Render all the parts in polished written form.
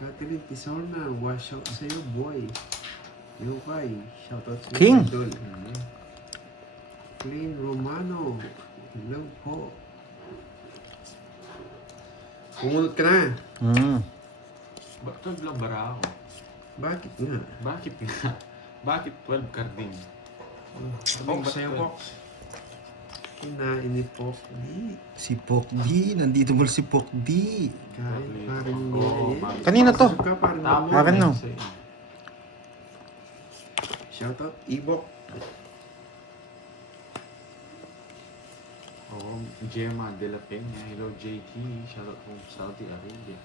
Catherine Tisorna, wash out sa'yo, boy. Yukay, shoutout sa'yo. King. Idol. Clean Romano, hello po. Pumunod ka na. Ba't 12 lang bara ako? Bakit nga? Bakit nga? Bakit 12 carding? Box sa'yo, box. Kinain ni Pokdi. Si Pokdi. Nandito mo si Pokdi. Kahit parin niya Oo, eh. Kanina to. Pasok ka, parin Tama. mo. Akin no. Shoutout, Ibok. Oo, Gemma de la Peña. Hello, JT. Shoutout from Saudi Arabia.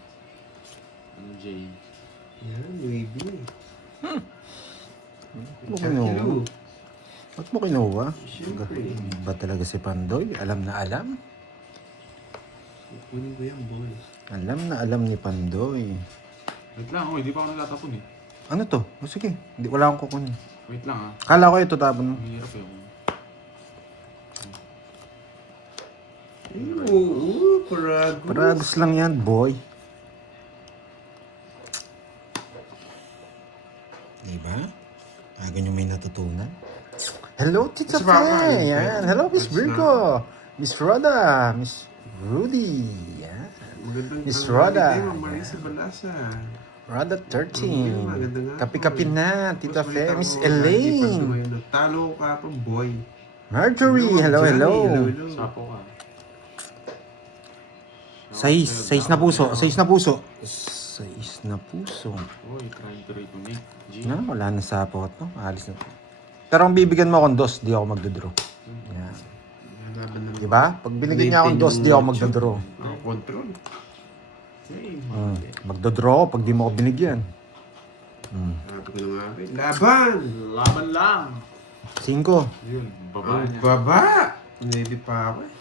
Ano, Jay? Yan, Louis V. Mo kinuha? Ba't mo kinuha? Siyempre. Ba talaga si Pandoy? Alam na alam? Kunin ko yan, boy. Alam na alam ni Pandoy. Wait lang, oh, hindi pa ako nagtatapon eh. Ano to? O sige, hindi, wala akong kukunin. Wait lang ah. Kala ko ito tapon mo. Mahirap eh. Oo, Paragus. Paragos lang yan, boy. Diba? Aga nyo may natutunan. Hello, Tita Mas baka, Fe! Yan. Hello, Miss Virgo. Miss Rhoda. Miss Rudy. Yan. Magandang Miss tanghali Rhoda. din, Ma'am Marisa Balasa. Rhoda 13. Maganda nga. Kapi-kapi na, Tita Mas Fe. balita Miss ko, Haji Elaine. Pandoy, Talo ka pa, boy. Marjorie. Hello, hello. Hello. Sapo ka. Sais na puso. Sais na puso. Sais na puso. Uy, trying to read Nick. G. Na, wala na sa pot, no? Alis na. Pero kung bibigyan mo akong dos, di ako magdodraw. Yan. Laban ng Diba? Pag binigyan niya akong dos, di ako magdodraw. Ako control. Hey, Magdodraw ako pag di mo ako binigyan. Sabi ko na nga, eh, laban! laban lang. 5. Yun, baba Ang niya. baba! Navy pa ako eh.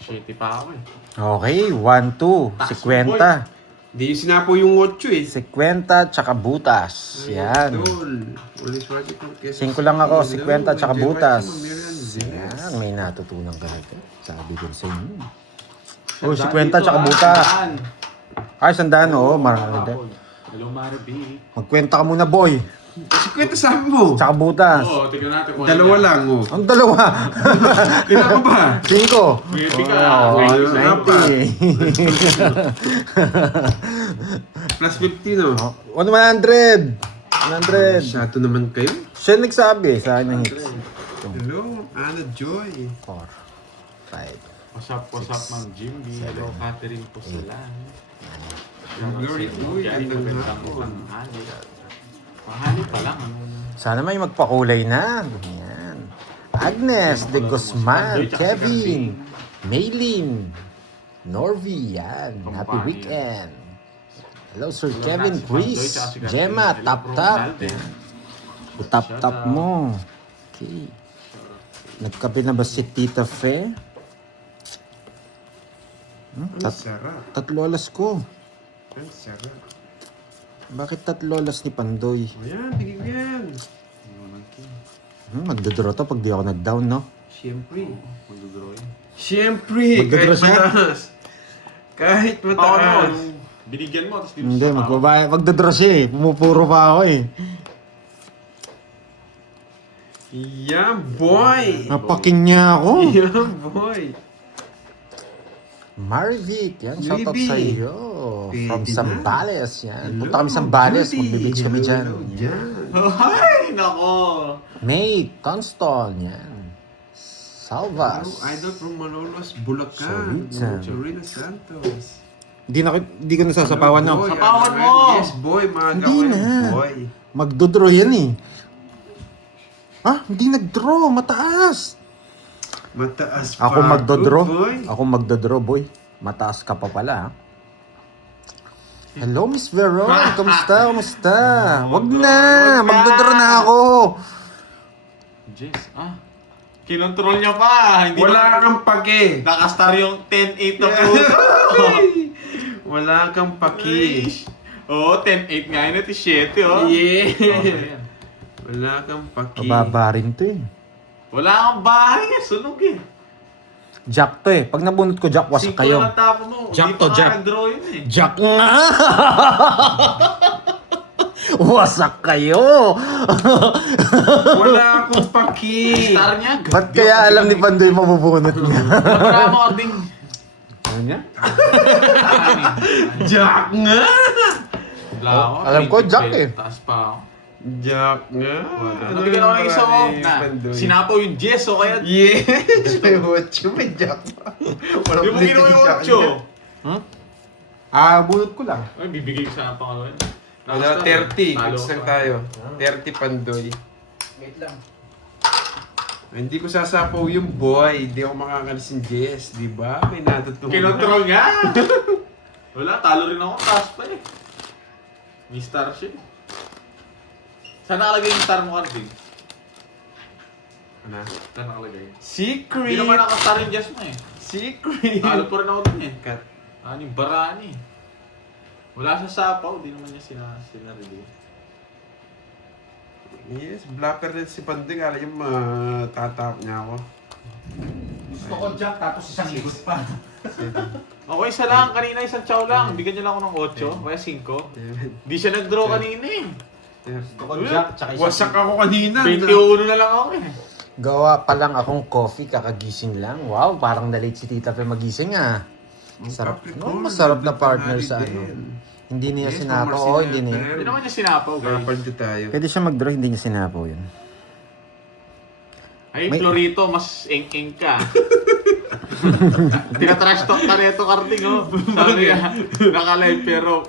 Shitty pa ako eh. Okay, 1, 2. Taas, 50. Di sinapo yung 8 eh. 50 tsaka butas. Yan. Tol. Ulis market ng Quezon 5 lang ako, City. 50 tsaka Hello, butas. Miriam Diaz. Yan, may natutunan ka rin. Sabi ko sa inyo. Oh, Sandaan 50 dito, tsaka ah, butas. sandaan. Ay, sandaan, oo. Marami. Hello, Marby. Magkwenta ka muna, boy. Kasi kwenta sabi mo. Tsaka butas. Oo, tignan natin kung Dalawa ano lang oh. Ang dalawa. Kailan ka ba? 5. Maybe ka. Oh, ayun nga pa. 90. Plus 50 no? 100. 100. Masyado naman kayo. Siya nagsabi sa akin ng hits. Hello, Anna Joy. 4, 5. What's up, Mang Jimby? Hello, Catherine Pusalan. Glory to you. Gandang hapon. Pahali pa lang. Sana may magpakulay na. Yan. Agnes de Guzman, Kevin, Maylin, Norvi, yan. Happy weekend. Hello, Sir Kevin, Chris, Gemma, tap-tap. Tap-tap mo. Okay. Nagkape na ba si Tita Fe? Ang sarap. 3 alas ko. Ang sarap. Bakit 3 alas ni Pandoy? Ayan, bigyan ko yan. Magdodraw to pag di ako nag-down, no? Siyempre. Magdodrawing. Siyempre. Magdodraw Kahit siya? mataas. Kahit Paano? mataas. Binigyan mo, tapos dito Hindi, sa tao. magdodraw siya eh. Pumupuro pa ako eh. Yeah, boy. Napakin niya ako. Yeah, boy. Marvic, yan. Louis Shoutout B. sa iyo. From Pwede na. Sambales, yan. Hello, Punta kami sa Sambales. Judy. Magbe-beach kami Hello, dyan. hello, Yan. dyan. Ay, nako. May, Conston, yan. Salvas. Hello, idol from Malolos, Bulacan. Solid. Jorina Santos. Di ko nasasapawan, no? Boy, Sapawan ano, mo! Yes, boy. Mga Hindi gawin, na. boy. Magdodraw yan eh. Ah, hindi nag-draw. Mataas. Mataas pa. Ako magdodraw. Good, boy. Ako magdodraw, boy. Mataas ka pa pala, ha? Hello, Miss Veron. Kamusta? Kamusta? Wag na. Magdodraw na ako. Jess, kinontrol niya pa. Hindi Wala kang pake. nakastar yung 10-8 na puso. Wala kang pake. Oo, 10-8 nga yun. Ito 7, oh. Yeah. Okay. Wala kang pake. Mababa rin to eh. Wala kang bahay. Sunog eh. Jack to eh. Pag nabunot ko Jack, wasak Cinco kayo. na tapo mo. Jack Hindi to, pa Jack. nga nag-draw yun eh. Jack nga! Wasak kayo! Wala akong paki. Star niya. Ba't kaya alam ni Pandoy mabubunot niya? Wala mo ording. Ano niya? Jack nga! Wala ako. alam ko, 20 Jack eh. Taas pa ako. Jack nga. Nabigyan ako ng isa mo. Na, Pandoy? sinapaw yung Jess o kaya... Yes! May 8, may Jack pa. Walang Yung mo ginawa yung Jack 8. Ah, bunot ko lang. Ay, bibigay ko sana pang ano. Ano, 30. Goods lang tayo. 30 Pandoy. Wait lang. Hindi ko sasapaw yung boy. Hindi ako makakalis ng Jess. Di ba? May natutunan. Kinontrol nga. Wala, talo rin ako. Taas pa eh. May star siya. Saan nakalagay yung star mo, Carvin? Ano? Saan nakalagay? Secret! Hindi naman nakastar yung Jess mo eh. Secret! Talo pa rin ako dun eh. Cut. Ano yung barani. Wala sa sapaw, di naman niya sinarili. Yes, blapper din si Pandoy. Kala yung matatap niya ako. Gusto ko Jack, tapos isang ikot pa. Okay, isa lang. Kanina isang chow lang. Bigyan niya lang ako ng 8, kaya 5. Di siya nag-draw kanina eh. Gusto ko Jack, tsaka isang Wasak ako kanina. 21 na lang ako eh. Gawa pa lang akong coffee, kakagising lang. Wow, parang na-late si Tita Fe magising ah. Masarap. No, masarap na partner sa ano. Hindi niya sinapaw. Oo, hindi niya. Hindi naman niya sinapaw, guys. Kapal ko tayo. Pwede siya mag-draw, hindi niya sinapaw yun. Ay, May- Florito, mas eng-eng ka. Tinatrash talk ka rito, Carding, oh. Sabi nga, naka-live pero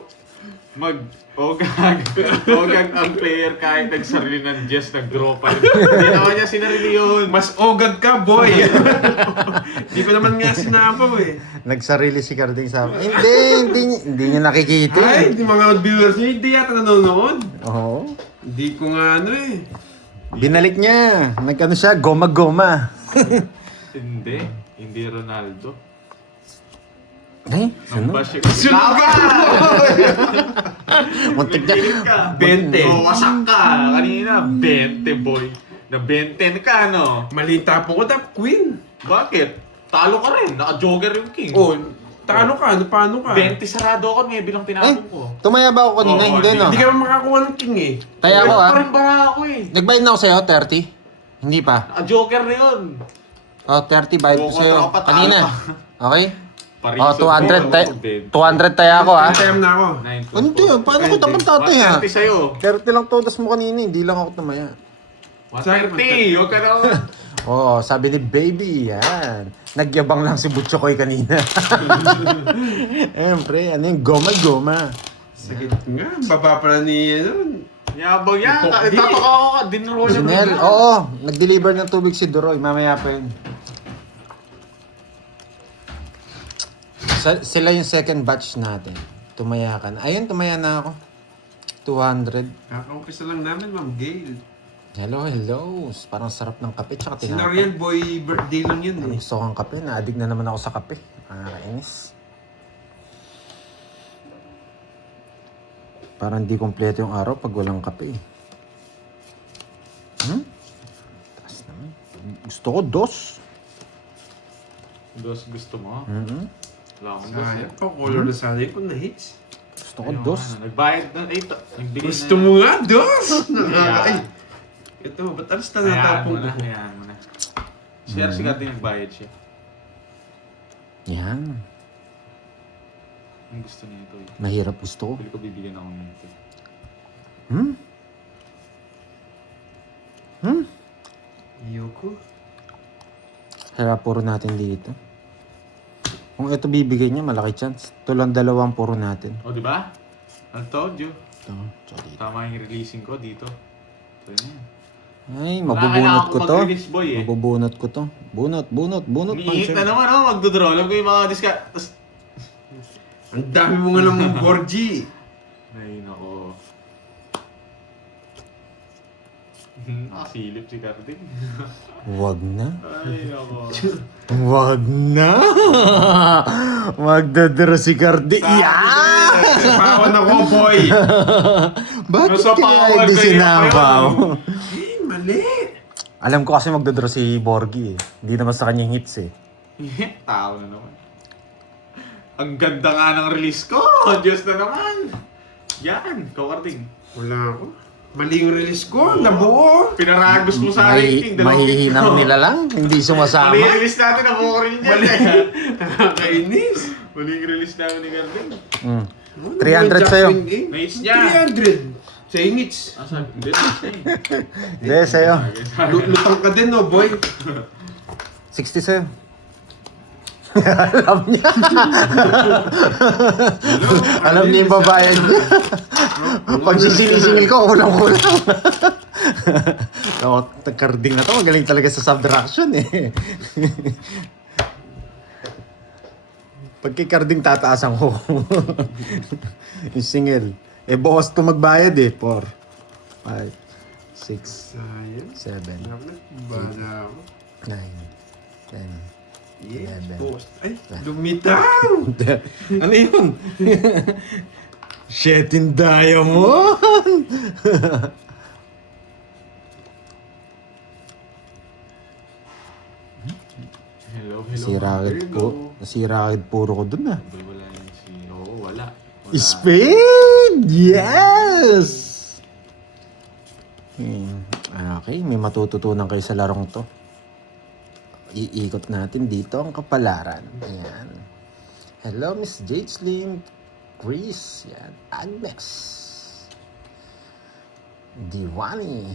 ogag ang player kahit nagsarili ng Jess, nag-draw pa rin. Hindi naman niya sinarili yun. Mas ogag ka, boy! Hindi ko naman nga sinapaw eh. Nagsarili si Carding sa amin. Hindi niya nakikita. Ay, di mga viewers niya, hindi yata nanonood. Oo. Hindi ko nga ano eh. Binalik niya. Nag-ano siya, goma-goma. Hindi Ronaldo. Ay, Ang sino? bash siya. Muntik na. Pilit ka. 20. Oh, wasak ka. Kanina, 20 boy. Na 20 ka, no? Mali tapo ko, tap queen. Bakit? Talo ka rin. Naka-jogger yung king. Oh, talo ka, ano, paano ka? 20 sarado ako, may bilang Ay, tinapon ko. tumaya ba ako kanina? Oo, Hindi, no? Hindi ka ba makakuha ng king eh. Kaya ako ah. Pa rin bara ako eh. Nagbayad na ako sa'yo, 30? Hindi pa. Naka-jogger na yun. Oh, 30 bayad ko Oo, sa'yo. tropa, talo Kanina. pa. Okay? Pariso, Oh, 200 tayo. 20. 200 tayo ako ah. Time na ako. 9 Ano to yun? Paano ko tapang tatay ha? 130 sa'yo. 30 lang todas mo kanina, hindi lang ako tumaya. 130. Huwag ka na. Oo, sabi ni Baby, yan. Nagyabang lang si Butchokoy kanina. Siyempre, ano yung goma-goma. Sakit nga, baba pala ni ano. Yabang yan. Hindi. Tapak ako ka. Dinro niya. Sinel, oo, nag-deliver ng tubig si Duroy, mamaya pa yun. Sila yung second batch natin. Tumaya ka na. Ayun, tumaya na ako. 200. Kakaumpisa lang namin, Ma'am Gail. Hello. Parang sarap ng kape, tsaka Si tinapay. Noriel Boy birthday lang yun eh. Gusto kong kape, naadig na naman ako sa kape. Nakakainis. Parang di kompleto yung araw pag walang kape. Taas naman. Gusto ko dos. Dos gusto mo? Wala akong dos. Sayang pa, color na sana yun kung na-hits. Gusto ko dos. Nagbayad na. Ay, nagbigay na. Gusto mo nga, dos! Yeah. Ay, ito, ba't alas na Hayaan natapong mo na. ko? Hayaan mo na. Share si Carding nagbayad siya. Yan. Ang gusto niya ito eh. Mahirap gusto ko. Pili ko bibigyan ako nito. Ayoko. Kaya puro natin dito. Kung ito bibigay niya, malaki chance. Ito lang dalawang puro natin. O, di ba? I told you. Ito, tsaka dito. Tama yung releasing ko dito. So, yan. Ay, Wala mabubunot kailangan ko ko to. mag-release, boy, eh. Mabubunot ko to. Bunot, Niihit puncher. na naman, oh. Magdodraw. Alam ko yung mga Ang dami mo nga ng Borgie. Ay, nako. Nakasilip si Carding. Wag na. Ay, nako. Wag na. Magdadara si Cardi. Yeah! Pawan ako, boy! Bakit Nasa kaya power hindi kayo sinabaw? Eh, mali! Alam ko kasi magdadara si Borgie eh. Hindi naman sa kanyang hits eh. Tao na naman. Ang ganda nga ng release ko! Diyos na naman! Yan, Kokarding. Wala ako. Maling release ko, nabuo. Pinaragos mo sa rating. Mahihinang nila lang, hindi sumasama. Mali release natin, nabuo ko rin dyan. Nakakainis. Maling release namin ni Garding. Mm. 300 sa'yo. Nice niya. 300. Sa inits. Ah, sabi, hindi, nice niya eh. Hindi, sa'yo. Lutang ka din, no, boy? 60 sa'yo. Alam niya. Alam niya yung babae niya. Pag sisinisingil ko, kulang-kulang. Ako, Karding na to, magaling talaga sa subtraction eh. Pag kay Karding, tataasan ko. Yung single. Eh, bukas to magbayad eh. 4, 5, 6, Sayang. 7, Bala ako. 9, 10, Yes, 11. post. Ay, lumitaw! Ano yun? Shetin Diamond! Hello. Nasira agad puro ko dun ah. Wala yung si... Oo, wala. Spade! Yes! Okay, may matututunan kayo sa larong to. Iikot natin dito ang kapalaran. Ayan. Hello, Miss Jade Slim. Chris. Yan. Agnex. Diwani.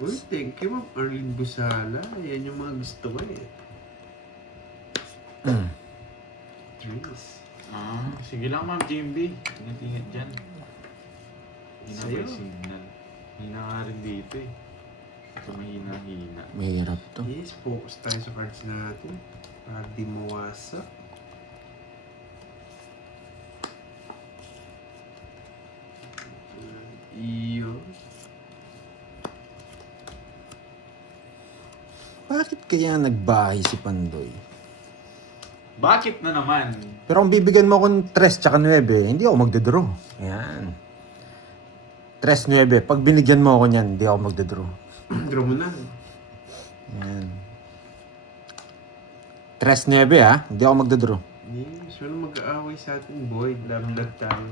Uy, thank you, Ma'am Arlene Busala. Yan yung mga gusto ko eh. Jeez. Ah, sige lang Ma'am Jimby. Ingat-ingat dyan. Hina ba Sa'yo? yung signal? Hina nga rin dito eh. Ito mahina-hina. Mahirap to. Yes, focus tayo sa cards natin. Para di mawasak. Iyo. Bakit kaya nagbahay si Pandoy? Bakit na naman? Pero kung bibigyan mo akong 3 tsaka 9, hindi ako magdadraw. Ayan. 3-9. Pag binigyan mo ako niyan, hindi ako magdadraw. Draw mo na. Ayan. 3-9 ha, hindi ako magdadraw. Yes, wala mag-aaway sa ating boy. Lamlag tayo.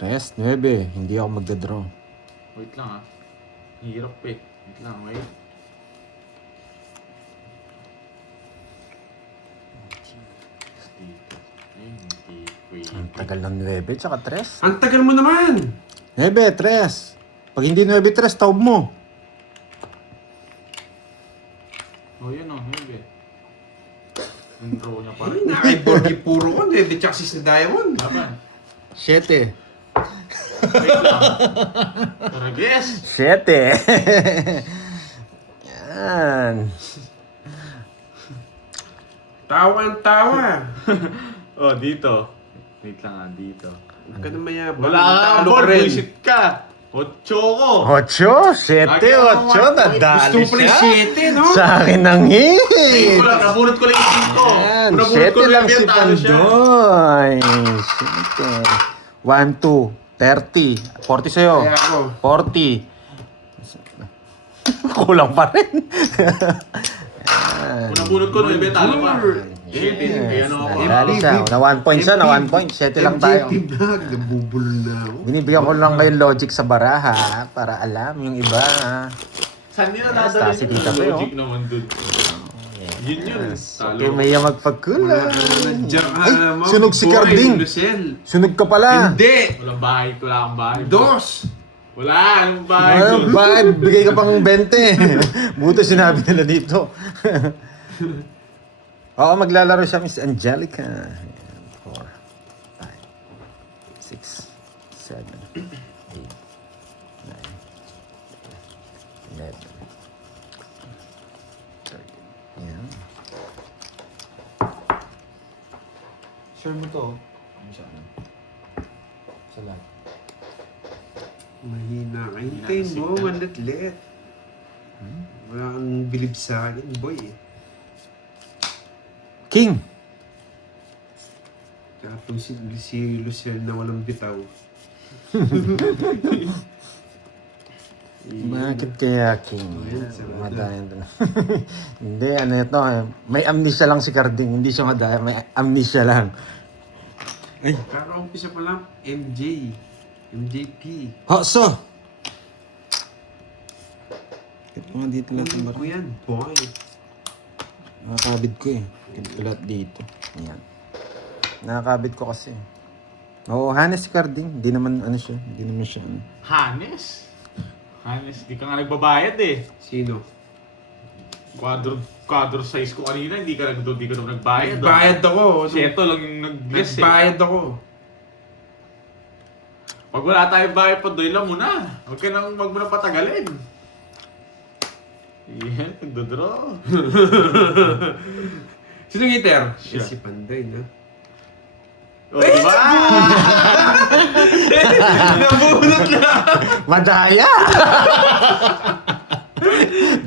3-9, hindi ako magdadraw. Wait lang ah. Hirap eh. Wait lang, wait. Dito. Ayun, hindi pwede. Ang tagal ng 9 tsaka 3. Ang tagal mo naman! 9, 3. Pag hindi 9, 3, taob mo. Oh, yun oh, maybe. Yung draw niya pa Ay, rin. naka-board yung puro ko. Debe tsaka sis na diamond. Laban. 7. Wait lang. Tara, guess. 7. Yan. Tawa. Oh, dito. Wait lang ah, dito. Huwag ka na mayabang. Wala ka Talo board, rin. buisit ka. 8 ko. 8, 7, 8. Gusto Nadali mo pala yung siya. 7, no? Sa akin ang hit. Nabunot ko lang yung 5. Yan, Nabunot 7 lang si talo siya. Pandoy. 7. 1, 2, 30. 40 sa'yo. Kaya ako. 40. Kulang pa rin. Kung nabunot ko, 9 talo pa. Shit, kaya ano ako. Nadali siya. Na 1 point siya, na 1 point. 7 lang tayo. MJP vlog, nabubulol na ako. Binibigyan ko lang kayo logic sa baraha para alam yung iba. Saan nila Basta dadalhin si yung Tita Pe, logic naman dun? Yun yun. Talo. Okay, may magpagkulang. Nandiyan ka Ay, naman. sunog si Boy, Carding. Lucel. Sunog ka pala. Hindi! Walang bahay, wala akong bahay. Dos! Wala, anong bahay Ano dun? ba? Bigay ka pang 20. Buto sinabi nila dito. Oo, maglalaro siya, Miss Angelica. 4, 5, 6, 7, 8, 9, 11, 13. Yan. Share mo to. Ano siya? Sa lahat. Mahina ka. Hintayin mo, manlit-lit. Wala kang bilib sa akin, boy. King! Tapos si Lucel na walang bitaw. Bakit kaya King? Ayan, sarado. Madayan doon. Hindi, ano ito. May amnesia lang si Carding. Hindi siya madayan. May amnesia lang. Ay. Kaka-umpisa pa lang, MJ. MJP. Hoso! Ito nga dito lahat ng Kunin ko yan, boy. Nakakabit ko eh. Ito lahat dito. Ayan. Nakakabit ko kasi. Oo, Hannes si Carding. Hindi naman ano siya. Hindi naman siya ano. Hannes? Hannes, di ka nga nagbabayad eh. Sino? Quadro size ko kanina, hindi ka nagbayad. Nagbayad ako. Sieto lang yung nag-guess eh. Nagbayad ako. Pag wala tayong bayad pa, doy lang muna. Huwag ka nang wag mo na patagalin. Yan, nagdodraw. Sino ngiter? Siya. Si Panday, no? O, diba? Nabunot lang! Madaya!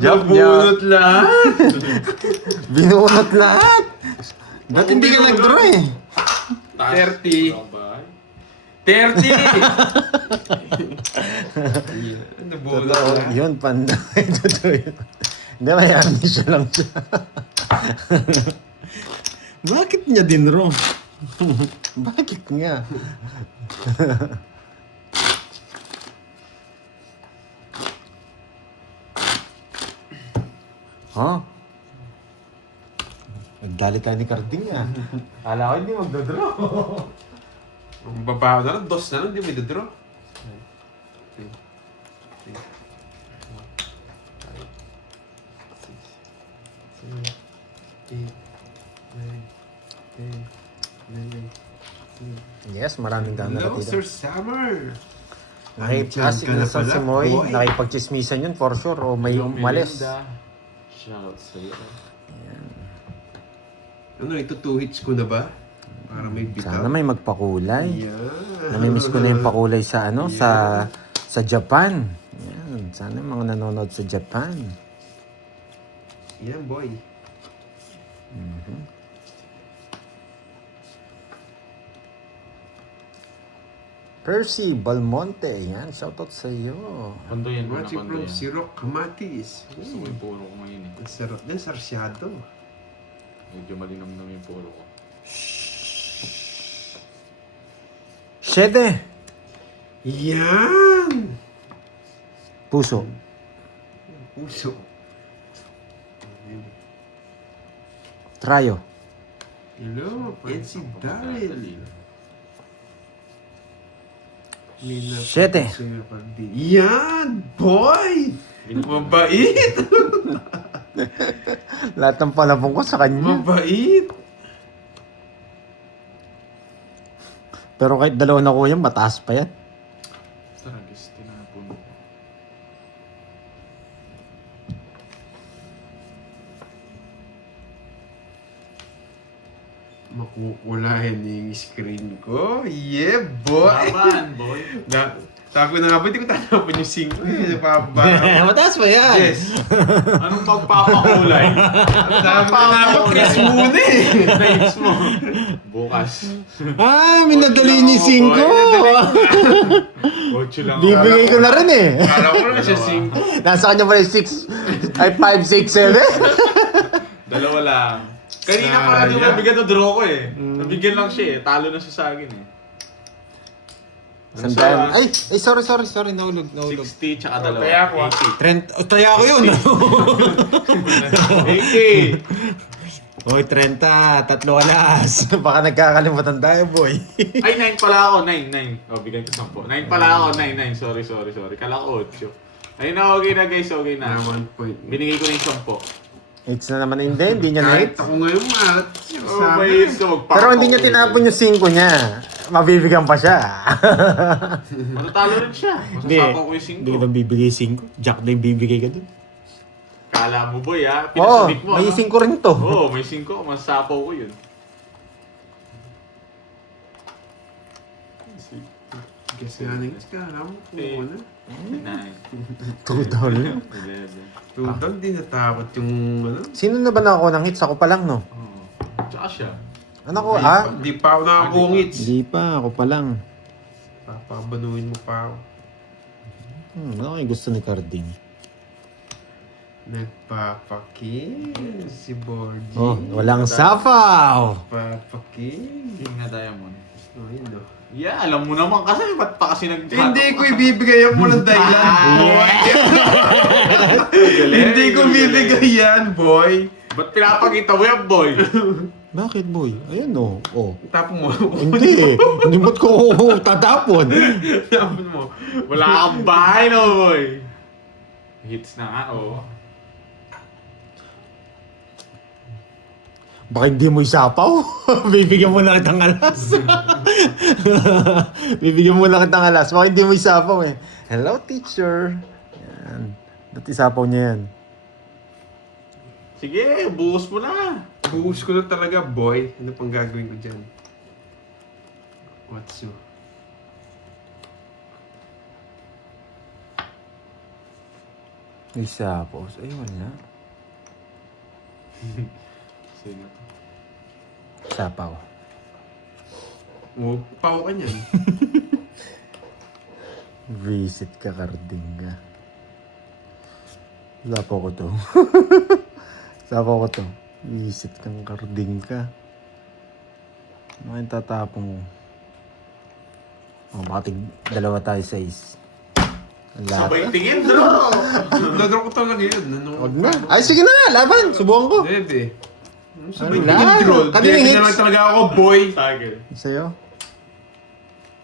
Joke, joke. Nabunot lang! Binunot lahat! Ba't hindi ka nag-draw eh? 30. 30! Nabunot Totoo, lang. yun, panda. Totoo yun. Hindi, may amnesia lang siya. Bakit niya din raw? Bakit nga? Huh? Nagdali tayo ni Carding ah. Kala ko hindi magdodraw. Ang babaw na lang, dos na lang, hindi mo idodraw. Yes, maraming dami Hello, nakatira. Sir Summer! As Ka na inasal si pala, Moy, boy. nakipagchismisan yun for sure o may umalis. Shoutout sa'yo. Ano, ito 2 hits ko na ba? Para may bitaw. Sana may magpakulay. Yeah. Namimiss ko na yung pakulay sa ano, sa Japan. Yan, sana yung mga nanonood sa Japan. Yan, boy. Percy Balmonte, yan, shoutout sa iyo. Kondoyan mo na, Watching from kondoyan. Sirok Kamatis. Gusto ko yung puro ko ngayon eh. Ang sarap din, sarsyado. Medyo malinam-nam yung puro ko. Shede, Yan! puso. Puso. Trayo. Hello, NC Darren. Siyete. Yan, boy! Mabait! Lahat ng palabong ko sa kanya. Mabait! Pero kahit dalawa na kuya, mataas pa yan. Taragis, tinapon ko. Makukulahin yung screen ko. Yeah, boy! Laban, boy. Sabi ko na nga ba, hindi ko tatapon yung 5. Kasi pababa. Mataas pa yan. Yes! Anong magpapakulay? Sabi ko na nga, Chris muna eh! Names mo. Bukas. Ah, minadali ni 5. Ocho lang. Bibigay ko na rin eh. Kala ko na siya 5. Nasa kanya pa yung 6, ay 5, 6, 7. Dalawa lang. Kanina pa nga di mo nabigyan ng draw ko eh. Nabigyan lang siya eh. Talo na siya sa akin eh. Sandaan. Ay, sorry. Nahulog. 60 tsaka dalawa. Kaya ako, 80. Taya ko yun. 80. Hoy, 30. Tatlo alas. Baka nagkakalimutan tayo, boy. Ay, 9 pala ako. 9. Oh, bigyan ko 10. 9 pala ako. 9. Sorry. Kala ko 8. Ayun na, okay na guys. Okay na. 1 point. Binigay ko na yung 10. It's na naman hindi niya na Kahit ako ngayon malat. Oh, may ka magpapakulay. Pero hindi niya tinapon yung 5 niya. Mabibigyan pa siya. Matatalo rin siya. Hindi. Masasapaw ko yung 5. Hindi ka nang bibigay 5. Jack na yung bibigay ka dun. Kala mo boy ha? Oo, Pinasabik mo may ano? 5 rin to. Oo, may 5. Masasapaw ko yun. Kasi ano yung kala mo po na. 9. 2 down. 11. Tudang di natakot yung ano. Sino na ba nakakuha ng hits? Ako pa lang, no? Oo. Tsaka siya. Ano ko? Ah? Di pa ako nakakungits. Hindi pa. Ako pa lang. Papabanuin mo pa ako. Okay, gusto ni Carding. Nagpapakiss si Borgie. Oh, walang sapaw! Nagpapakiss. Yun nga diamond. Oh, yun o. Yeah, alam mo naman kasi. Ba't pa kasi Hindi ko ibibigay yan mo ng dahilan, boy. Hindi ko bibigay yan, boy. Ba't pinapakita mo yan, boy? Bakit, boy? Ayan, oh. Oh. Tapon mo. Hindi. Hindi mo't ko tatapon. Tapon mo. Wala kang bahay, no, boy. Hits na nga, oh. Baka hindi mo isapaw? Bibigyan mo na kitang alas. Bibigyan mo na kitang alas. Baka hindi mo isapaw eh. Hello, teacher. Yan. Ba't isapaw niya yan? Sige, buhos mo na. Buhos ko na talaga, boy. Ano pang gagawin ko dyan? What's you? Isapaw? Ay, wala. Sige. Isapaw. Oh, pao ka niyan. Visit ka, Carding ka. Isapaw ko to. Isapaw ko to. Visit kang Carding ka. Ano yung tatapong mo? Oh, baka dalawa tayo sa is. Sabay tingin, bro. Dadro ko talaga yun. Wag na. Ay, sige na nga. Laban. Subukan ko. Debe. Sabay Wala. tingin troll. Kanina Debe hits. na lang talaga ako, boy. Sa akin. Sa'yo?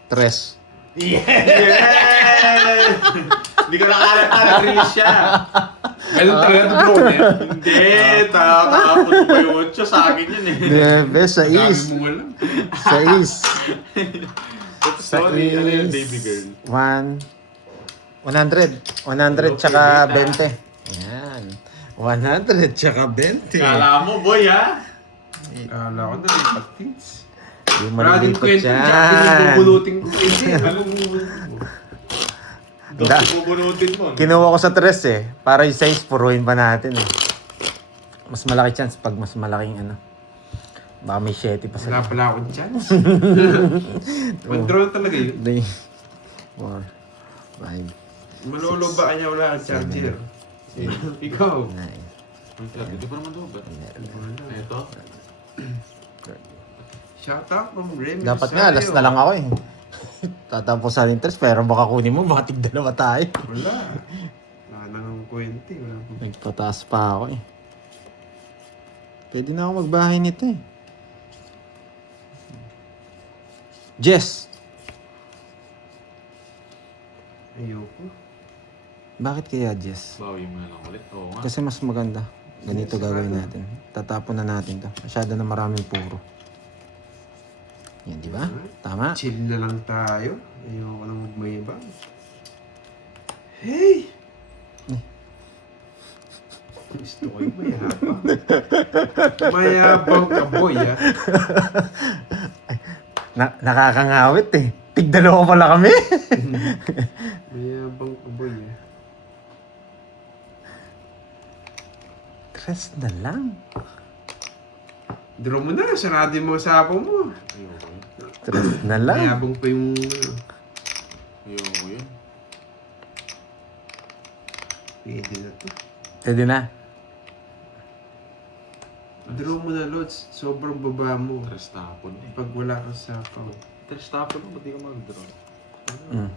Tres. Yeah! Hindi ko nakala siya. Ganun talaga ito, bro. Hindi, tapos pa yung 8 sa akin yun eh. Debe, sa is. Dami mo alam. Sa is. Sorry, ano yun, baby girl? 100. 100 tsaka 20. Yan. 100 tsaka 20. Kala mo, boy, ha? Kala ko na rin patins. Yung Maraming malilipat kwento dyan. yan. Pinubulutin ko. Hindi, alam mo. Doon bubunutin mo. Kinuha ko sa tres eh. Para yung size, puruin pa natin eh. Mas malaki chance pag mas malaking ano. Baka may 7 pa Wala sa pala akong chance. Mag-draw na talaga yun. 3, 4, 5, Malolo ba kanya wala kang charger? Ikaw. 9, Hindi pa naman doon. Ito? Shout out from Remy Dapat nga, Rosario. last na lang ako eh. Tatapos sa interest, pero baka kunin mo, baka tig-dalawa tayo. Wala. Wala nang kwente. Wala nang... Nagpataas pa ako eh. Pwede na ako magbahay nito eh. Jess! Ayoko. Bakit kaya Jess? Bawi mo na lang ulit. Oo nga. Kasi mas maganda. Ganito gagawin natin. Tatapon na natin to. Masyado na maraming puro. Yan, di ba? Tama? Chill na lang tayo. Ayoko nang magmayabang. Hey! Gusto ko yung mayabang. Mayabang ka, boy, ha? Nakakangawit eh. Tig-dalawa pala kami. Mayabang ka, boy, ha? Tres na lang. Draw mo na. Sarado yung mga sapo mo. Ayoko yun. Tres na lang. Mayabang pa yung... ano. Ayoko yun. Pwede na to. Pwede na. Draw mo na, Lods. Sobrang baba mo. Tres tapon eh. Pag wala kang sapaw. Tres tapon mo, ba't di ka mag-draw? Mm.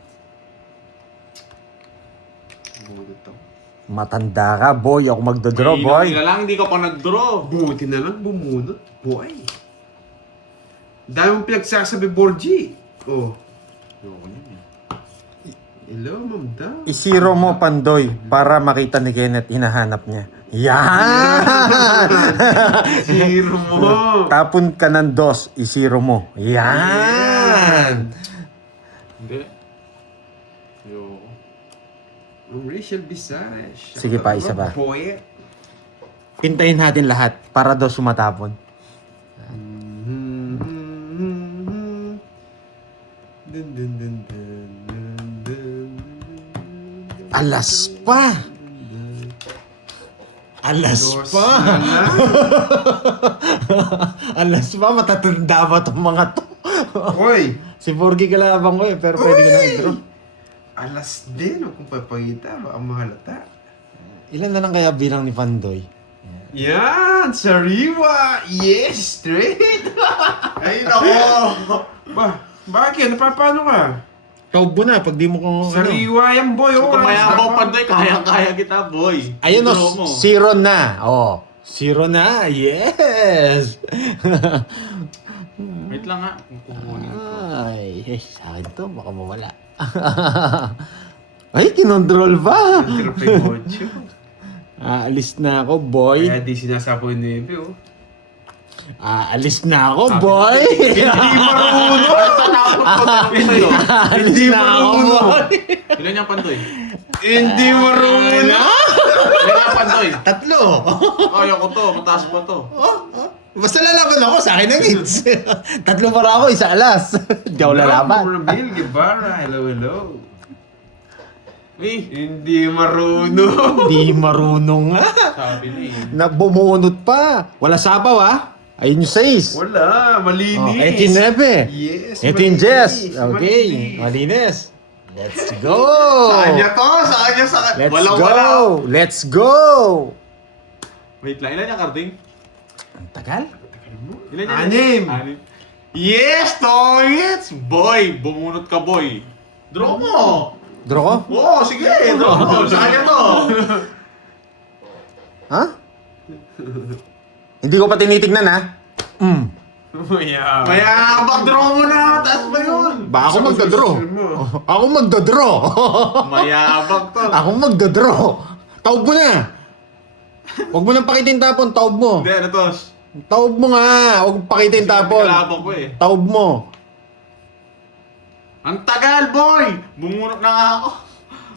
Bulot ako. Matanda ka, boy. Ako magdodraw, boy. May lang, hindi ka pa nag-draw. Buti na lang bumunot. Boy. Dami mong pinagsasabi, Borgie. Oh. Ayoko yun eh. Hello, Ma'am Da. Isiro mo, Pandoy, para makita ni Kenneth, hinahanap niya. Yan! Zero mo. Tapon ka ng 2, isiro mo. Yan! Hindi. Ayoko. Ang Rachel Visage. Sige pa, isa pa. Boy. Pintayin natin lahat para daw sumatapon. Dun, dun, dun, dun, dun, dun. Alas pa! Alas Dos pa! na lang. Alas pa, matatanda ba itong mga to? Hoy! Si Borgie kalabang ko eh, pero pwede ko na i-draw. Alas din, huwag kong papagita. Baka mahalata. Ilan na lang kaya bilang ni Pandoy? Yan! Sariwa! Yes! Straight! Ay, nako! Bakit? Napapano ka? Taob mo na pag di mo ko Sariwa yan, boy. So, Oh, kumaya Sarap mo, pa. Pandoy, kaya-kaya kita, boy. Ayun Draw o, mo. 0 na. Oh, 0 na. Yes! Wait lang nga. Kukunin ko. Ay, sa akin to, baka mawala. Ay, kinontrol ba? Trapay mocho. Aalis na ako, boy. Kaya di sinasapo yung nebe, oh. Aalis na ako, boy. Hindi marunong! Tatakot ko na lang sa'yo. Aalis na ako, boy. Ilan yung Pandoy? Hindi marunong! Ilan yung Pandoy? 3. Ayaw ko to, mataas pa to. Basta lalaban ako, sa akin ang hits. 3 para ako, isa alas. Hindi ako lalaban. Ramil Guevara, hello, hello. Eh, Hindi marunong. Di marunong nga. sabi ni. Bumunot pa. Wala sapaw, ah. Ayun yung 6. Wala, malinis. 18-9. Yes, 18 Jess. malinis, Okay, malinis. malinis. Let's go. Sa kanya to, sa kanya, sa kanya. Let's Walang go. wala. Let's go. Wait lang, ilan yung carding? Ang tagal. Ilan yung Anim. Anim. Yes, Toyets! Boy, bumunot ka, boy. Draw mo. Draw ko? Oo, sige, draw mo. Sa kanya to. Ha? Hindi ko pa tinitignan, ha? Maya. Maya, draw mo na. Taas ba yun? Ba ako magdadraw? Ako magdadraw. Mayabang to. Ako magdadraw. Taob mo na. Huwag mo nang pakitin tapon, taob mo. Hindi, ano to? Taob mo nga. Huwag pakitin tapon. Kalabang ko eh. Taob mo. Ang tagal, boy! Bumunot na nga ako.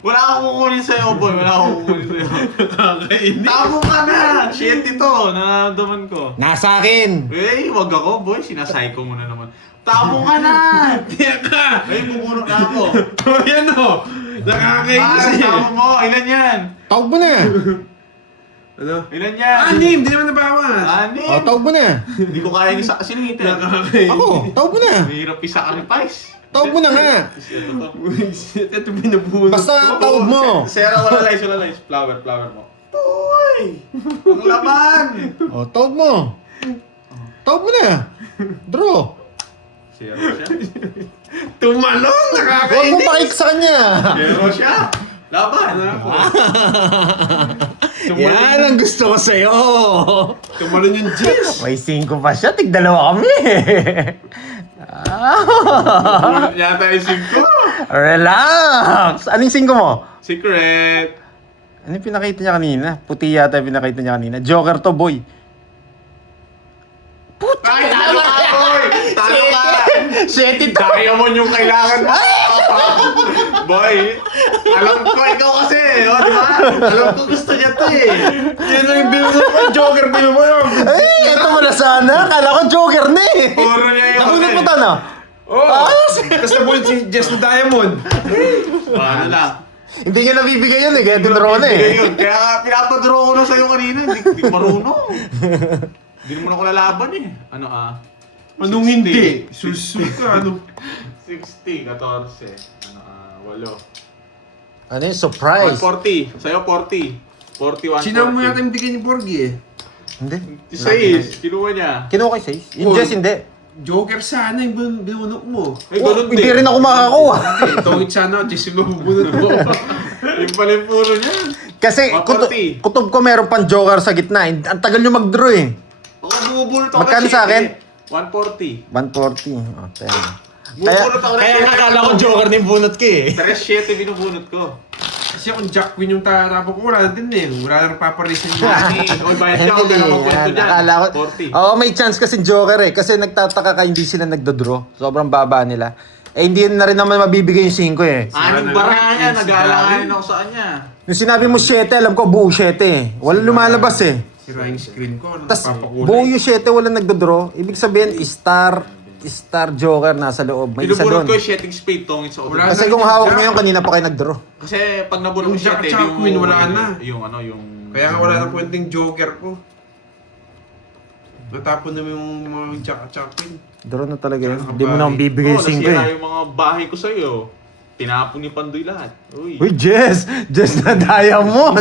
Wala akong kukunin sa'yo, boy. Wala akong kukunin sa'yo. Kakainis. Tabo ka na! Shit ito, nararamdaman ko. Nasa akin. Eh, wag ako, boy. Sinasay ko muna naman. Tabo ka na! Tiyak ka. Ay, bumunot na ako. Oh, yan o. Nakakainis eh. Tabo mo! Ilan yan? Taob mo na. Ano? Ilan yan? Anim, di naman nabawas. Anim! O, taob mo na. Hindi ko kaya yung isa kasi ngitin. Nakakainis. Ako, taob mo na. Mahirap isa ka ni Pais. Taob mo na nga. Ito to. Ito binabunod. Basta taob mo. Sera, wala lights, wala lights. Flower, flower mo. Uy! Ang laman! O, taob mo. Taob mo na. Draw. Zero siya. Tumalong! Huwag mo Nakakainis. pakik sa kanya. Zero siya. Laban. Yan ang gusto ko sa'yo. Tumalon yung Jess. May 5 pa siya, tig-2 kami. Ulit yata yung 5. Relax! Anong 5 mo? Secret. Ano yung pinakita niya kanina? Puti yata yung pinakita niya kanina. Joker to, boy. Ay, talo ka, boy! Talo ka! Shit, ito. Diamond yung kailangan mo. Boy, alam ko ikaw kasi, oh, di ba? Alam ko gusto niya to eh. Yan lang yung binunod ko. Joker binunod ko. Ay, ito mo na sana. Kala ko Joker na eh. Puro niya yung Nakunat mo na. Oh! Tapos nabunod si Jess na Diamond. Paano lang? Hindi niya nabibigay yun eh. Kaya tinuro na Bigay eh. yun. Kaya pinapadraw ko na sa'yo kanina. Hindi ko marunong. Hindi mo na ako lalaban eh. Ano Anong hindi? Susunod ka, ano? 60, 14. Ano 8. Ano yung surprise? 40. Sa'yo 40. 41, Sinama mo 40. yata yung bigay ni Borgie eh. Hindi. 6. Kinuha niya. Kinuha kay Says? Yung Oh. Jess hindi. Joker sana yung binunod mo. Eh, Oh, ganun hindi din. rin ako makakakuha. Tungit sana, Jess yung mabubunod mo. Yung pala yung puro niya. Kasi 140. kutob ko meron pang Joker sa gitna. Ang tagal nyo mag-draw eh. Ako bumubulot ako Magkano ng sa akin? 140. 140. Oh, kaya. Bumubulot ako ng Kaya 7. nakakala ko Joker na yung bunot ko eh. 3-7 binubunot ko. Kasi kung Jack Queen yung tatapok ko, wala din eh. Wala nang paparisin niya. Oy, bayad ka ako na magkwento dyan. Nakala ko. 40. Oo, may chance kasi Joker eh. Kasi nagtataka ka hindi sila nagdodraw. Sobrang baba nila. Eh hindi na rin naman mabibigay yung 5 eh. Anong bara niya, nag-aalanganin ako sa kanya. Yung sinabi mo 7, alam ko buo 7 eh. Walang lumalabas eh. Sira yung screen ko. Ano, Tapos papakulay. buo yung 7, walang nagdodraw. Ibig sabihin, Star Joker nasa loob. May isa Binubunot doon. ko yung setting spade tongit sa Wala. overlap. Kasi kung hawak mo yun, kanina pa kayo nagdraw. Kasi pag nabunot Yung ko Jack 7, at Queen, wala na. Yung ano, yung... Kaya nga wala nang kwenteng Joker ko. Natapon na yung mga Jack at Queen. Draw na talaga yun. Tsaka Hindi mo na akong bibigay Oh, yung 5 nasira eh. yung mga bahay ko sa'yo. Tinapon ni Pandoy lahat. Uy. Uy, Jess! Jess na diamond!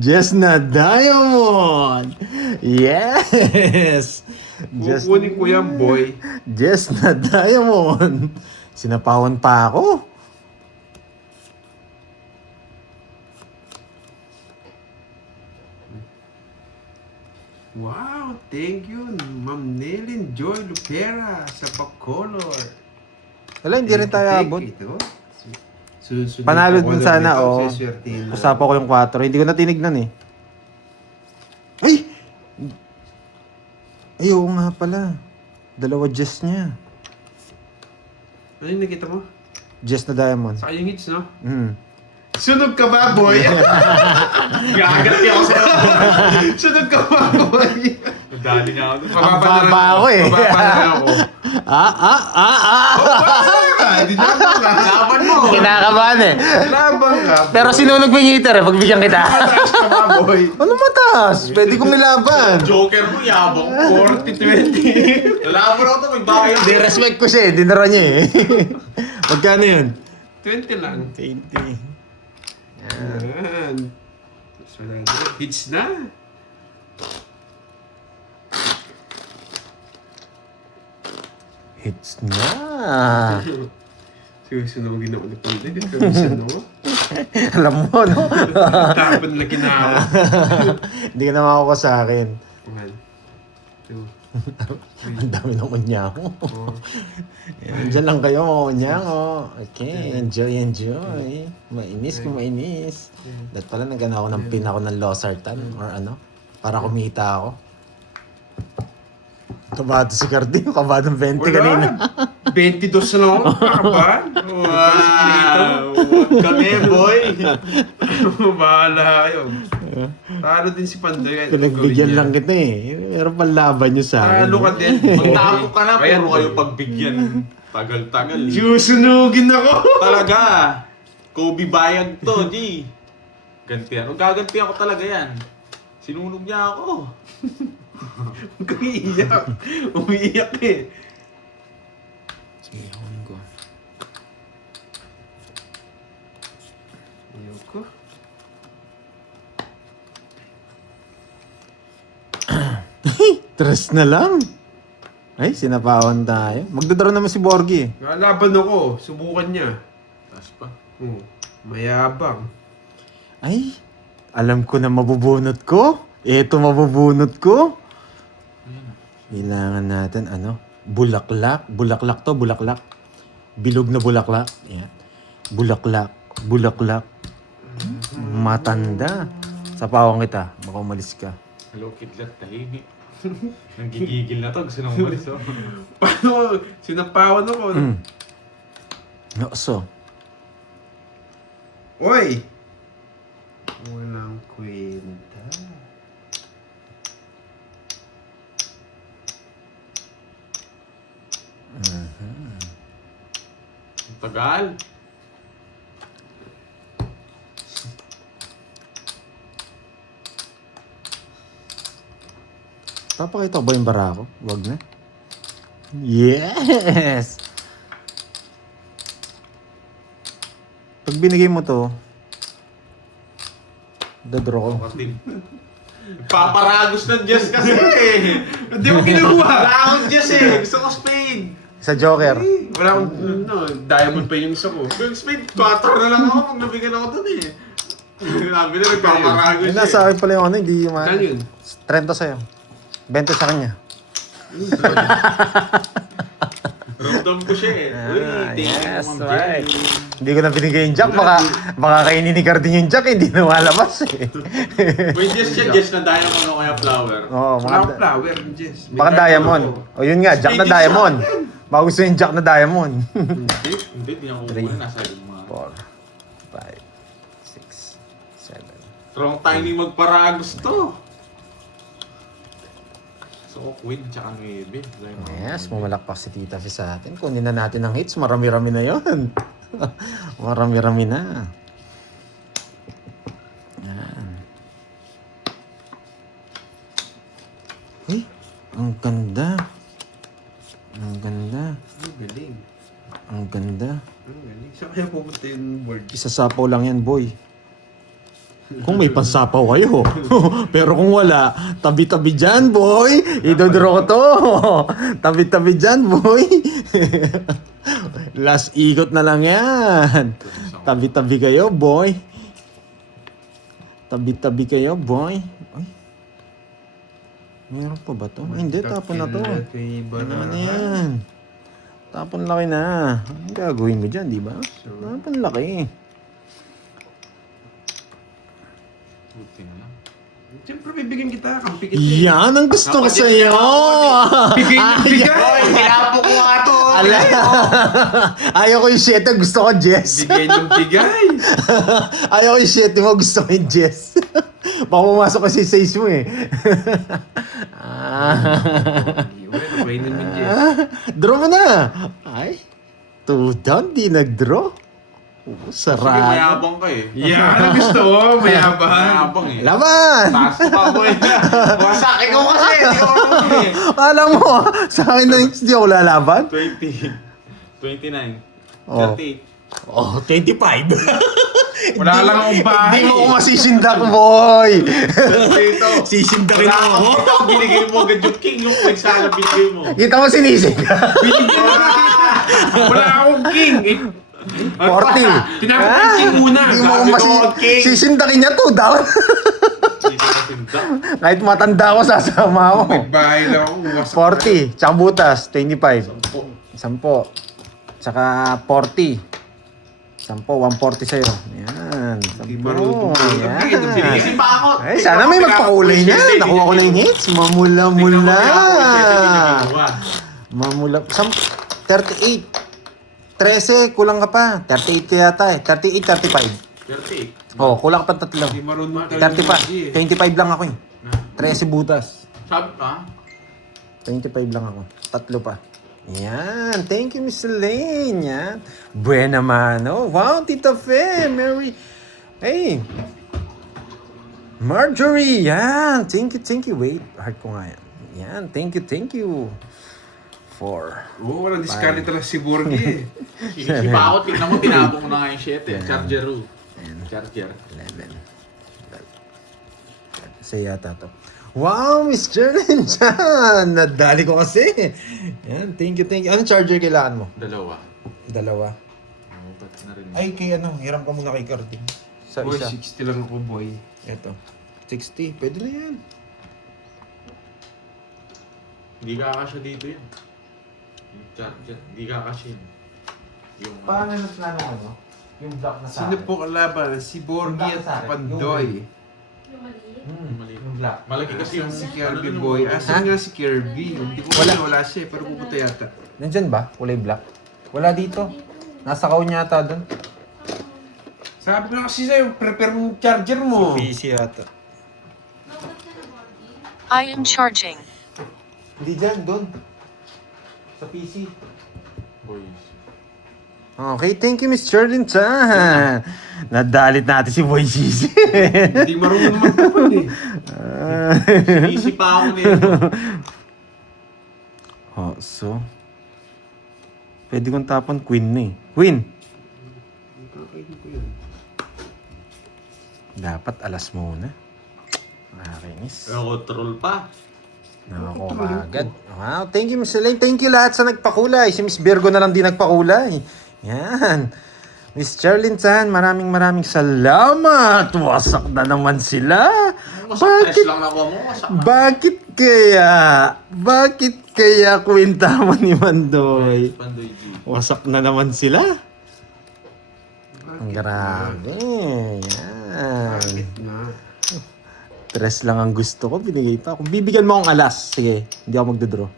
Jess na diamond! Yes! Jess, Kukunin ko yan, boy. Jess na diamond! Sinapawan pa ako. Wow, thank you, Ma'am Nelin Joy Lupera sa Bacolor. Wala, hindi rin tayo abot. Ito. Susunod Panalo ako din na sana, dito, oo. siswertihin na. Usapa ko yung 4. Hindi ko na tinignan eh. Ay! Ay, oo nga pala. 2 Jess niya. Ano yung nakita mo? Jess na diamond. Saka yung hits, no? Hmm. Sunog ka ba, boy? Gagati ako sa'yo. Sunog ka ba, boy? Dali nga ako dun. Ang baba ako eh. Mababa na ako. Di labang ka. Laban mo. Kinakabahan eh. Labang ka. Pero sinunog mo yung heater eh, pagbigyan kita. Mataas ka ba, boy? Ano mataas? Pwede kong nilaban. Joker mo, yabang. 40-20. Nalaban ako to, may bahay. Di respect ko siya eh, dinara niya eh. Magkano yun? 20 lang. 20. Yan. Mas wala na. Hits na. Hits na. Susunogin ako ni Panday. Susunod ako. Alam mo, no? Tapon na kinawa. Hindi ka na makuha sa akin. 1, 2, Ang dami ng unyako. 4. Diyan lang kayo, mga unyako. Okay, enjoy, enjoy. Mainis kung mainis. Dahil pala nagano ako ng pin ako ng Losartan or ano, para kumita ako. Kabado si Cardi, kabado ng 20 kanina. 22 na lang ako. Kakabahan. Wow! Kami, boy. Bahala kayo. Talo din si Panday. Pinagbigyan lang kita eh. Meron pang laban nyo sa akin. Talo ka din. Magtapo ka na, Ayan, puro kayo boy. pagbigyan. Tagal-tagal. Susunugin ako. Talaga. Kobe Bayag to, G. Gantihan. O gagantihan ko talaga yan. Sinunog niya ako. Huwag kang iiyak. Umiiyak eh. Sige, kunin ko. Ayoko. Tres na lang. Ay, sinapawan tayo. Magdodraw naman si Borgie eh. Lalaban ako. Subukan niya. Taas pa. Mayabang. Ay, alam ko na mabubunot ko. Ito mabubunot ko. Kailangan natin, ano, bulaklak. Bulaklak to, bulaklak. Bilog na bulaklak. Yan. Bulaklak. Bulaklak. Matanda. Sapawang kita. Baka umalis ka. Hello, kidlat, tahimik. Nanggigigil na to. Gusto nang umalis, oh. Paano? Sinapawan ako. So, Oy! Walang kwenta. Ang tagal. papakita ko ba yung bara ko? Wag na. Yes! Pag binigay mo to, dadraw ko. Martin. Paparagos ng Jess kasi eh. Hindi mo kinuha! Wala akong Jess eh. Gusto ko spade. Sa Joker. Wala akong, diamond pa yung isa ko. Yung spade, 4 na lang ako pag nabigyan ako dun eh. Sabi na nagpaparagos Yun, nasa akin pala yung ano, hindi yung Saan yun? 30 sa'yo. 20 sa kanya. Ramdam ko siya eh. Uy, thank you, Ma'am right. Jenny. Hindi ko na binigay yung jack. Baka kainin ni Cardin yung jack, hindi lumalabas eh. May Jess siya, Jess na diamond o kaya flower. Oo, Wala akong mga... flower, Jess. May Baka card diamond. ako. O yun nga, jack na Spade diamond. Baka gusto yung jack na diamond. Hindi, di ako kukunin. Nasa yung mga... 4, 5, 6, 7. Strong timing magparagos to. So, queen tsaka 9. Yes, mamalakpak si Tita Fi sa atin. Kunin na natin ang hits. Marami-rami na yon. Marami-rami na. Yan. Ang ganda. Ang ganda. Ang galing. Ang ganda. Ang galing. Saan kaya pupunta yung board? Isasapaw lang yan, boy. Kung may pansapaw kayo. Pero kung wala, tabi-tabi dyan, boy. Idodro ko to. Tabi-tabi dyan, boy. Last ikot na lang yan. Tabi-tabi kayo, boy. Tabi-tabi kayo, boy. Ay. Meron pa ba to? Ay, hindi, tapon na to. Kay Ano Baraha. na yan? Tapon laki na. Ang gagawin mo dyan, di ba? Tapon laki. Buti na lang. Siyempre, bibigyan kita. Kampi kita eh. Yan ang gusto ko Kapatid sa'yo! Bigay ng bigay! Tinapo ko nga to! Ala! Ayaw ko yung 7, gusto ko Jess. Bigay ng bigay! Ayaw ko yung 7 mo, gusto ko yung Jess. Baka pumasok kasi sa 6 mo eh. Wala, napainin mo, Jess. Draw mo na! Ay, 2 down, di nag-draw. Sige, Sarap. mayabang ka eh. Yan, gusto ko. Mayabang. Mayabang eh. Laban! Taas ko pa ako eh. Wasak, ikaw kasi. Hindi ko marunong eh. Alam mo, sa akin na hindi ako lalaban. 20. 29. Oh. 38. Oh, 25. Wala lang akong bahay. Hindi mo ako masisindak, boy. Dito. Sisindakin Wala ako. akong dito. Binigay mo agad yung king. Yung point sana binigay mo. Kita mo sinisig. Binigyan na kita. Wala akong king. 40. Tinapos ko yung king muna. Hindi mo ako Sabi ko, king. sisindakin niya 2 down. Dito na sindak. Kahit matanda ako, sasama ako. May bahay lang ako. Wasak 40. Tsaka butas, 25. 10. Tsaka 40. 10, 140 sa'yo. Yan. Hindi 10. marunong Yan. Sinisi pa ako. Ay, sana may magpakulay niya. Nakuha ko na yung hits. Mamula-mula. Mamula. 38. 13, kulang ka pa. 38 ka yata eh. 38, 35. 38. Oh, kulang ka pa 3. Hindi marunong talaga. 35. 25 lang ako eh. 13 butas. Sabi pa. 25 lang ako. 3 pa. Yan. Thank you, Miss Elaine. Yan. Buena mano. Wow, Tita Fe. Mary. Hey. Marjorie. Yan. Thank you. Wait. Heart ko nga yan. Yan. Thank you. 4. Oo, walang discount talaga si Borgie eh. Sinisi pa ako. Tingnan mo, tinabong ko na nga yung 7 eh. Charger room. Charger. 11. Sa yata to. Wow, Miss Jerlyn dyan! Nadali ko kasi. Yan, thank you. Anong charger kailangan mo? 2. 2. Ba't na rin. Ay, kay ano, hiram ka muna kay Carding. Sa Boy, isa. 60 lang ako, boy. Ito. 60. Pwede na yan. Hindi kakasya dito yan. Yung charger. Hindi kakasya yun. Yung... Paano yung plano ano? Yung block na sa Sino po kalaban? Si Borgie at Pandoy. Mali. Yung block. Malaki kasi yung... Si Kirby, boy. Asan nga si Kirby? Hindi ko wala siya eh. Pero pupunta yata. Nandyan ba? Kulay black? Wala dito. Nasa kaunya yata doon. Sabi ko na kasi sa'yo, prepare mo yung charger mo. PC yata. I am charging. Hindi dyan, doon. Sa PC. Boys. Okay, thank you, Miss Jerlyn Chan. Nadalit natin si Boy Sisi. Hindi marunong magtapon eh. Sinisi pa ako nito. Oh, so. Pwede kong tapon Queen na eh. Queen! Dapat alas muna. Nakakainis. Ako troll pa. Nako agad. Wow, thank you, Miss Elaine. Thank you lahat sa nagpakulay. Si Miss Virgo na lang din nagpakulay. Yan. Miss Jerlyn Chan, maraming salamat. Wasak na naman sila. Wasak tres lang nakuha mo. Wasak na. Bakit kaya kwenta mo ni Mandoy? Pandoy G. Wasak na naman sila. Ang grabe. Yan. Bakit na? 3 lang ang gusto ko, binigay pa. Kung bibigyan mo akong alas, sige, hindi ako magdodraw.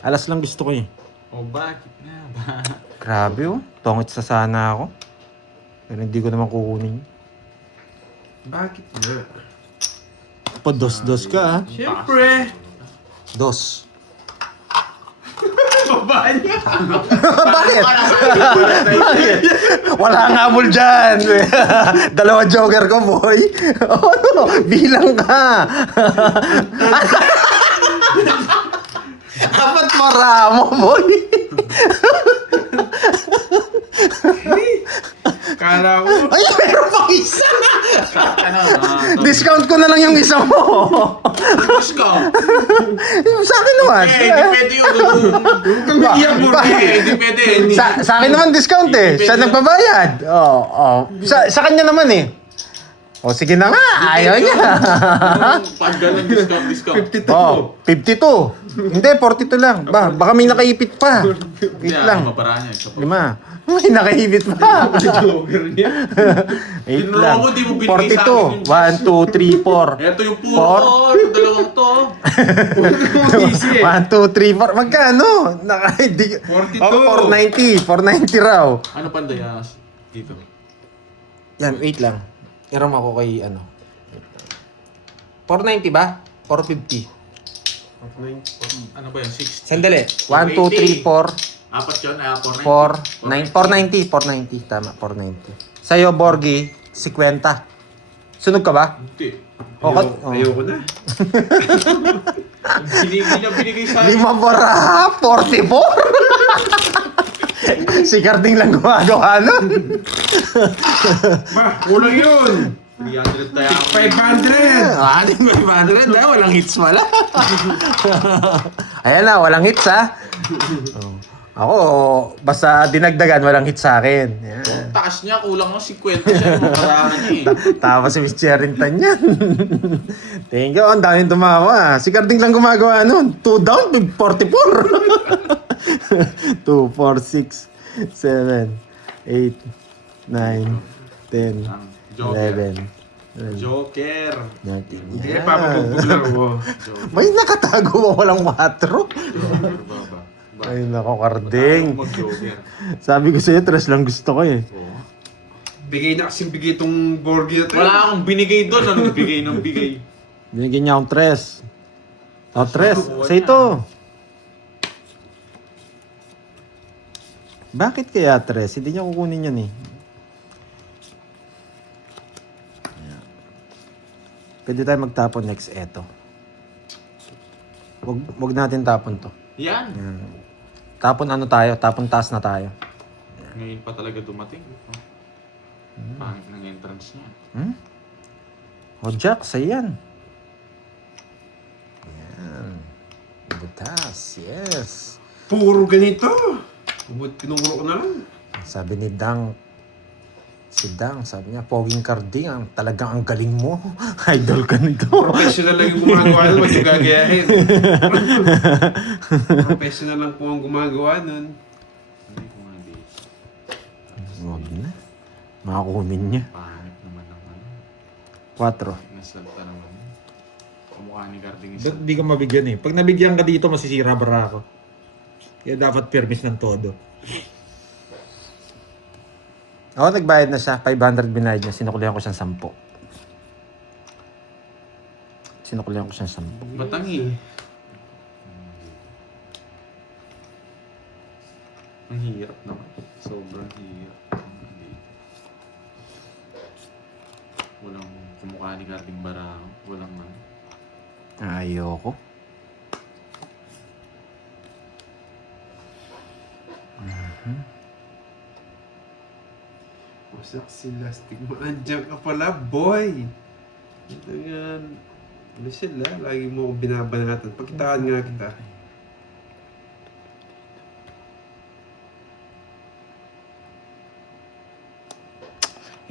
Alas lang gusto ko eh. Oh, bakit nga ba? Grabe oh, tongit sa sana ako. Pero hindi ko naman kukunin. Bakit na? Pa-dos-dos ka ah. Siyempre! Dos. Baba niya! Bakit? Bakit? Wala nga habol dyan. 2 joker ko, boy. Oh, no. Bilang ka. 4 maramo, boy. Ay, meron pang isa! Ano? Discount ko na lang yung isa mo. Discount. Sa akin naman. Eh, hindi pwede yun. Hindi pwede. Sa akin naman discount eh. Siya nagbabayad. Oo. Sa kanya naman eh. O sige na nga, ayaw niya. Pag ganun, discount. 52. Oh, 52. Hindi, 42 lang. Baka may nakaipit pa. Wait lang. Maparaan niya. 5. May nakaipit pa. Joker niya. 8 Tinuro lang. ko, di mo binigay sa akin 42. 1, 2, 3, 4. Ito yung puro. Ito dalawang to. Easy eh. 1, 2, 3, 4. Magkano? 42. 490. 490 raw. Ano pandayas? Dito. Yan, wait lang. Iram ako kay ano. 490 ba? 450. Ano ba yan? 60? Sandali. 1, 2, 3, 4. Apat yun. 490. 490. Tama, 490. Sa'yo, Borgie, 50. Sunog ka ba? Hindi. Ayoko na. Binigay sa akin. 5 para 44? Si Carding lang gumagawa nun. Ma, kulang yun. 300 tayo. 500. Ano yung 500? Walang hits pala. Ayan na, walang hits ha. Ako, basta dinagdagan, walang hits sa akin. Yan. Taas niya, kulang ng 50 siya. Maparahan niya eh. Tapos si Miss Cherrington yan. Thank you. Ang daming tumawa. Si Carding lang gumagawa nun. 2 down, 44. 2, 4, 6, 7, 8, 9, 10, Joker. 11, Joker. 19. Eh, papabugbog lang ako. May nakatago mo walang 4. Baba. Ay, nako, Carding. Mag-Joker. Sabi ko sa'yo, 3 lang gusto ko eh. Oo. Bigay na kasing bigay itong Borgie na to. Wala akong binigay doon. Anong bigay ng bigay? Binigyan niya akong 3. O, 3. Sa ito. Bakit kaya 3? Hindi niya kukunin yan eh. Pwede tayo magtapon next eto. Wag natin tapon to. Yan. Tapon ano tayo? Tapon taas na tayo. Ngayon pa talaga dumating. Oh. Pangit ng entrance niya. O Jack, yan. Yan. Butas, yes. Puro ganito. Pinuro ko na lang. Sabi ni Dang, sabi niya, Poging Carding, talagang ang galing mo. Idol ka nito. Professional lang yung gumagawa nun. Ba't yung gagayahin? Professional lang po ang gumagawa nun. Hindi ko nga di. Huwag na. Makakunin niya. Pangit naman ng ano. 4. Nasalta naman. Kamukha ni Carding isa. Ba't di ka mabigyan eh? Pag nabigyan ka dito, masisira bara ako. Kaya dapat permis ng todo. Ako nagbayad na siya. 500 binayad niya. Sinukulihan ko siyang 10. Sinukulihan ko siyang 10. Batangi. Ang hirap naman. Sobrang hirap. Walang kumukha ni Carding Barao. Walang man. Ayoko. Wasak si Lastig. Andiyan ka pala, boy. Ayan. Ano sila? Lagi mo akong binabanatan. Pagkitaan nga kita.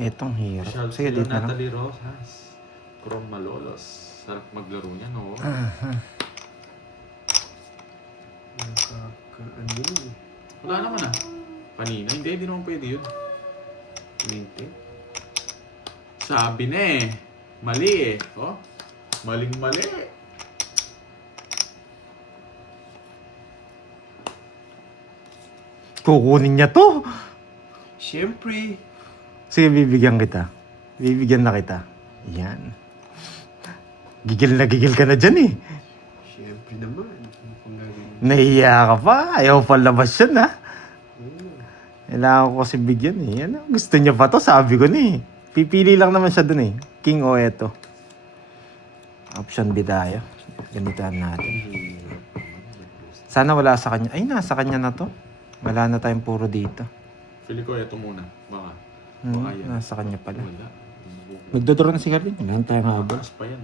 Etong hirap. Siya Sige, sila dito na lang. Natalie Rosas. From Malolos. Sarap maglaro niya, no? Ano? Wala naman ah. Kanina, hindi naman pwede yun. Minti. Sabi na eh. Mali eh. Oh? Maling mali. Kukunin niya to. Siyempre. Sige, bibigyan kita. Bibigyan na kita. Yan. Gigil ka na dyan eh. Siyempre naman. Ano pang gagawin? Nahiya ka pa. Ayaw pa labas yan ha. Kailangan ko kasi bigyan eh. Ano? Gusto niya pa to, sabi ko na eh. Pipili lang naman siya dun eh. King o eto. Option B tayo. Ganitaan natin. Sana wala sa kanya. Ay, nasa kanya na to. Wala na tayong puro dito. Pili ko ito muna. Baka. Baka yan. Nasa kanya pala. Wala. Nagdodraw na si Carding. Wala tayong habol. Taas pa yan.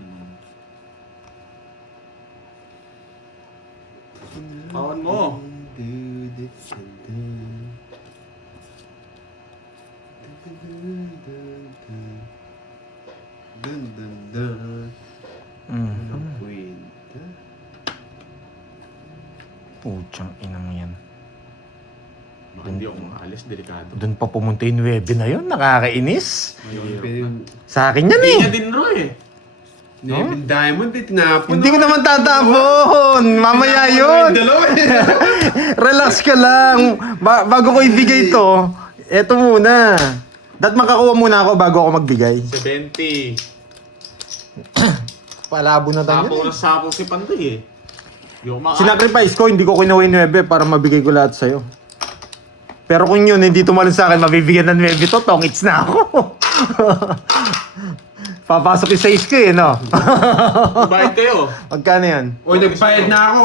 Pawan mo. Putsang inang yan. Baka hindi ako maalis, delikado. Doon pa pumunta yung 9 na yun. Nakakainis. Mahirap. Sa akin yan Hindi eh. niya din ro eh. Neville Diamond, tinapon. Hindi ko naman tatapon. Mamaya yun. Relax ka lang. Bago ko ibigay to, eto muna. Dat makakuha muna ako bago ako magbigay. 70. Palabo na tayo Sapo yun na sapo si Pandoy eh. Yung Sinacrifice ko, hindi ko kinuha yung 9 para mabigay ko lahat sa'yo. Pero kung yun, hindi tumalon sa akin, mabibigyan ng 9 to, tongits na ako. Papasok yung 6 ko eh, no? Bayad kayo. Magkano yan? Oy, nagbayad na ako.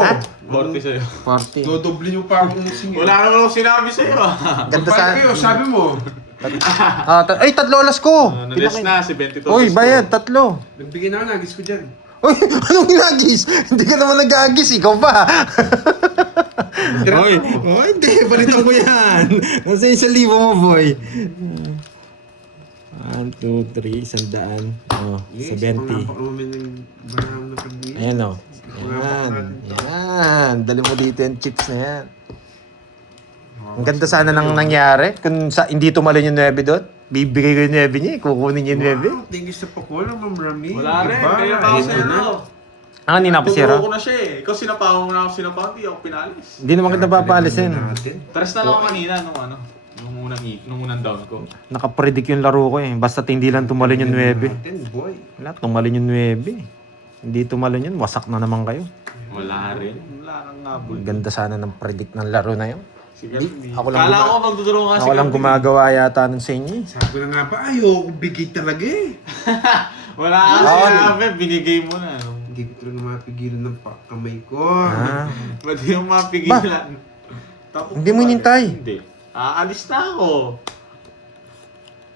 40 sa'yo. 40. Dodoble niyo pa akong singil. Wala naman ako sinabi sa'yo ah. Ganda Nagbayad kayo, sabi mo. Ay, 3 oras ko! Nalis na si 22. Uy, bayad, 3. Nagbigay na ako, nagis ko dyan. Uy, anong ginagis? Hindi ka naman nag-agis, ikaw pa. Oy, hindi, palitan mo yan. Nasa 1,000 mo, boy. 1, 2, 3, 100. Oh, 70. Pangapakalumin ng barang na pag-ibig. Ayan o. Yan. Yan. Dali mo dito yung chips na yan. Ang ganda sana nang nangyari. Kung hindi tumalon yung 9 doon, bibigay ko yung 9 niya eh. Kukunin niya yung 9. Wow, thank you sa pakula, Ma'am Rami. Wala rin. Diba? Kaya pa ako Ayun sa'yo na. no. Ah, hindi na ako sira. Tumuko na siya eh. Ikaw sinapawan mo na ako sinapawan, hindi ako pinalis. Hindi naman kita papalisin. Tres na lang ako kanina nung ano. Nung unang down ko. Nakapredict yung laro ko eh. Basta't hindi lang tumalon yung 9. Natin, boy. Wala, tumalon yung 9. Hindi tumalon yun, wasak na naman kayo. Wala rin. Wala kang ngabol. Ang ganda sana ng predict ng laro na yun. Sige, ako lang Kala ko magduduro nga Ako lang gumagawa yata nun sa inyo eh. Sabi ko na nga ba, ayoko bigay talaga eh. Wala ka sinabi, binigay mo na. No? Hindi ko talaga mapigilan ng kamay ko. Ah. Ba't yung mapigilan? Tapos Hindi mo hinintay. Hindi. Aalis na ako.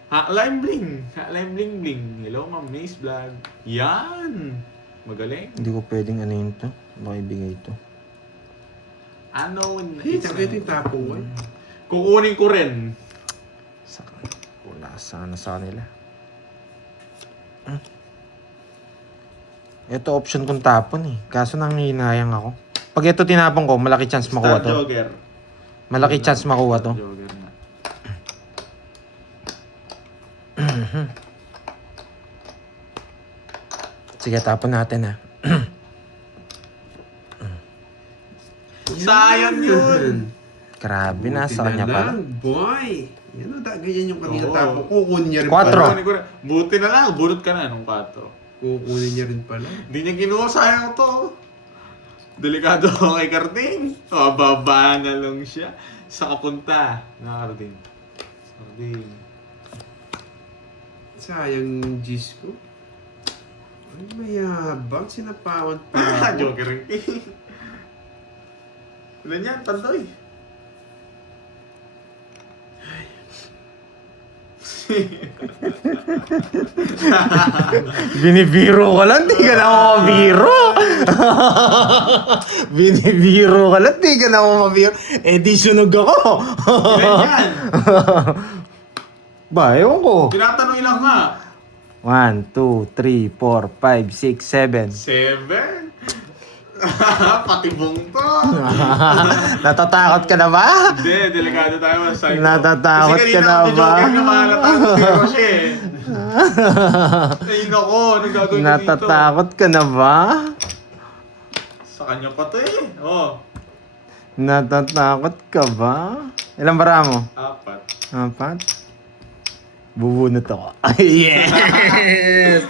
Hotline bling. Hotline bling bling. Hello, Ma'am Mace Vlog. Yan. Magaling. Hindi ko pwedeng ano yun to. Baka ibigay ito. Ano? Kita ko ito yung tapo ko eh. Kukunin ko rin. Wala sana sa kanila. Ito option kong tapon eh. Kaso nanginayang ako. Pag ito tinapon ko, malaki chance makuha Star to. Jogger. Malaki chance makuha to. Star Jogger na. Sige, tapon natin ah. Sayang yun. Grabe na, sa kanya Buti na pala. lang, boy. Yan o, ganyan yung kanina Oo. tapo. Kukunin niya rin 4. pala. Kukunin ko rin. Buti na lang. Bunot ka na nung 4. Kukunin niya rin pala. Hindi niya kinuha, sayang to. Delikado ako kay Karding. Bababa na lang siya. Sa kapunta. Na Karding. Karding. Sayang yung G's ko. Ay, mayabang. Sinapawan pa ako. Joker ring king. Ilan yan, Pandoy? Binibiro ka lang, di ka na ako mabiro. Binibiro ka lang, di ka na ako mabiro. Eh di sunog ako. Ilan yan? Ba, ewan ko. Tinatanong ilang nga. 1, 2, 3, 4, 5, 6, 7. 7? Pati bungto. Natatakot ka na ba? Hindi, delikado tayo sa side. Natatakot Kasi ka na kanina ako ba? Joker na mahalata. Zero siya eh. Ay nako, anong gagawin ko dito? Natatakot ka na ba? Sa kanya pa to eh. Oh, Natatakot ka ba? Ilang bara mo? 4. 4? Bubunot ako. Yes!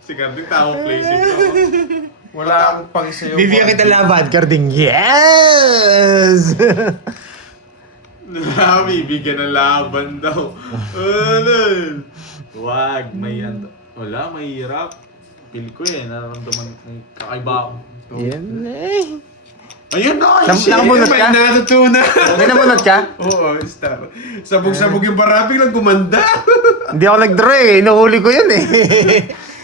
Si Karding tao placing ko. Wala akong pang sa'yo. Bibigyan kita laban, Karding. Yes! Bibigyan ng laban daw. Ano? Wag, may wala, mahirap. Feel ko eh, nararamdaman may kakaiba ako. Yan eh. Ayun na, Nakabunot May ka? natutunan. May namunod ka? Oo, star. Sabog-sabog yung barabing lang gumanda. Hindi ako nag-draw eh. Inuhuli ko yun eh.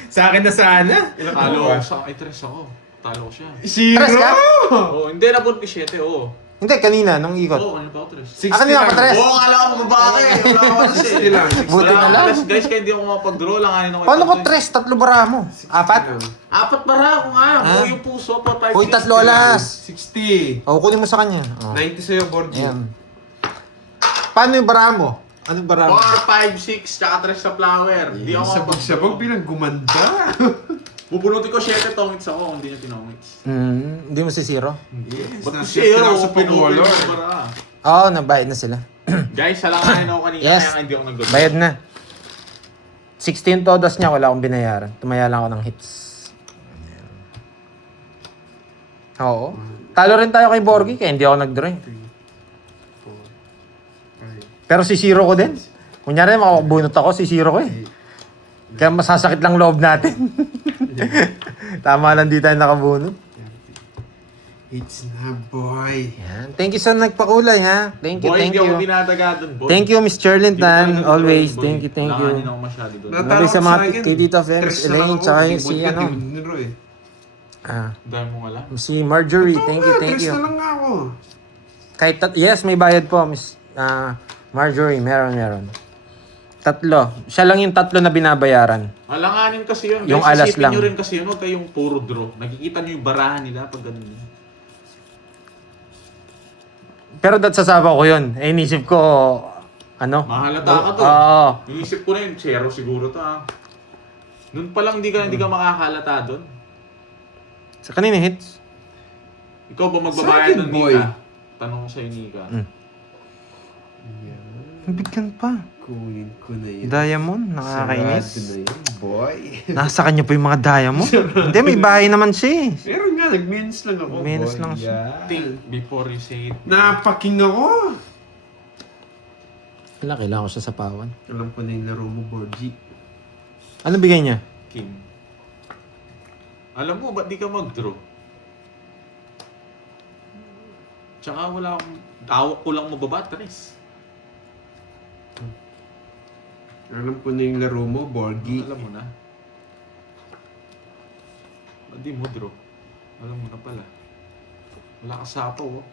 Sa akin na sana. Talo ko sa... Ay, 3 ako. Talo ko siya. Zero! Tres ka? Oo, hindi na bunti 7, oo. Hindi, kanina, nung ikot. Oo, ano pa ako 3? 60 Ah, kanina lang. ka tres. Oo, akala ko mababa eh. Wala ako kasi. 60 lang. 60 Buti na lang. Guys, kaya hindi ako mapag-draw lang. Paano ko tres? Tatlo bara mo? Apat? lang. 4 bara ako nga. Ah. Oo, yung puso pa. 5, Uy, tatlo alas. 60. O, kunin mo sa kanya. Oh. 90 sa'yo, Borgie. Ayan. Paano yung bara mo? Anong bara mo? 4, 5, 6, tsaka 3 sa flower. Hindi ako Sabog-sabog bilang gumanda. Bubunutin ko 7 tongits ako kung hindi niya tinongits. Hindi mo si Zero? Yes, Ba't nasa siya ako yun? sa pag-color. Oo, nabayad na sila. Guys, salanganin ako kanina Yes. kaya hindi ako nag-draw. Bayad na. 16 todos niya, wala akong binayaran. Tumaya lang ako ng hits. Ayan. Oo. Talo rin tayo kay Borgie, kaya hindi ako nag-draw. eh. 4, 5, Pero si Zero ko din. Kunyari, makakabunot ako, si Zero ko eh. Kaya masasakit lang loob natin. Tama lang di tayo nakabunot. It's na, boy. Yan. Thank you sa nagpakulay ha. Thank you, Boy, thank hindi ako you. dinadaga doon, boy. Thank you, Miss Charlene Hindi ko Tan. talaga Always. boy. Thank you, thank you. Langanin ako masyado doon. Sabi sa mga kay Tito Felix, Tres na lang Elaine, ako. tsaka Di si mo- ano. di mo diniro eh. Ah, Dahil mo nga lang. si Marjorie. Thank you, thank Tres you. na lang ako. Kahit yes, may bayad po, Miss Marjorie. Meron. Tatlo. Siya lang yung tatlo na binabayaran. Alanganin kasi yun. Yung Guys, alas isipin lang. nyo rin kasi yun. Huwag kayong puro draw. Nakikita nyo yung barahan nila pag ganun yun. Pero sasama ko yun. Eh, inisip ko, ano? Mahalata ka to. Oo. Inisip ko na yun. Zero siguro to ah. Noon pa lang hindi ka makakalata doon. Sa kanina hits. Ikaw ba Sa magbabayad akin, doon, boy. Nika? Tanong ko sa'yo, Nika. Yan. Bigyan pa. Kunin ko na yun. Diamond, Sarado nakakainis. na yun, boy. Nasa kanya po yung mga diamond. Hindi, may bahay naman siya eh. Meron nga, nag-minus lang ako, Minus boy. lang siya. Yan. Think before you say it. Napaking ako. Kailangan ko siya sa pawan. Alam ko na yung laro mo, Borgie. Ano bigay niya? King. Alam mo, ba't di ka mag-draw? Tsaka wala akong... Tawag ko lang mababa, Tres. Alam ko na yung laro mo, Borgie. Alam mo na. Ba't di mo draw? Alam mo na pala. Wala ka sapaw, oh.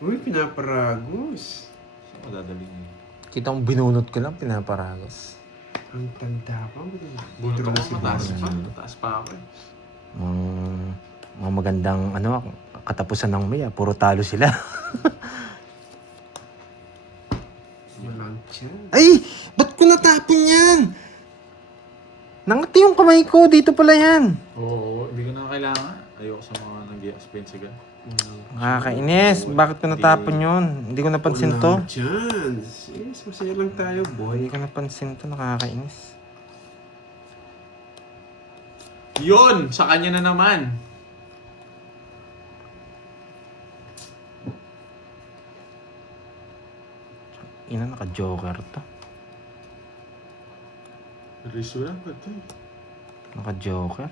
Uy, pinaparagos. Saan madadaling yun? Kita kong binunot ko lang, pinaparagos. Ang tanda pa. Bunot Draw ako, si mataas Borgie. pa. Mataas pa ako eh. Mga magandang, katapusan ng May, puro talo sila. Walang tiyan. Ay! Ba't ko natapon yan? Nangati yung kamay ko, dito pala yan. Oo, hindi ko na kailangan. Ayoko sa mga nag-i-explain sa gan. Nakakainis, bakit ko natapon yun? Hindi ko napansin to. Walang chance. Yes, masaya lang tayo, boy. Hindi ko napansin to, nakakainis. Yun! Sa kanya na naman. Ina, naka-joker to. Riso lang ba ito eh? Naka-joker.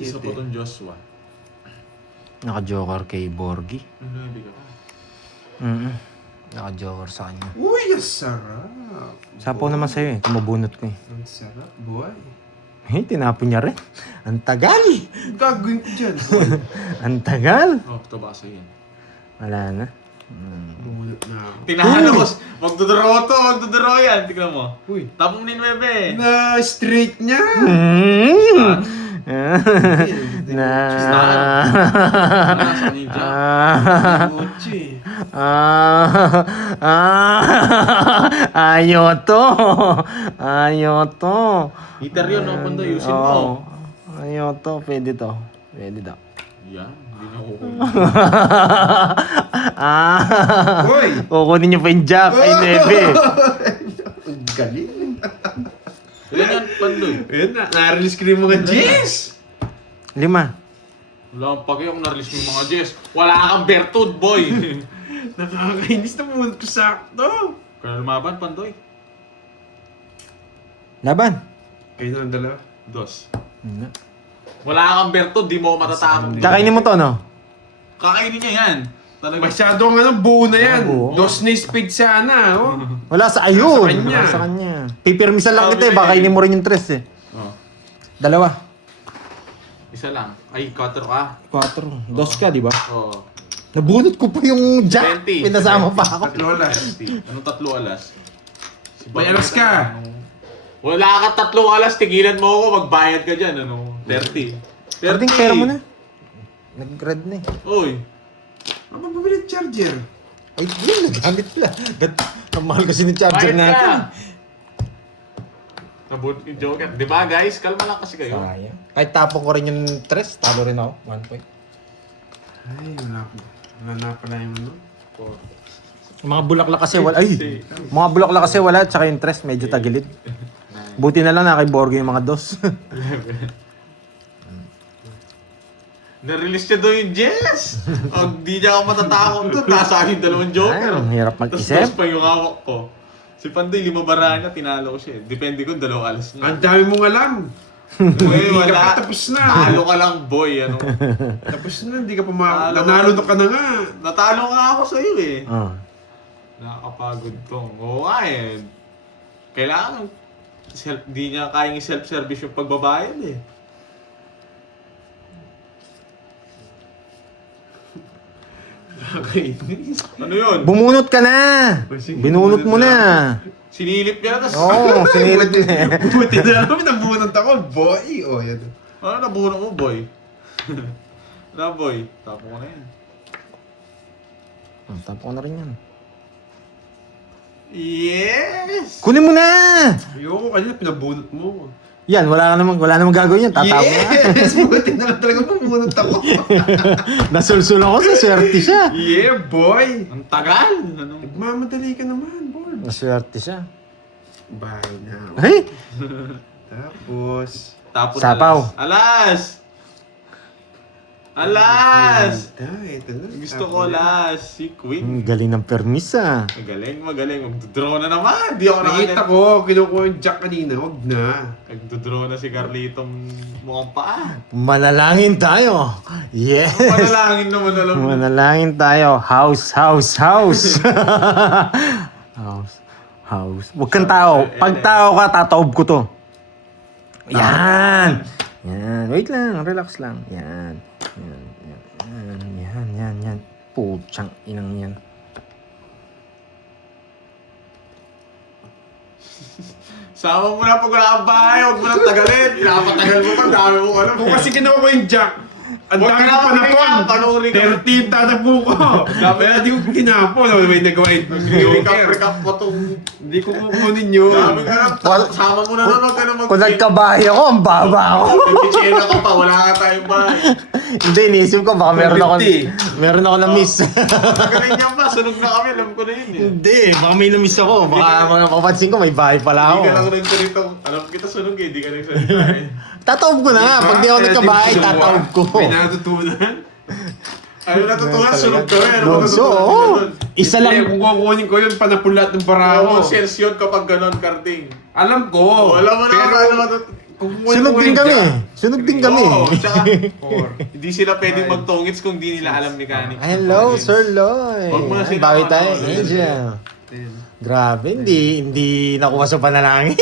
Isa pa tong Joshua. Naka-joker kay Borgie. Ano yung biga ka? Naka-joker sa kanya. Uy, ang sarap. Sapo naman sa'yo eh, kumabunot ko eh. Ang sarap, boy. Eh, tinapon niya rin. Ang tagal! Gagawin ko dyan, boy. Ang tagal! Oh, ito ba sa'yo yan? Wala na. Bumunot na ako. Tinahan ako. Magdodoro to, magdodoro yan. Tignan mo. Uy. Tapong ni 9. Na straight niya. Na. Nasa ninja. Mochi. Ayaw to. Ayaw to. Heater yun, no? Pando, yusin Oo. mo. Ayaw to. Pwede to. Pwede to. Yan, hindi na ako. Uy! Kukunin niyo pa yung jack. Ay, nebe. Ang galing. Ilan yan, Pandoy? Ayun na, na-release ko yung mga G's. 5. Wala akong pake yung na-release mo yung mga Jess. Wala kang bertud, boy. Nakakainis na pumunta ko sakto. Kaya lumaban, Pandoy. Laban. Kayo na ang dalawa. Dos. Wala kang Berto, di mo matatakot. Kakainin mo to, no? Kakainin niya yan. Talaga. Masyadong buo na yan. buo. Dos ni speed sana, oh. Wala sa ayun. Sa kanya. Wala sa kanya. Pipirmisan lang kita eh. Baka kainin mo rin yung 3 eh. Oh. Dalawa. Isa lang. Ay, 4 ka. 4. 2 ka, di ba? Oo. Nabunot ko pa yung jack. 20. Pinasama pa ako. 3 alas. 30. Anong 3 alas? May alas ka. Wala ka 3 alas, tigilan mo ako, magbayad ka dyan, ano? 30. Pwedeng pera mo na. Nag-red na eh. Uy. Ano ba bumili ng charger? Ay, yun, nagamit pala. Ang mahal kasi ng charger Bayad natin. ka. Nabunod yung Joker. Di ba guys? Kalma lang kasi kayo. Sayang. Kahit tapong ko rin yung 3, talo rin ako. 1 point. Ay, wala ko. Wala na pala yung ano. Mga bulaklak kasi wala. Ay! Mga bulaklak kasi wala. Tsaka yung 3, medyo tagilid. Buti na lang na kay Borgo yung mga 2. Na-release niya doon yung Jess! Ang di niya ako matatakot doon. Nasa akin 2 Joker. Ay, ang hirap Tapos mag-isip. pa yung hawak ko. Si Pandoy, 5 baraan niya, tinalo ko siya. Depende ko, 2 alas niya. Ang dami mong alam. Uy, Hindi ka wala. pa tapos na. Talo ka lang, boy. Ano? Tapos na, hindi ka pa Talo. nanalo na ka na nga. Natalo nga ako sa'yo eh. Oh. Nakakapagod to. Oo nga eh. Kailangan di niya kayang self-service yung pagbabayad eh. Nakakainis. Ano yun? Bumunot ka na! Sige, Binunot mo na! Sinilip niya na, tapos Oo, sinilip niya. Buti na lang, nabunot ako. Boy, oh, yan. ano nabuno mo, boy? Na, boy. Tapo ko na yan. Tapo ko na rin yan. Yes! Kunin mo na! Ayoko kanina, pinabunot mo. Yan, wala namang gagawin yan. Tatapo na. Yes! Buti na lang talaga bubunot ako. Nasulsul ako sa swerte siya. Yeah, boy! Ang tagal! Ano? Nagmamadali ka naman, boy. Naswerte siya. Bye now. Ay! Tapos... Tapos Sapaw. Alas! Alas! Ito na. Gusto ko alas. Si Queen. Galing ng permis ah. Magaling. Magdodraw na naman. Di ako Nakita nakita. ko, kinukuha yung jack kanina. Huwag na. Nagdodraw na si Carlitong mukhang paa. Manalangin tayo. Yes! Panalangin naman alam mo. Manalangin tayo. House. House. Huwag kang tao. Pag tao ka, tataob ko to. Yan. Wait lang. Relax lang. Yan. Putsang inang yan. Sama mo na pag wala kang bahay. Huwag mo nang tagalin. Pinapatagal mo pa. Dami mo alam. Kung kasi kinuha ko yung jack, ang Huwag dami ka ko na panahon. makinig, panoorin ka. 13 tatapo ko. Kaya di ko tinapon. May nagawa yung Recap mo itong... Hindi ko kukunin yun. Dami ka na. Sama mo na nun. Huwag ka na Kung nagkabahay ako, ang baba ako. Nagkichena ka pa. Wala ka tayong bahay. Hindi, iniisip ko baka meron ako na-miss. Tagaling niya pa. Sunog na kami. Alam ko na yun eh. Hindi, baka may na-miss ako. Baka mapapansin ko may bahay pala Hindi ako. ka lang nagsalita. Alam kita sunog eh. Hindi ka nagsalita eh. Tataob ko na nga. Pag di ako nagkabahay, tataob ko. May natutunan. Ano natutunan? Sunog ka rin. Ano Bonso, natutunan? oo. Isa Hindi, lang. kung kukunin ko yun, panapulat ng Ako baraho. sales yun kapag ganon, Carding. Alam ko. Wala mo na pero ano matutunan. kung kukunin Sunog ko din yung kami. jack, Sunog din kami. Oo, tsaka, hindi sila pwedeng magtongits kung di nila alam mechanics. Hello, Sir Loy. Huwag mo na Ay, sila bawi tayo, ano, Angel. Ayan. Grabe, hindi nakuha sa panalangin.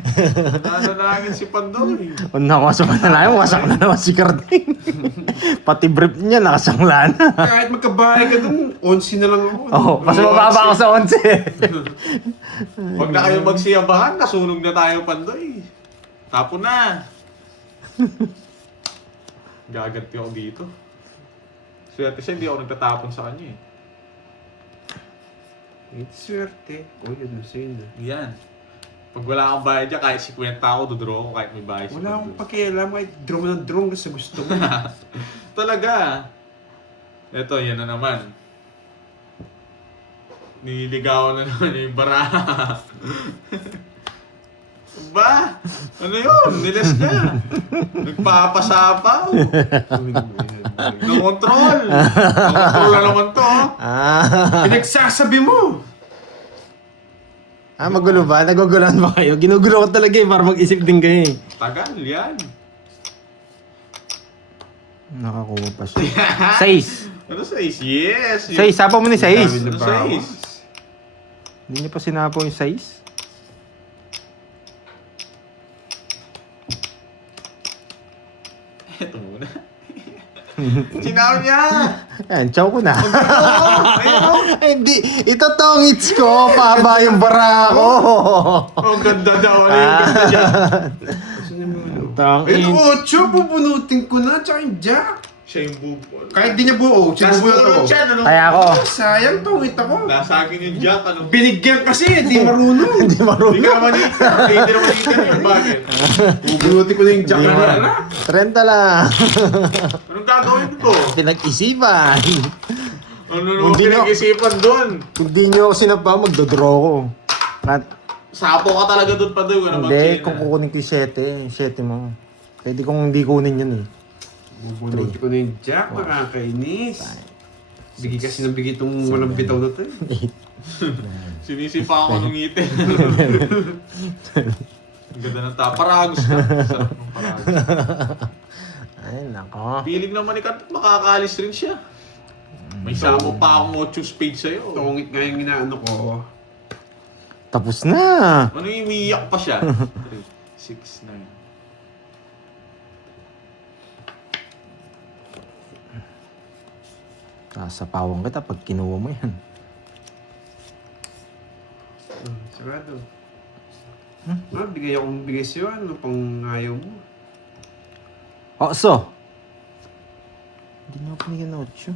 Nananangin si Pandoy. Kung nakuha sa panalangin, wasak na naman si Carding. Pati brief niya, nakasangla na. Kahit magkabahay ka dun, 11 na lang ako. Oh, mas mababa ako sa 11. Huwag na kayo magsiyabahan, nasunog na tayo, Pandoy. Tapon na. Gaganti ako dito. Swerte siya, hindi ako nagtatapon sa kanya eh. It's swerte. Uy, ano sa'yo na. Yan. Pag wala kang bayad dyan, kahit 50 ako, dodraw ako kahit may bayad si Wala akong Pandoy. pakialam, kahit draw na draw kasi gusto mo. Talaga. Eto, yan na naman. Nililigawan na naman yung baraha. Ba? Ano yun? Niles niya. Nagpapasapaw. No-control. No-control na naman to. Pinagsasabi mo! Magulo ba? Naguguluhan ba kayo? Ginugulo ko talaga eh, para mag-isip din kayo eh. Tagal, yan. Nakakuha pa siya. 6. Ano 6? Yes! 6, sapa mo ni 6. Dami na Ano bawas. size? Hindi niya pa sinapo yung 6. Ito muna. Sinaw niya! Ayan, chow ko na. Ayun o! Ay, hindi. Ito tongits ko. Paba yung bara ko. Oh, ganda daw. Ano yung ganda dyan? Sino mo ano? Tongits. Ito, 8, bubunutin ko na, tsaka yung jack. Siya yung bubol. Kahit di niya buo, Last sinubuyo bulot to. siya. Ano? Kaya ako. Sayang, tungit ako. Nasa akin yung jack. Ano? Binigyan kasi, di marunong. Hindi Hindi ka marunong. naman ito. Hindi naman ito yun. Bakit? Bubunutin ko na yung jack Hindi na man. wala. 30 lang. Anong gagawin ko? Pinag-isipan. Ano naman Hindi na- pinag-isipan doon? Kung di nyo ako sinapa, magdodraw ko. At Sapo ka talaga doon pa doon. Ano hindi, kung kukunin ko yung 7 mo. Pwede kong hindi kunin yun eh. Bubunutin ko na yung jack, nakakainis. Bigay kasi ng bigay itong walang bitaw na to. Sinisipa ako ng ngiti. Ang ganda ng taparagos na. Sarap ng paragos. Ay, nako. Piling naman ni Kat, makakaalis rin siya. May sabo pa akong 8 spade sa'yo. Tungit nga yung inaano ko. Tapos na. Ano yung umiiyak pa siya? 3, 6, 9. Sasapawan kita pag kinuha mo yan. Sarado. Bigay akong bigay sa'yo. Ano pang ayaw mo? So. Hindi na ako pinigyan ng 8.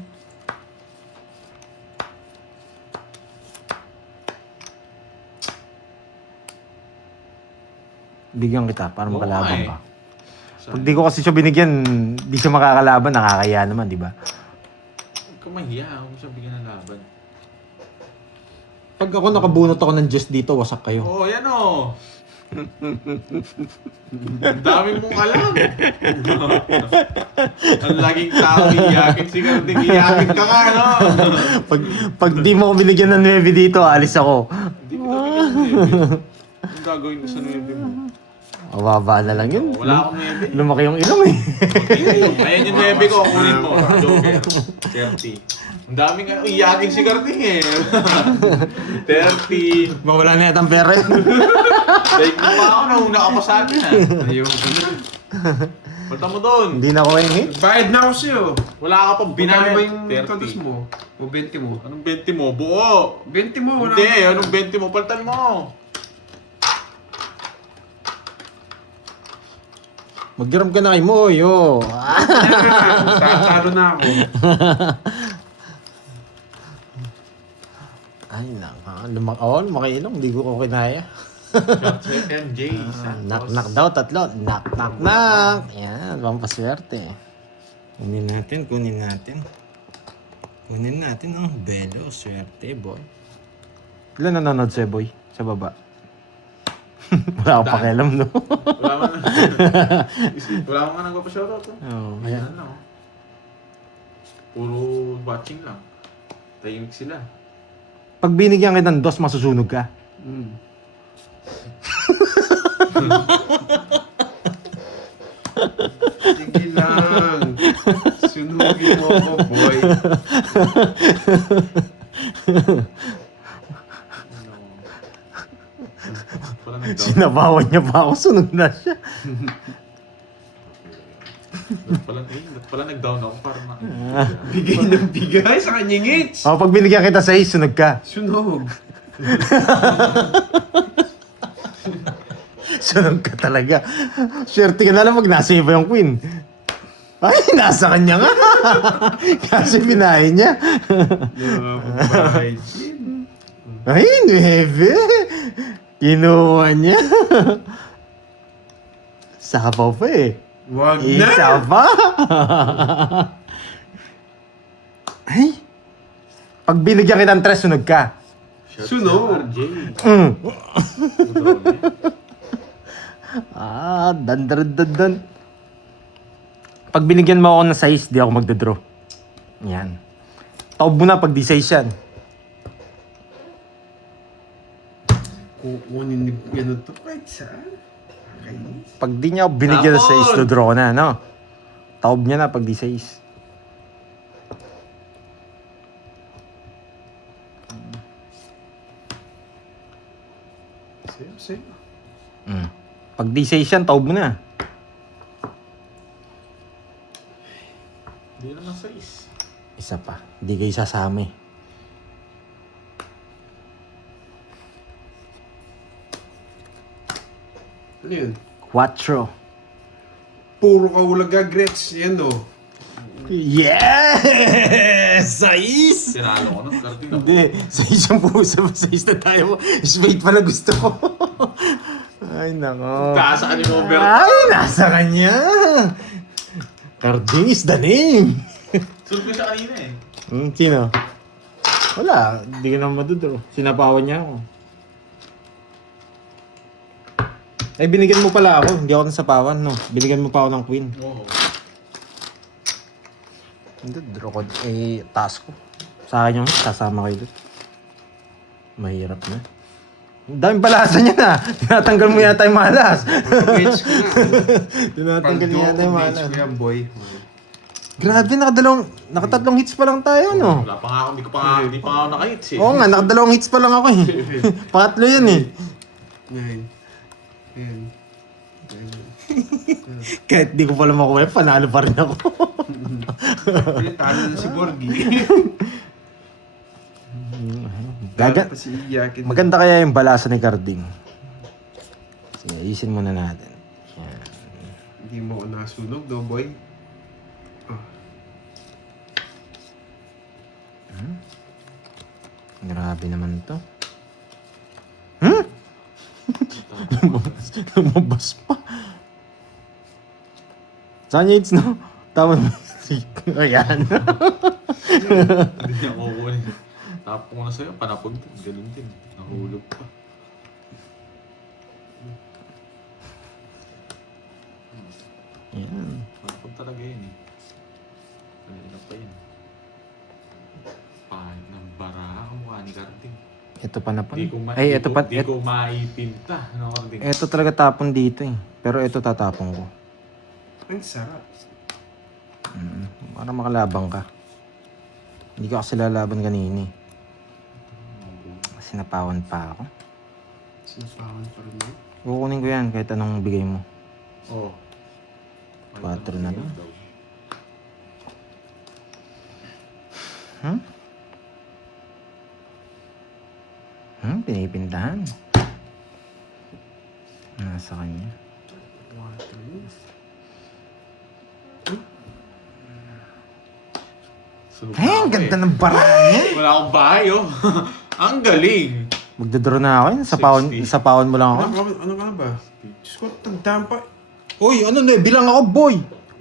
Bigyan kita para Oo makalaban nga ka. Pag di ko kasi siya binigyan, di siya makakalaban, nakakaya naman, di ba? Huwag ka mahiya. Huwag mo siya bigyan ng laban. Pag ako nakabunot ako ng Diyos dito, wasak kayo. Oo, yan o. Ang dami mong alam. Ang laging tao iyakin si Karding. Iyakin ka nga, no? Pag di mo ako binigyan ng 9 dito, alis ako. Hindi mo bigyan ng 9. Anong gagawin mo sa 9 mo? Mababa na lang yun. Wala akong 9. Lumaki yung ilong eh. Ayan yung 9 ko, kunin mo. Joker. 30. Ang daming iyakin si Karding eh. 30. Mawala na yata ang pera yun. Like mo pa ako, nauna ka pa sa akin ah. Ayaw ko na. Punta mo doon. Hindi na ako eh. Bayad na ako sa'yo. Wala ka pang Binali binayad. mo yung kados mo. O 20 mo. Anong 20 mo? Buo. 20 mo, wala. Hindi, anong 20 mo? Paltan mo. Magdiram ka na kay Moy, oh. Tatalo na ako. Ay, naka. Lumaki ilong. Hindi ko kinaya. Shot second, Jay. Knock daw, 3. Knock. Yan, pampaswerte. Kunin natin. Kunin natin ang belo. Swerte, boy. Ilan nanonood sa'yo, boy? Sa baba? Wala akong pakialam, no? Wala mo nga nagpapashoutout. Oo, Ayan kaya. lang. Puro watching lang. Tahimik sila. Pag binigyan kita ng 2, masusunog ka. Sige lang. Sunugin mo ako, boy. Wala nag-down. Sinabawan niya pa ako, sunog na siya. Pala nag-down ako para na. Bigay ng bigay sa kanyang hits. Pag binigyan kita 6, sunog ka. Sunog. Sunog ka talaga. Swerte ka na lang pag nasa iba yung queen. Ay, nasa kanya nga. Kasi binahin niya. Bahay. Ay, 9. Kinuha niya. Sabaw pa eh. Wag na. Isa pa. Ay. Pag binigyan kita ng 3, sunog ka. Sunog. RJ. Mm. Withdraw niya. Dan. Pag binigyan mo ako ng size, di ako magdodraw. Yan. Taob mo na pag di size yan. Kukunin ni ano to. Kahit saan. Okay. Pag di niya ako binigyan ng Tapon! size, dodraw ko na, no? Taob niya na pag di 6. Sa'yo. Pag di 6 yan, taob mo na. Hindi naman sa is. Isa pa. Hindi kayo sasama eh. Ano yun? 4. Puro kaulaga, Gretz. Yan o. Yes! 6! Tinalo ko ng karting. Hindi. 6 ang puso mo. 6 na tayo mo. Spade pala gusto ko. Ay, nako. Taas ka ni Robert. Ay, nasa kanya. Carding is the name. Sulog ko siya kanina eh. Sino? Wala. Hindi ka naman madudro. Sinapawan niya ako. Ay, binigyan mo pala ako. Hindi ako nasapawan, no? Binigyan mo pa ako ng queen. Oo. Hindi, draw ko. Eh, taas ko. Sa akin yung sasama kayo doon. Mahirap na. Ang daming balasa niya na. Tinatanggal mo yata yung malas. Pag-bench ko na. Tinatanggal niya yata yung Pag-bench malas. ko yan, boy. Grabe, nakatatlong hits pa lang tayo, no? Wala pa nga ako, hindi pa nga ako naka-hits eh. Oo nga, nakadalawang hits pa lang ako eh. Pangatlo yan eh. 9. Yan. Kahit di ko pala makuha, panalo pa rin ako. Talo na si Borgi. Gaga, Pa si Iyakin. maganda kaya yung balasa ni Carding. Sige, ayusin muna natin. Yan. Hindi mo ako nasunog, do boy. Grabe naman to. Lumabas pa. Saan yung hits, no? Tama mo. Ayan. Hindi niya kukunin. Tapos ko na sa'yo, panapon din. Ganun din. Nahulog pa. Ayan. Panapon talaga yun eh. Kanina pa yun. Pahit ng bara kamukha ni Carding. Ito pa na po. Di ko Ay, ito pa. Di ko maipinta. Ano Carding? Ito talaga tapon dito eh. Pero ito tatapon ko. Ang sarap. Para makalabang ka. Hindi ko kasi lalaban kanina eh. Kasi napawan pa ako. Sinapawan pa rin mo. Kukunin ko yan kahit anong bigay mo. Oo. 4 na lang. Pinipintahan. Nasa kanya. Sunog Ay, ang na ako ganda eh. ng bara niya. Wala akong bahay oh. Ang galing. Magdodraw na ako yun. Sa pawon mo lang ako. Ano ka na ba? Diyos ko, tandaan pa. Uy, ano na bilang ako, boy.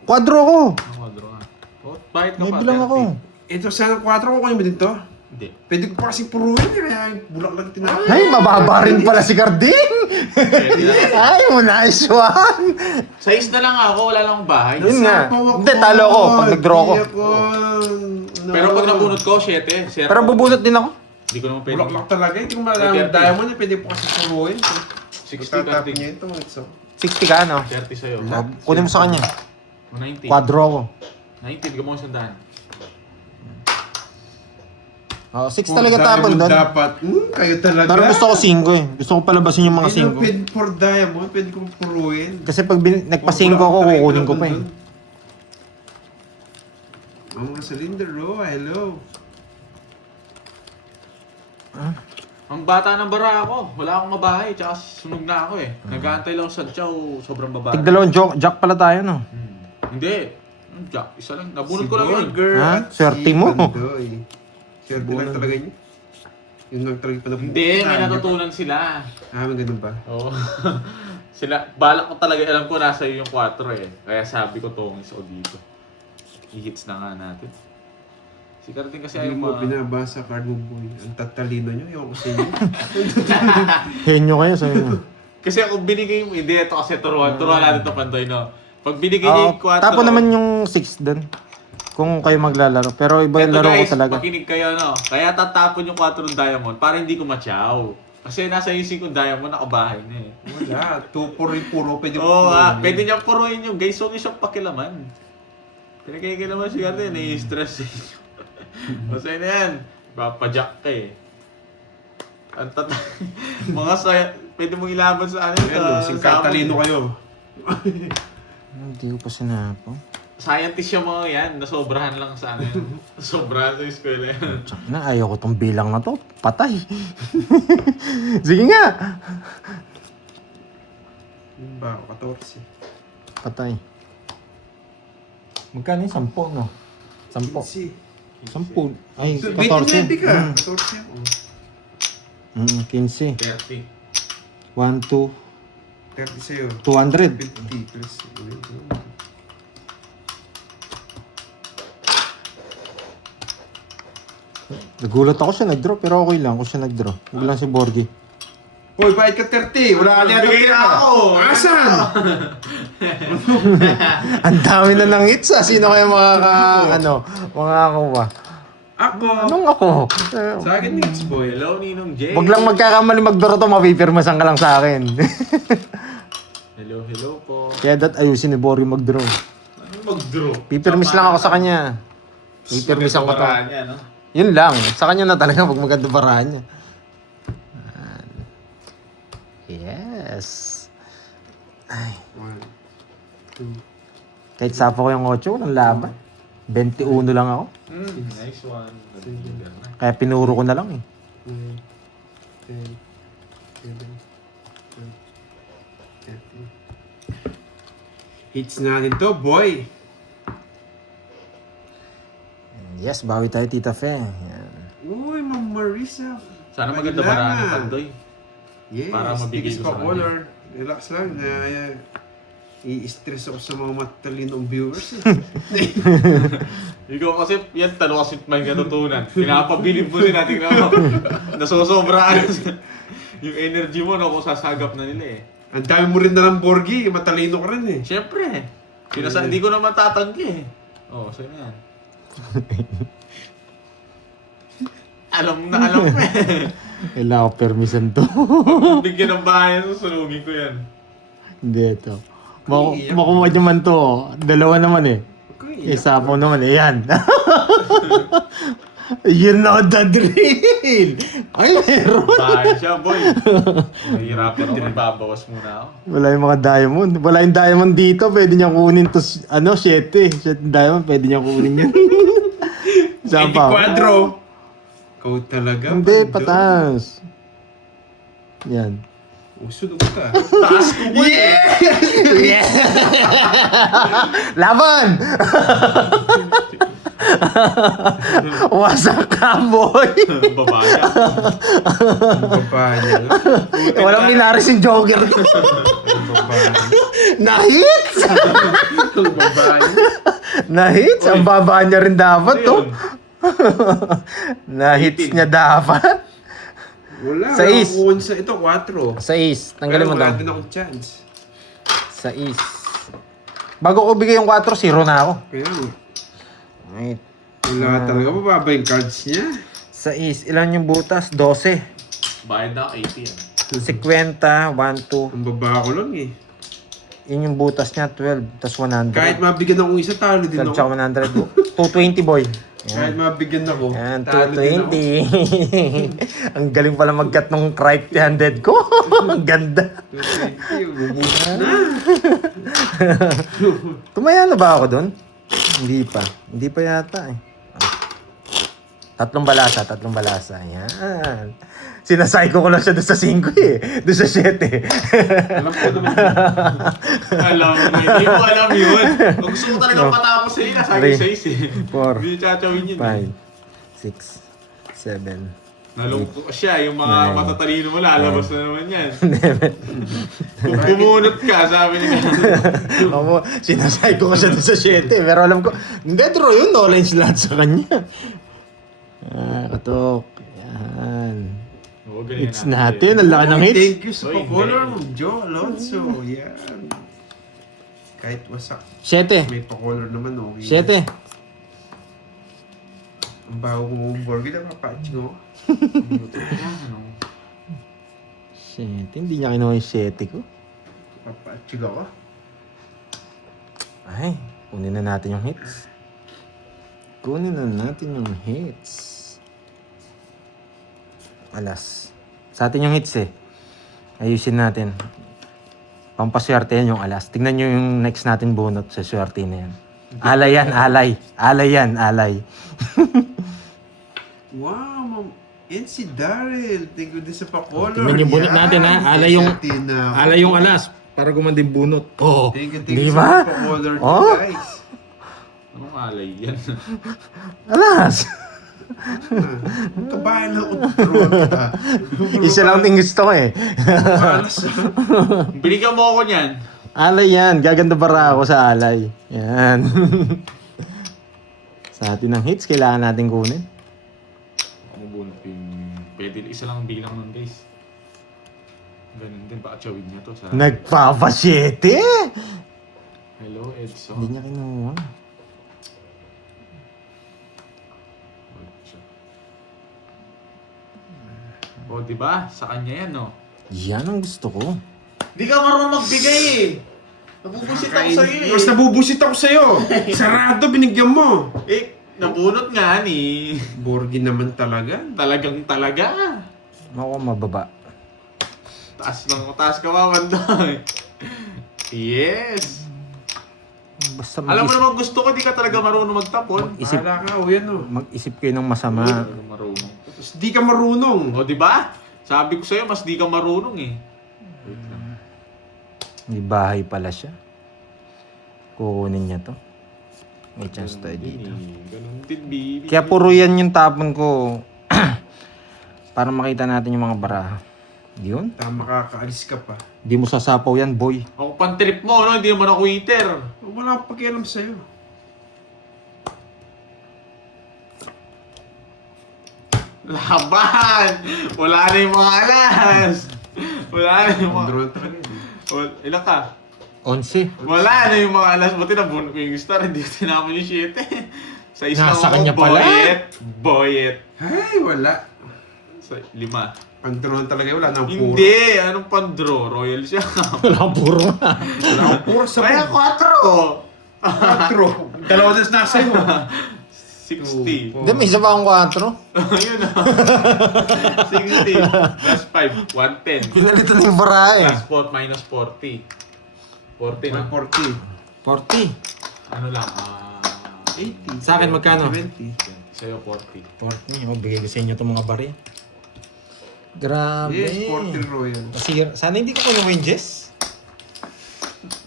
Kwadro ko. Ang kwadro nga. Oh, bakit ka May pa? bilang ako. Ito, sana 4 ko kunin mo dito. Hindi. Pwede ko pa kasi puruin. Kaya bulak lang tinapos. Ay, mababa rin pala si Carding. Pwede na. Ay, nice one. Size na lang ako, wala lang akong bahay. Yun nga. Hindi, talo ako pag nag-draw ako. Pero pag nabunot ko, 7. Pero bubunot din ako. Hindi ko naman pwede. Bulak lang talaga. Hindi ko malaman yung diamond niya. Pwede po kasi puruin. 60 Tatap Carding. niya ito. So, 60 ka, no? 30 sa'yo. Kunin mo sa kanya. 90. Kwadro ako. 90, bigyan mo ko 100. Oh, 6 talaga tapon doon. Dapat. Kayo talaga. Pero gusto ko 5 eh. Gusto ko palabasin yung mga Hindi naman 5. pwede for diamond. Pwede ko puruin. Kasi pag nagpa-5 ako, kukunin ko pa eh. Ang mga cylinder, oh. Hello. Ang bata ng bara ako. Wala akong mabahay. Tsaka sunog na ako eh. Nag-aantay lang ako sa Chow. Sobrang baba. Tig-dalawang jack pala tayo, no? Hindi. Jack, isa lang. Nabunot ko lang yun. Burger Ha? at Swerte si mo. Pandoy. Swerte lang talaga niyo. Yun lang talaga pa Hindi, may natutunan sila. may ganun ba? Oo. Sila, balak ko talaga, alam ko nasa iyo yung 4 eh. Kaya sabi ko tongis o dito. I-hits na nga natin. Si Carding kasi Hindi ayaw mo binabasa card mo, boy. Ang tatalino nyo. Ewan ko sa inyo. Henyo kayo sa inyo. Kasi kung binigay mo, hindi, ito kasi turuan natin ito Pandoy, no? Pag binigay niya yung 4, Tapon naman yung 6 doon. Kung kayo maglalaro. Pero iba yung Ito laro ko guys, talaga. makinig kayo, no? Kaya tatapon yung 4 ng diamond para hindi ko ma-chow. Kasi nasa yung 5 diamond, nakabahay na eh. Wala. 2 puro. Pwede Oo nga, pwede niyang puruin yung guys, huwag niyo siyang pakilaman. Pinagkikita naman si Karte, nai-stress eh. Masaya na yan. Papajack ka eh. Ang mga saya, pwede mong ilaban sa ano. Ano, singkatalino kayo. Hindi ko pa sinapo. Scientist yung mga yan, nasobrahan lang sa ano yan. Nasobrahan sa eskwela yan. Tsaka na, ayaw ko tong bilang na to. Patay. Sige nga. Yung ba, 14. Patay. Magkano yung 10, no? 10. 10. Ay, 14. 29 ka. 14 ako. 15. 30. 1, 2, 30 sa'yo. 200. 50 plus. Nagulat ako siya nag-draw, pero okay lang kung siya nag-draw. Huwag lang si Borgie. Hoy, bayad ka 30. Wala ka niya Bigay na ako. Asan? Ang dami na ng hits ah. Sino kaya makakakuha? Ako. Anong ako? Sa akin, Nits boy. Hello, Ninong J. Huwag lang magkakamali mag-draw to, mapipirmasan ka lang sa akin. Hello po. Kaya ayusin ni Borgie mag-draw. Ano mag-draw? Pipirmis lang ako sa kanya. Pipirmisan ko to. Paraan niya, no? Yun lang. Sa kanya na talaga pag maganda paraan niya. Yes. Ay. 1, 2, Kahit sapo ko yung 8, walang laban. 21 lang ako. Nice one. Kaya pinuro ko na lang eh. 9, 10, 11, 12, 13. Hits natin to, boy. Yes, bawi tayo, Tita Fe. Yan. Uy, Ma'am Marisa. Sana maganda Kailangan. paraan ni Pandoy. Yes, Para mabigay tigis ko pa sa color. Relax lang na i-stress ako sa mga matalinong viewers. Ikaw kasi, yan talo kasi may katutunan. Pinapabilib mo sila, tingnan mo. Nasosobraan. Yung energy mo, no, kung sasagap na nila eh. Ang dami mo rin na ng Borgie, matalino ka rin eh. Siyempre. Hindi ko naman tatanggi eh. Sa'yo na yan. alam mo eh. Kailangan ko permisan to. Bigyan ng bahay, susunugin ko yan. Hindi ito. Makuha naman to. Dalawa naman eh. Isa po naman eh. Yan. You know the drill. Ay, meron. Bahay siya, boy. Mahirapan ako, magbabawas muna ako. Wala yung mga diamond. Wala yung diamond dito. Pwede niyang kunin to. 7. 7 diamond. Pwede niyang kunin yan. Saan pa? Quadro. Ikaw talaga. Hindi, Pando. patas. Yan. Sunog ka. Taas ko, boy. Yeah! Laban! Wasak ka, boy! Babae. Ang babae niya. no? Walang pinaris yung Joker. Ang babae. Na-hits! Ang babae. Na-hits? Ang baba niya rin dapat, to. Na-hits niya dapat. Wala. Sa is. Wala sa ito, 4. 6. Tanggalin mo Wala daw. din akong chance. 6. Bago ko bigay yung 4, 0 na ako. Kaya nga. Wait. Wala talaga. Mababa yung cards niya. 6. Ilan yung butas? 12. Bayad na ako, 80 yan. 50, 1, 2. Ang baba ko lang eh. Yun yung butas niya, 12. Tapos 100. Kahit mabigyan akong isa, talo din 12 tsaka ako. 100. 220, boy. Kahit mabigyan ako, Yan, talo din ako. 220. Ang galing pala mag-cut nung right handed ko. Ang ganda. 220, bubus na. Tumaya na ba ako doon? Hindi pa. Hindi pa yata eh. Tatlong balasa. Yan. Sinasayko ko lang siya doon sa 5 eh. Doon sa 7 eh. Alam ko naman. Alam mo, hindi mo alam yun. Kung gusto mo talagang patapos sa'yo, nasa akin 6 eh. 4, Hindi tsachawin yun 5, eh. 6, 7. Nalungkot siya, yung mga Nine. matatalino mo, lalabas na naman yan. Kung bumunot ka, sabi niya. Ako, sinasayko ko siya doon sa 7 pero alam ko, hindi, draw yun. Knowledge lahat sa kanya. Katok. Yan. Oo, ganyan Hits natin. Ang laki ng hits. Thank you sa Oy, pa-color hindi. mo, Joe Alonso. Yan. Kahit wasak, 7. may pa-color naman, okay. 7. Ang bago kong burger, napapatching ako. 7. Hindi niya kinuha yung 7 ko. Napapatching ako. Ay, kunin na natin yung hits. Kunin na natin yung hits. Alas. Sa atin yung hits eh. Ayusin natin. Pampaswerte yan yung alas. Tingnan nyo yung next natin bunot sa swerte na yan. Alay yan, alay. Alay yan, alay. Wow, ma'am. Yan si Daryl. Thank you din sa pa-color. Tingnan yung bunot Yan. natin, ha? Alay yung- Tinaw. Alay yung alas para gumanding bunot. Oh. Thank you Di sa ba? pa-color Oh. guys. Anong alay yan? Alas! Kabahan ng utro kita. Isa lang din gusto ko eh. Alas. Binigyan mo ako niyan. Alay yan. Gaganda para ako sa alay. Yan. Sa atin ng hits, kailangan natin kunin. Ako bunot yung... Pwede isa lang ang bilang nun guys. Ganun din. Baka chawin niya to sa... Nagpapasyete! Hello, Edson. Hindi niya kinuha. O, diba? Sa kanya yan, no? Yan ang gusto ko. Di ka marunong magbigay eh. Nabubusit ako sa'yo eh. Mas nabubusit ako sa'yo. Sarado, binigyan mo. Eh, nabunot nga ni. Borgi naman talaga. Talagang talaga. Ako mababa. Taas ka mawanda eh. Yes. Basta Alam mo naman gusto ko, di ka talaga marunong magtapon. Isip- Bahala ka, o yan o. mag-isip kayo ng masama. Marunong. Tapos di ka marunong. O, di ba? Sabi ko sa'yo, mas di ka marunong eh. Wait lang. May bahay pala siya. Kukunin niya to. May chance tayo dito. Ganun din, baby. Kaya puro yan yung tapon ko. Para makita natin yung mga baraha. Yun. Tama ka, kaalis ka pa. Di mo sasapaw yan, boy. Ako pan-trip mo, no? Hindi naman ako waiter. Wala akong pakialam sa'yo. Laban! Wala na yung mga alas! Wala na yung mga... Andro talaga yun. Ilan ka? 11. Wala na yung mga alas. Buti na buno ko yung star. Hindi ko tinapon yung 7. Sa isla Nasa ako, kanya pala. Boyet. Ay, wala. Sa 5. Andro talaga yun. Wala nang puro. Hindi. Anong pandro? Royal siya. Wala puro nga. Wala nang puro sa Kaya 4. 4. Dalawa na nasa iyo. 60. Hindi, may isa pa akong 4. Ayun na. 60. Plus 5. 110. Pinalitan na yung baraha eh. Plus 4 minus 40. 40 na. 40. 40. Ano lang? 80. Sa akin, magkano? 20. Sa'yo 40. 40. Oh, bigay ko sa inyo itong mga bari. Grabe. Yes, 40 royal. Masira. Sana hindi ko kunin yung Jess.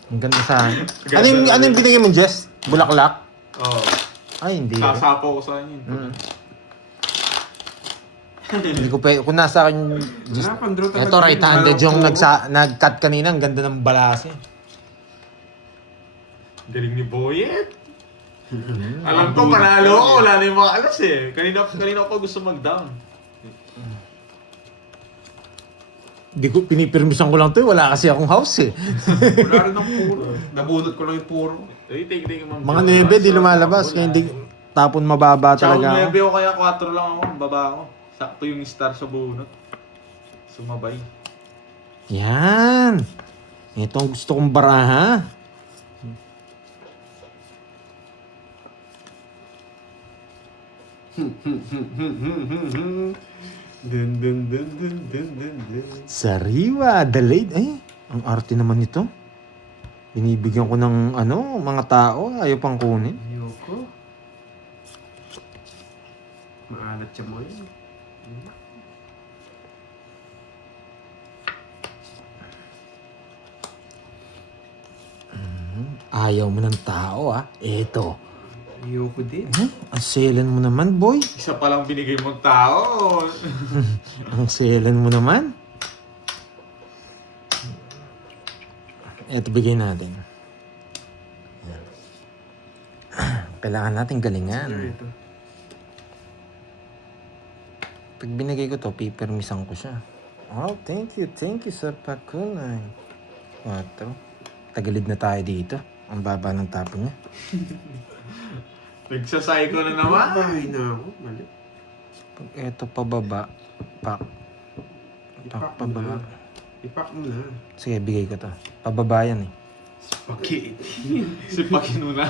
Ang ganda sana. Ganda Ano yung binigay mo, Jess? Bulaklak? Oo. Ay, hindi. Sasapo ko sa kanya. Hindi ko pa, kung nasa akin, Wala, pandro talaga. ito right-handed Walang yung puro. nag-cut kanina, ang ganda ng balase. Galing ni Boyet. Alam ko, panalo ko. Wala na yung mga alas eh. Kanina ko gusto mag-down. Hindi ko, pinipirmisan ko lang to, wala kasi akong house eh. Wala rin ang puro. Nabunot ko lang yung puro. Eh, take Ma'am Mga Jo. 9 di lumalabas, kaya hindi, tapon mababa Tsaka talaga 9 ako. o kaya 4 lang ako. Baba ako. Sakto yung star sa bunot. Sumabay. Yan. Ito ang gusto kong baraha. Dun, dun, dun, dun, dun, dun, dun. Sariwa, delayed. Ay, ang arte naman nito. Binibigyan ko ng mga tao, ayaw pang kunin. Ayoko. Maalat siya mo yun. Ayaw mo ng tao Eto. Ayoko din. Ang selan mo naman, boy. Isa pa lang binigay mong tao. Ang selan mo naman. Eto, bigay natin. Yan. Kailangan natin galingan. Ito. Pag binigay ko to, pipermisan ko siya. Oh, thank you sa pakunay. 4. Tagalid na tayo dito. Ang baba ng tapon niya. Nagsasay ko na naman. Bahay na ako. Mali. Pag eto pababa, pak Ipak mo pababa. na. Ipak mo na. Sige, bigay ko to. Pababa yan eh. Spaghetti. Sipakin mo na.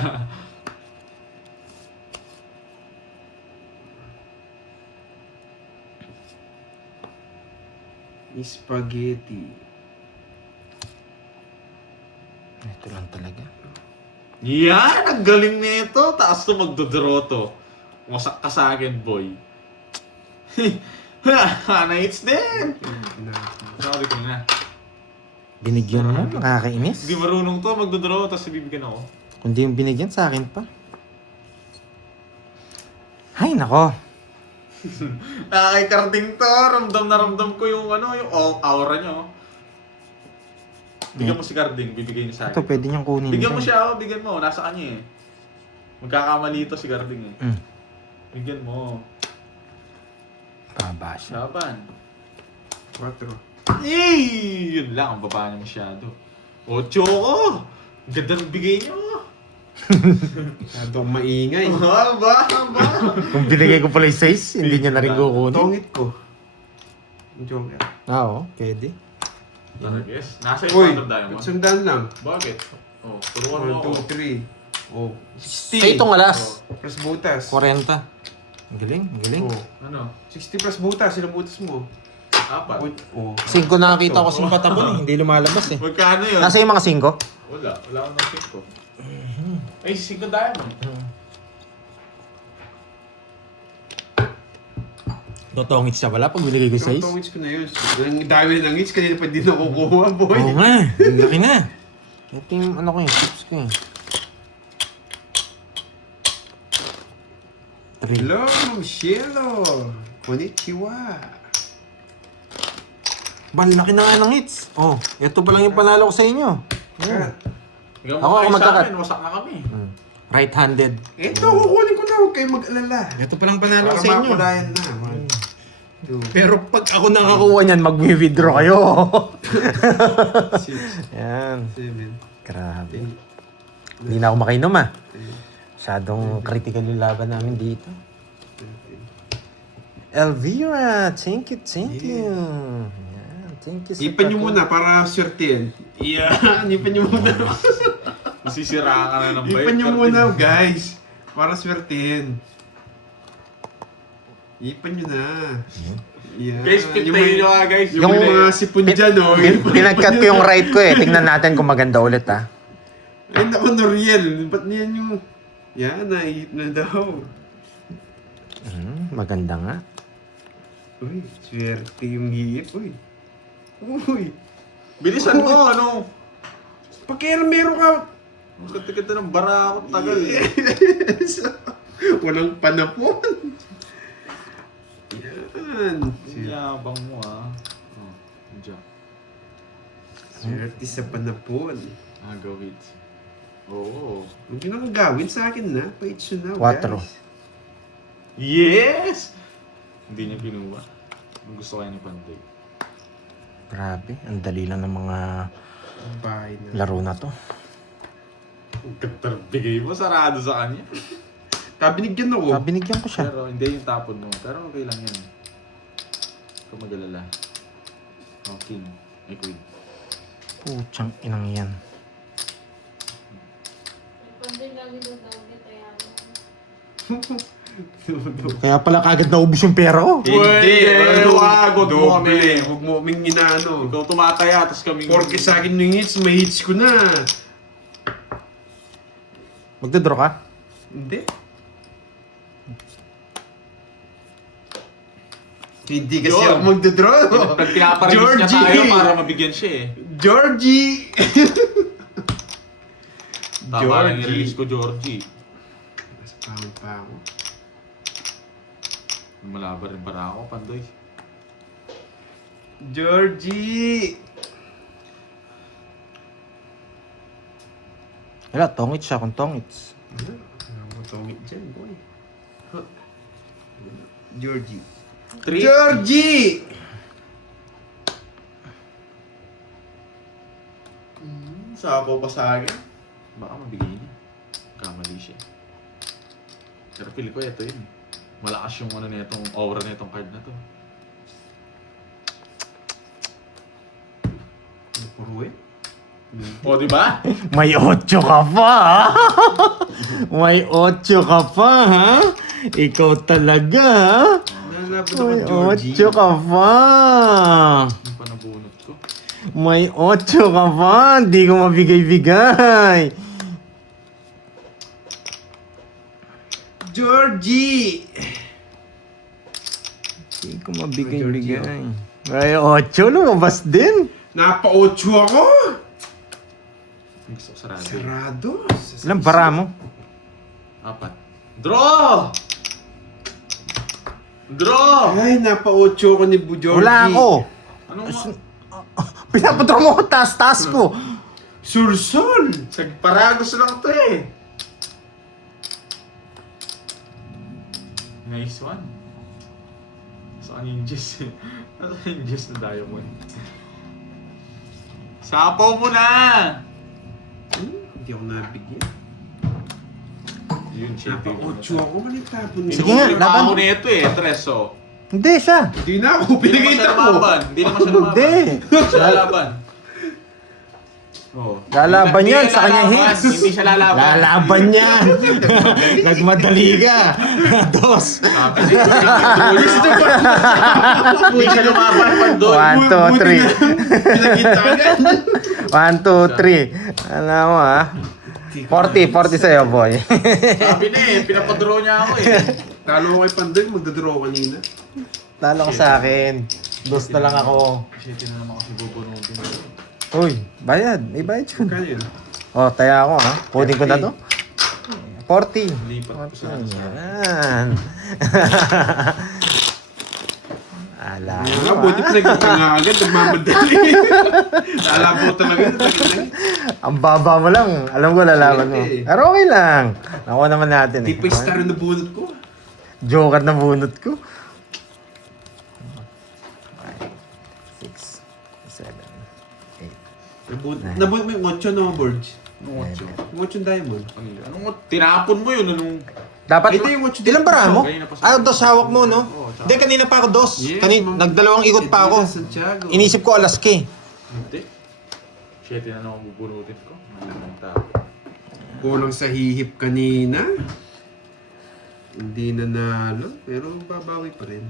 Spaghetti. Ito lang talaga. Yan! Ang galing nito! Taas to magdodraw to. Wasak ka sa akin, boy. Na-hits din! Sorry ko na. Binigyan mo, nakakainis. Hindi marunong to, magdodraw, tapos bibigyan ako. Kundi yung binigyan sa akin pa. Ay, nako. Kay Carding to, ramdam na ramdam ko yung yung aura nyo. Bigyan mo si Carding, bibigay niya sa Ito, akin. pwede niyang kunin. Bigyan mo to. siya, bigyan mo, nasa kanya eh. Magkakamali ito si Carding eh. Mm. Bigyan mo. Baba siya. Laban. 4. Yay! Yun lang, ang baba niya masyado. 8 ko! Ang ganda ng bigay niyo. Masyadong maingay. Haba! Kung binigay ko pala yung 6, hindi niya na rin kukunin. Tongit ko. Joker. Oo, pwede. Tara guys, nasa Uy, yung diamond. sandaan lang. Bakit? Oh, turuan mo 1, ako. 2, 3. Oh, Sa itong alas. plus butas. 40. Ang galing, ang galing. Oh, Ano? 60 plus butas. Ilang butas mo? 4. Oh. 5 nakakita ko sa patabon eh. Hindi lumalabas eh. Magkano yun? Nasa yung mga 5? Wala akong ng 5. Ay, 5 diamond. Totongits siya pala pag binigay ko Yung 6. tongits ko na yun. Ang dami ng hits. Kanina pa di nakukuha, boy. Oo nga, ang laki na. Ito yung ano ko yung tips ko eh. 3. Hello, Michelo. Konnichiwa. Laki na nga ng hits. Oh, ito pa lang yung panalo ko sa inyo. Kat. Ikaw Ako, mo kayo sa magkakat. akin, wasak na kami. Right-handed. Ito, kukunin ko na. Huwag kayong mag-alala. Ito pa lang panalo Para ko sa inyo. makulayan na. 1, 2, Pero pag ako nakakuha niyan, mag-withdraw kayo. 6, Yan. 7, Grabe. 8, Hindi na ako makainom ah. Masyadong critical yung laban namin dito. 13. Elvira, thank you. Yan, thank you. Ipan nyo muna para swertein. Yan, ipan nyo muna. Masisiraan ka na ng bayad. Ipan nyo muna, guys. Para swertein. Ipan nyo na. Yan. Guys, pintayin nyo nga guys. Yung mga sipon dyan, oh. Pinagkat ko yung right ko eh. Tingnan natin kung maganda ulit ah. Ay, naku, Noriel. Ba't niyan yung... Yan, naihip na daw. Maganda nga. Uy, swerte yung hihip, uy. Uy. Bilisan mo, ano? Pakairamero ka. Ang kata-kata ng bara ako, tagal eh. Walang panapon. Yan. Yabang mo ah. Oh, nandiyan. Swerte sa panapon. Gawin. Oo. Huwag yun ang gawin sa akin na. Page yun na, Quatro. guys. Yes! Hindi niya pinuha. Ang gusto kaya ni Panday. Grabe, ang dali lang ng mga Bahay na. laro na to. Ang katarbigay mo, sarado sa kanya. Binigyan ako. Binigyan ko siya. Pero hindi yung tapon mo. Pero okay lang yan. Huwag ka mag-alala. Oh, king. Ay, queen. Putsang inang yan. Panday lagi daw daw kita yan. Kaya pala kagad naubos yung pera ko. Hindi! Wagod mo Doble. kami. Huwag mo kaming inaano. Ikaw tumataya, tapos kami... Porke sa akin yung hits, may hits ko na. Magdodraw ka? Hindi. Hindi kasi Yun. ako magdodraw. Nagpinaparigis niya tayo para mabigyan siya eh. Georgie! Tama lang yung release ko, Georgie. Mas pangit pa ako. Malaba rin para ako, Pandoy. Georgie! Wala, tongits siya kung tongits. Ano tongit dyan, boy? Georgie. 3. Georgie! Sabaw pa sa akin. Baka mabigay niya. Kamali siya. Pero pili ko ito yun. Malakas yung ano nitong aura nitong card na to. Puro eh. O, di ba? May 8 ka pa, ha? May 8 ka pa, ha? Ikaw talaga, ha? Nalaban ako, May Georgie. 8 ka pa. Yung May 8 ka pa. Hindi ko mabigay-bigay. Georgie! Hindi ko mabigay-bigay. May 8, lumabas din. Napa-8 ako! Gusto ko sarado. Sarado. Ilang bara mo? 4. Draw! Draw! Ay, napa-8 ako ni Bu Georgie. Wala ako. Anong Pinapatro mo ko, taas-taas ko. Sursol! Sagparagos lang to eh. Nice one. Saan yung Jess? Nasaan yung Jess na diamond? Sapaw mo na! Hindi ako nabigyan. Yun, shit. Napa-8 ako. Mali tapon mo. Sige nga, Inuulit laban. ako nito eh, Tres oh. Hindi siya. Hindi na ako. Hindi naman Pinagita siya ko. lumaban. Hindi naman siya lumaban. Hindi. Siya lalaban. Oh. Lalaban Hindi yan, siya sa kanya lalaban. hits. Hindi siya lalaban. Lalaban yan. Nagmadali ka. Dos. Sabi niya, hindi siya lumaban pa doon. 1, 2, 3. Pinagita agad. 1, 2, 3. Alam mo ha. 40 sa'yo, boy. Sabi na eh, pinapadraw niya ako eh. Talo ko kay Pandoy. Magdadraw kanina. Talo ko sa akin. Dos na lang ako. Shit, na naman kasi bubunutin. Uy, bayad. May bayad yun. Kaya yun. Oh, taya ako ha. Kunin ko na to. 40. Lipat ko sa Yan. Ala. Nga, buti pinagkita nga agad. Nagmamadali. Lalabo talaga. Ang baba mo lang. Alam ko lalaban mo. Swerte eh. Pero okay lang. Nakuha naman natin Di pa star na bunot ko. Joker na bunot ko. 6, 7, 8. Nabunot mo yung 8 no, Borge? Anong watch yun? Yung 8 diamond. Anong tinapon mo yun? Anong... Dapat, Ito yung watch ilang bara mo? Kanina pa sa- Ah, dos hawak mo, no? Oo, tsaka- Hindi, kanina pa ako dos. Yes, ma'am. Nagdalawang ikot pa ako. Santiago. Inisip ko alas K. Hindi. Shit, na naman bubunutin ko. Malamang tao. Kulang sa hihip kanina. Hindi nanalo, pero babawi pa rin.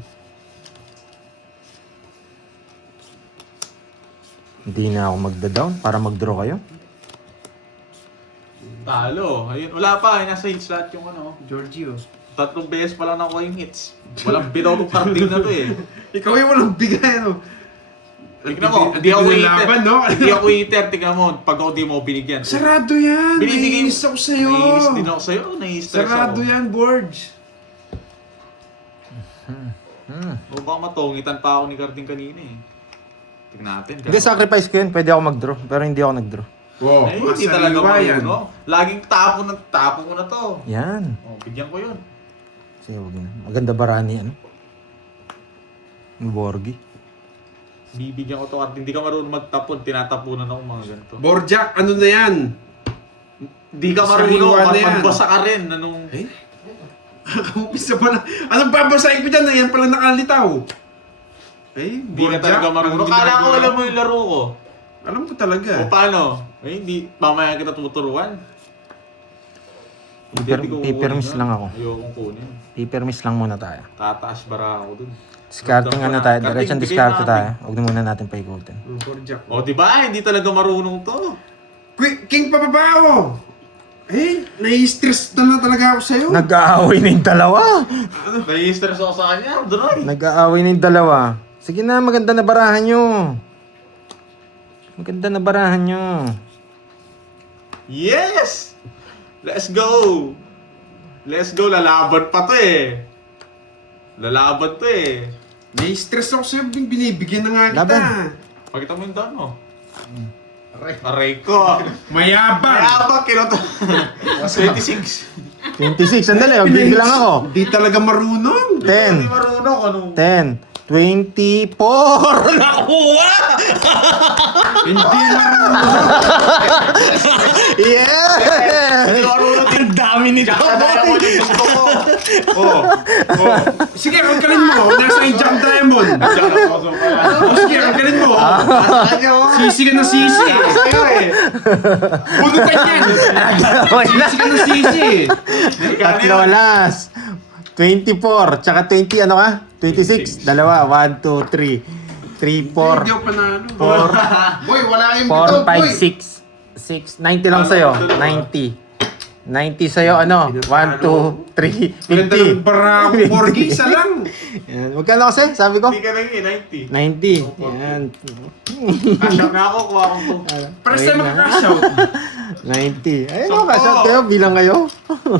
Hindi na ako magda-down para mag-draw kayo. Talo. Ayun, wala pa. Nasa hits lahat yung ano. Giorgio. 3 beses pa lang ako yung hits. Walang binawang carding na to eh. Ikaw yung walang bigay, ano? Tignan mo, hindi ako Laban, hater. no? Hindi ako hater. Tignan mo, pag ako di mo binigyan. Sarado yan! Binibigay Naiinis ako sa'yo! Naiinis din ako sa'yo. Naiistress ako. Sarado yan, Borge! O baka matongitan pa ako ni Carding kanina eh. Tignan natin. Hindi, sacrifice ko yun. Pwede ako mag-draw. Pero hindi ako nag-draw. Wow, Eh, hindi talaga marunong. Laging tapo ko na to. Yan. O, bigyan ko yun. Sige, huwag na. Maganda barani, ano? Yung Borgi. Bibigyan ko to at hindi ka marunong magtapon. Tinatapunan ako mga ganito. Borjak, ano na yan? Hindi ka Sariwa marunong. na yan. Magbasa ka rin. Anong... Eh? Umpisa pa na. Anong babasahin ko dyan? Yan pala nakalitaw. Eh, Hindi ka talaga marunong. Kala ko alam mo yung laro ko. Alam ko talaga. O paano? Eh, hindi. Mamaya kita tumuturuan. Pipermis lang ako. Ayokong kunin. Pipermis lang muna tayo. Tataas bara ako dun. Discarding ano tayo. Carding, Diretsong bigay discard namin. tayo. Huwag na muna natin paikutin. Borjak. O, di ba? Hindi talaga marunong to. King Papabao! Eh, nai-stress na talaga ako sa'yo. Nag-aaway na yung dalawa. Nai-stress ako sa kanya. Droy. Nag-aaway na yung dalawa. Sige na, maganda na barahan nyo. Maganda na barahan nyo. Yes! Let's go! Let's go. Lalaban pa to eh. Lalaban to eh. Nai-stress ako sa'yo. Binibigyan na nga kita. Laban. Pakita mo yung down mo. Aray ko. Mayabang! Mayabang kinoto. 26. 26, sandali. Magbibilang ako. Hindi talaga marunong. 10. Hindi 10, marunong. Anong... 10, 24. Nakuha! Hindi marunong. Yeah! Hindi marunong. Ang dami nito. Kakadaya ko yung gusto ko. Oh. Sige, angkalin mo. Nasa yung Jump Diamond. Sige, angkalin mo. Sisi ka na sisi. Sa'yo eh. Bunutan yan. Sisi ka na sisi. Tatlo alas. 24, tsaka 20, ano ka? 26. Dalawa, 1, 2, 3. 3, 4, Hindi ako panalo. 4, Boy, wala kayong 4, boy. 5, 6, 90 lang sa'yo. 90. 90 sa'yo, ano? 1, 2, 3, Maganda ng 50. barako. Porgy, isa lang. Yan. Magkano kasi? Sabi ko? Hindi ka lang 90. 90. Yan. Cash out na ako, kuha akong to. Pares Wait tayo na. mag-crash out. 90. Ayun So, mo, cash out kayo. Bilang kayo.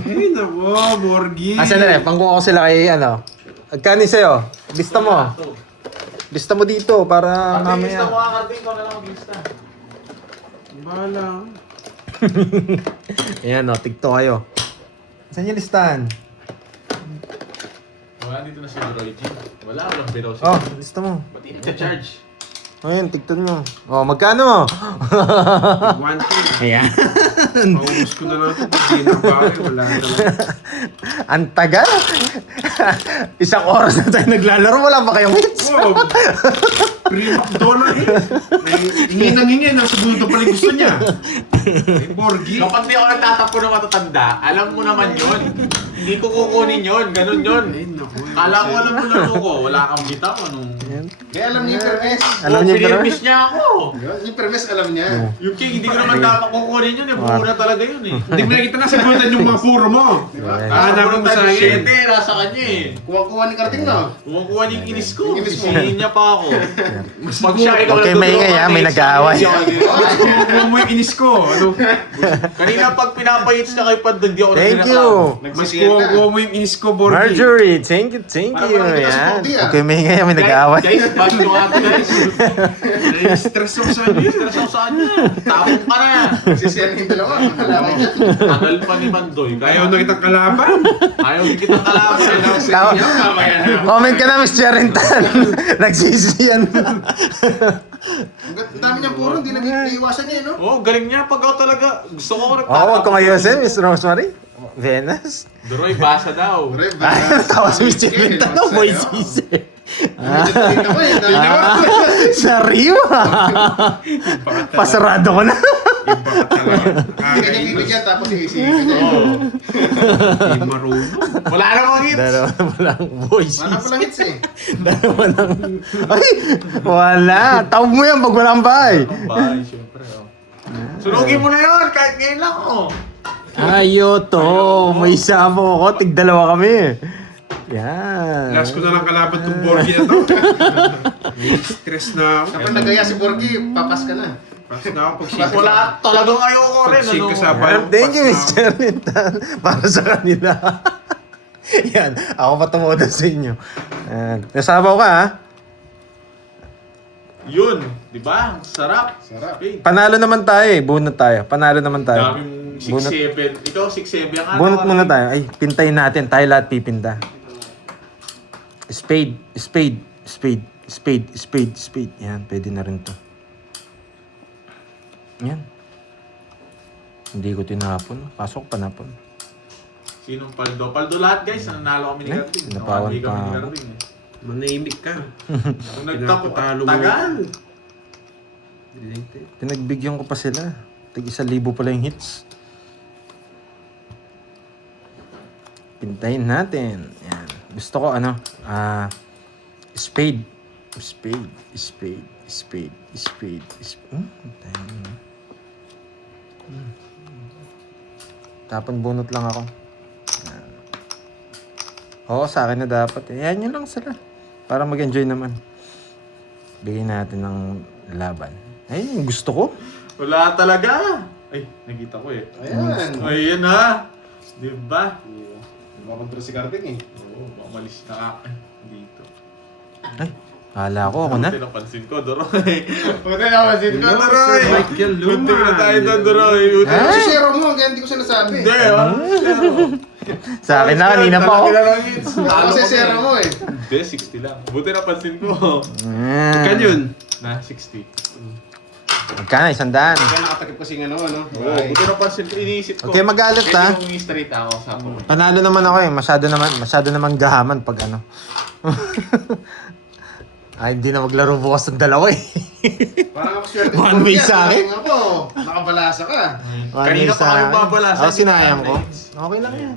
Ay, nako, Porgy. Asan na rin? Pangkuha ko sila kay, ano? Agkani sa'yo? Lista mo. Lista mo dito para Ate, lista mo mamaya. nga, Karting. Ikaw na lang maglista. Bahala. Ayan, o. Tigto kayo. Saan yung listahan? Wala dito na si Roy G. Wala, walang biro siya. Oh, lista mo. Ba't hindi charge? Ayun, tigtan mo. Oh, magkano? 1-2. Ayan. Paubos ko na lang ito. Hindi na bakit. Wala na lang. Ang tagal. Isang oras na tayo naglalaro. Wala pa kayong hits. Wow. $3 eh. Hingi nang hingi. Nasa segundo pa rin gusto niya. Ay, Porgy. Kapag di ako nagtatapo ng matatanda, alam mo naman yun. Hindi ko kukunin yun. Ganun yun. Ay, naku. Kala ko alam mo lang ko. Wala kang bitaw. Anong... Kaya alam niya yung permes. Alam niyo ba? Pinirmiss niya ako. Yung permes alam niya. Yung king, hindi ko naman dapat kukunin yun. Buo na talaga yun eh. Hindi mo nakikita na sagutan yung mga puro mo. Hahanapin mo sa akin. 7, nasa kanya eh. Kuha-kuha ni Karting na. Kumukuha niya yung inis ko. Yung inis mo. Sisihin niya pa ako. Pag siya ikaw Okay, nagtuturo maingay, ka, ah, may next, nag-aaway. hindi ako nag- Kung mo yung inis ko. Ano? Kanina pag pinapahits niya kay Pad, hindi ako Thank nagreklamo. you. Mas kuha mo yung inis ko, Borgi. Marjorie, thank you, thank Parang you. walang bigas Yan. mo, di, ah. Okay, may nga may nag-aaway. Guys, bago nyo nga ito guys. Stress ako sa akin. Stress ako sa kanya. Tapos ka na. Sisiyan yung dalawa. Malaki niya. Tagal pa ni Mandoy. Ayaw na kitang kalaban. Ayaw din kitang kalaban. Tao- Mamaya na. Comment ka na, Miss Charentan. Nagsisiyan. Ang dami niyang puro, hindi nag-iiwasan niya, no? Oh, galing niya. Pag ako talaga, gusto ko Oo, wag ko ayusin, Miss Rosemary. Venus. Duroy, basa daw. Pre, Ay, tawa si Miss Charentan. No, boy, sisi. Sariwa. Pasarado ko na. Iba ka talaga. Hindi ka niya bibigyan tapos iisipin ka niya. Hindi marunong. Wala na akong hits. Dalawa na lang, boy, Wala pa lang sisi. hits eh. Dalawa lang. Ay, wala. Tawag mo yan pag walang bahay. Ang bahay, syempre. Oh. Sunugin mo na yun, kahit ngayon lang oh. Ayo to, may isa mo ako, tig-dalawa kami. Yan. Last ko na lang kalaban tong Borgi na to. May stress na ako. Kapag nagaya si Borgie, papas ka na. Pas na ako. Pag Wala, talagang ayoko rin. Pag-shake Ano? ka sa bayo, Thank you, pas na Miss Charentan. Para sa kanila. Yan, ako pa tumuda sa inyo. Nasabaw ka, ha? Yun, di ba? Sarap. Sarap. Okay. Panalo naman tayo eh. Bunot tayo. Panalo naman tayo. Daming Bunot. 6-7. Ikaw 6-7 ang ano. Bunot muna tayo. Ay, pintayin natin. Tayo lahat pipinta. Spade. Spade. Spade. Spade. Spade. Spade. Yan, pwede na rin to. Yan. Hindi ko tinapon. Pasok panapon. Sinong paldo? Paldo lahat guys. Nanalo kami ni Eh, Garding. pinapawan Nakawali kami ni pa. Garding. Manahimik ka. Kung nagtapo, Pinapatalo mo. tagal. Pinagbigyan ko pa sila. Tig 1,000 pala yung hits. Pintayin natin. Yan. Gusto ko ano, spade. Spade. Spade. Spade. Spade. Spade. Tapon bunot lang ako. Yan. Oo, sa akin na dapat. Yan yun lang sila. Para mag-enjoy naman. Bigyan natin ng laban. Ayun, yung gusto ko. Wala talaga. Ay, nakita ko eh. Ayan. Ayan ha. Di ba? Makontra si Karting eh. Oo, mamalis na ako. Dito. Ay, kala ko ako na. Buti napansin ko, Doroy. Buti naman si Hello, Sir Michael Luma. Buti na tayo doon, Doroy. Buti Ha? Si Zero mo, kaya hindi ko sinasabi. Hindi, ah. Zero. Sa akin na, kanina pa ako. Talaki na lang yun. Ako si Zero mo eh. Hindi, 60 lang. Buti napansin ko. Kan yun? Na, 60. Magkano, 100. Kaya nakatakip kasi ng ano, ano. Oo, buti napansin ko. Iniisip ko. Okay, magalit, ha? Kaya yung straight ako sa ako. Panalo naman ako eh. Masyado naman gahaman pag ano. Ay, hindi na maglaro bukas ng dalawa eh. Parang ako swerte. One way sa akin. Ako, nakabalasa ka. Kanina pa kami babalasa, Ako hindi sinayang na ko. highlights. Okay lang yan.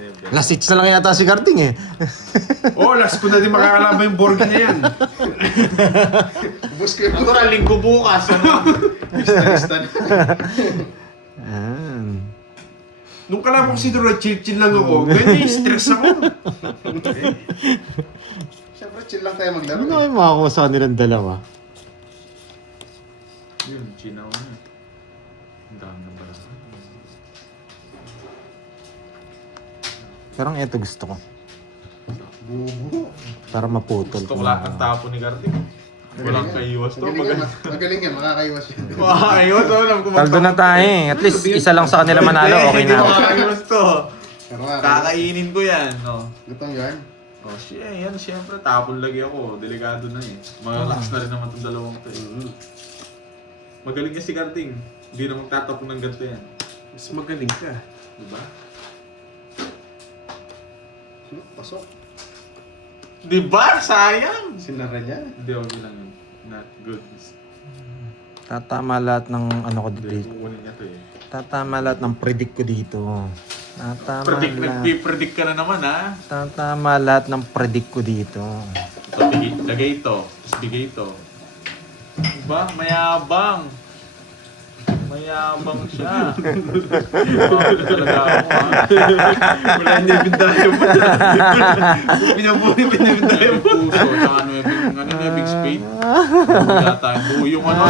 Tinibig. Last hits na lang yata si Karting eh. Oh, last ko na din makakalaban yung Borgi na yan. Ubus ko yung Natural, linggo bukas. Ano? lista na. Ayan. Nung kalaban ko si Dora, chill-chill lang ako. Ganyan, stress ako. Siyempre, chill lang tayo maglaro. Ano kayo makakuha sa kanilang dalawa? Yun, chinaw na. Ang dami na pala. Parang eto gusto ko. Bubo. Para maputol. Gusto ko lahat ng tapo ni Kartik. Walang kaiwas to. Magaling yan, makakaiwas yan. Makakaiwas to. Alam ko Taldo na tayo eh. At least isa lang sa kanila manalo, okay Hindi na. makakaiwas to. Pero Kakainin ko yan. No? Gutom yan. Oh, yan siyempre. Tapon lagi ako. Delikado na eh. Malalakas na rin naman itong dalawang to eh. Magaling ka si Karting. Hindi na magtatapon ng ganito yan. Mas magaling ka. Diba? Pasok. Diba? Sayang! Sinara niya. Hindi, okay lang yun. Not good. Tatama lahat ng ano ko Hindi, dito. kukunin niya to eh. Tatama lahat ng predict ko dito. Tatama lahat. Nagpipredict ka na naman ha. Tatama lahat ng predict ko dito. Ito, lagay ito. Tapos bigay ito. Diba? Mayabang. Mayabang siya. Bakit talaga ako ha? Wala niya bindayo mo. Pinabuli, pinabindayo mo. Puso. Tsaka big spade. Wala tayong buo yung ano.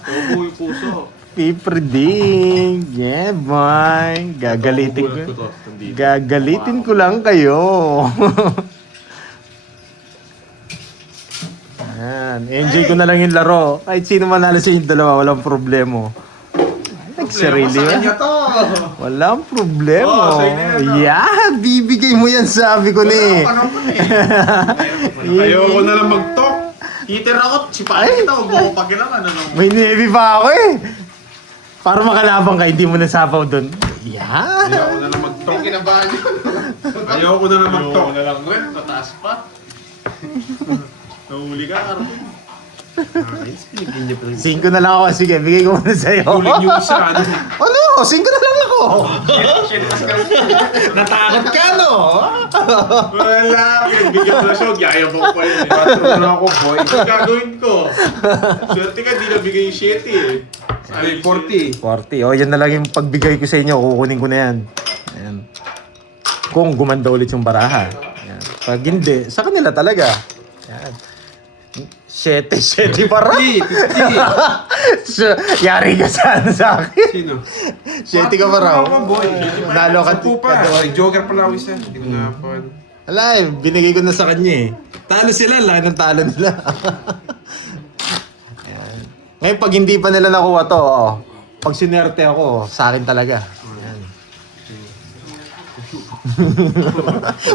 Yung buo yung puso. Pipredict. Yeah, boy. Gagalitin Ito, ko. nandito. Gagalitin ko lang kayo. Ayan. Enjoy ko na lang yung laro. Kahit sino manalo sa yung dalawa, walang problema. Nagsarili Sa yan. kanya to. Walang problema. Oh, sa'yo na yan, no? Yeah, bibigay mo yan sabi ko ni. Ano pa eh. Ayoko na lang mag-talk. Heater ako. Si Pati kita. Huwag mo pakilaman. Ano? May navy pa ako eh. Para makalabang ka, hindi mo nasapaw doon. Yeah. Ayoko na lang mag-talk. Ang kinabahan niya. Ayoko na lang mag-talk. Ayaw na lang rin. Mataas pa. Nahuli ka, Kartin. Ayos, pinigyan niya pa rin. 5 na lang ako. Sige, bigay ko muna sa'yo. Huling yung isa, ano? Ano? 5 na lang ako. Natakot ka, no? Wala. Pinagbigyan ko na siya. Gyayabang pa yun. Patro na ako, boy. Ano gagawin ko? Swerte ka, di nabigay yung shit eh. Ay, 40. 40. O, yan na lang yung pagbigay ko sa inyo. Kukunin ko na yan. Ayan. Kung gumanda ulit yung baraha. Ayan. Pag hindi, sa kanila talaga. Ayan. 7 para. 50. Yari ka sana sa akin. Sino? 7 ka pa raw. Ako, boy. Nalo ka. Sampu pa. Ay, joker pala ako isa. Hindi ko napan. Ala, binigay ko na sa kanya eh. Talo sila, lahat ng talo nila. Ayan. Ngayon, pag hindi pa nila nakuha to, pag sinerte ako, sa akin talaga. Ayan.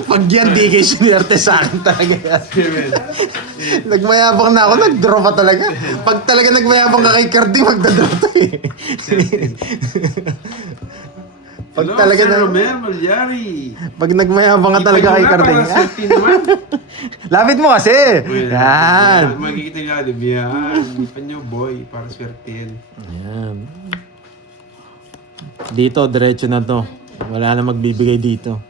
Pag yan, di kayo sinerte sa akin talaga. Nagmayabang na ako, nag-draw pa talaga. Pag talaga nagmayabang ka kay Cardi, magda-draw to eh. Pag Hello, talaga Sir na... Romel Malyari. Pag nagmayabang ka talaga kay Cardi. Para sa team naman. Lapit mo kasi. Yan. Magkikita nga, di ba yan? Ipan nyo, boy. Para swertein. Ayan. Dito, diretso na to. Wala na magbibigay dito.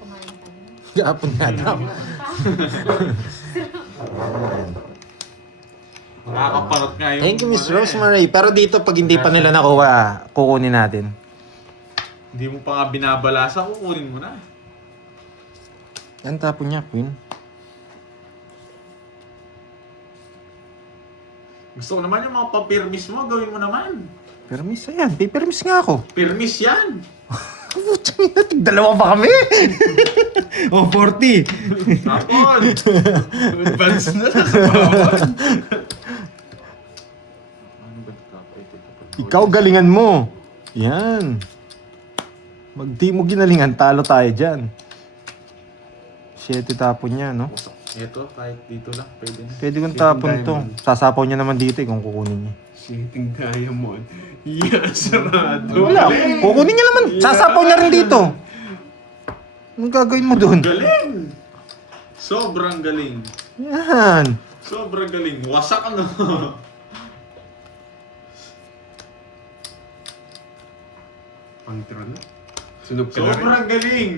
Kumain ka din. Gapon nga daw. Nakakaparot nga yung... Thank you, Miss ano eh. Rosemary. Pero dito, pag hindi pa nila nakuha, kukunin natin. Hindi mo pa nga binabalasa, kukunin mo na. Yan tapon niya, Queen. Gusto ko naman yung mga papirmis mo, gawin mo naman. Permis, ayan. Pipermis nga ako. Pirmis yan. Putang ina, tig-dalawa pa kami. O, 40. Tapon. Advance na sa bawat. Ano ba ito? Ikaw, galingan mo. Yan. Mag-di mo ginalingan, talo tayo dyan. 7 tapon niya, no? Ito, kahit dito lang, pwede na. Pwede kong tapon to. Sasapaw niya naman dito kung kukunin niya. Shitting diamond. Yes, sarado. Wala. Kukunin niya naman. Sasapaw niya rin dito. Anong gagawin mo doon? Galing! Sobrang galing. Yan. Sobrang galing. Wasak ano. Ang tira na. Sunog ka na rin. Sobrang galing.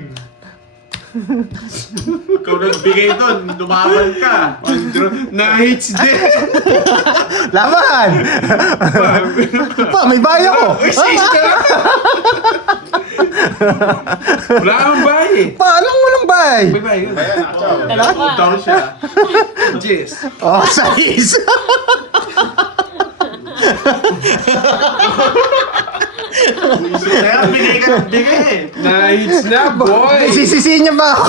Ikaw nagbigay doon, lumaban ka. Ang tira. Na-hits din! Laban! Pa, may bayo ko! Uy, sis ka! Wala kang bahay eh. Pa, anong walang bay? May bahay yun. Dalawa. Down siya. Jess. Oh, size! Kaya bigay ka ng bigay eh. Na-hits na, boy! Sisisihin niya ba ako?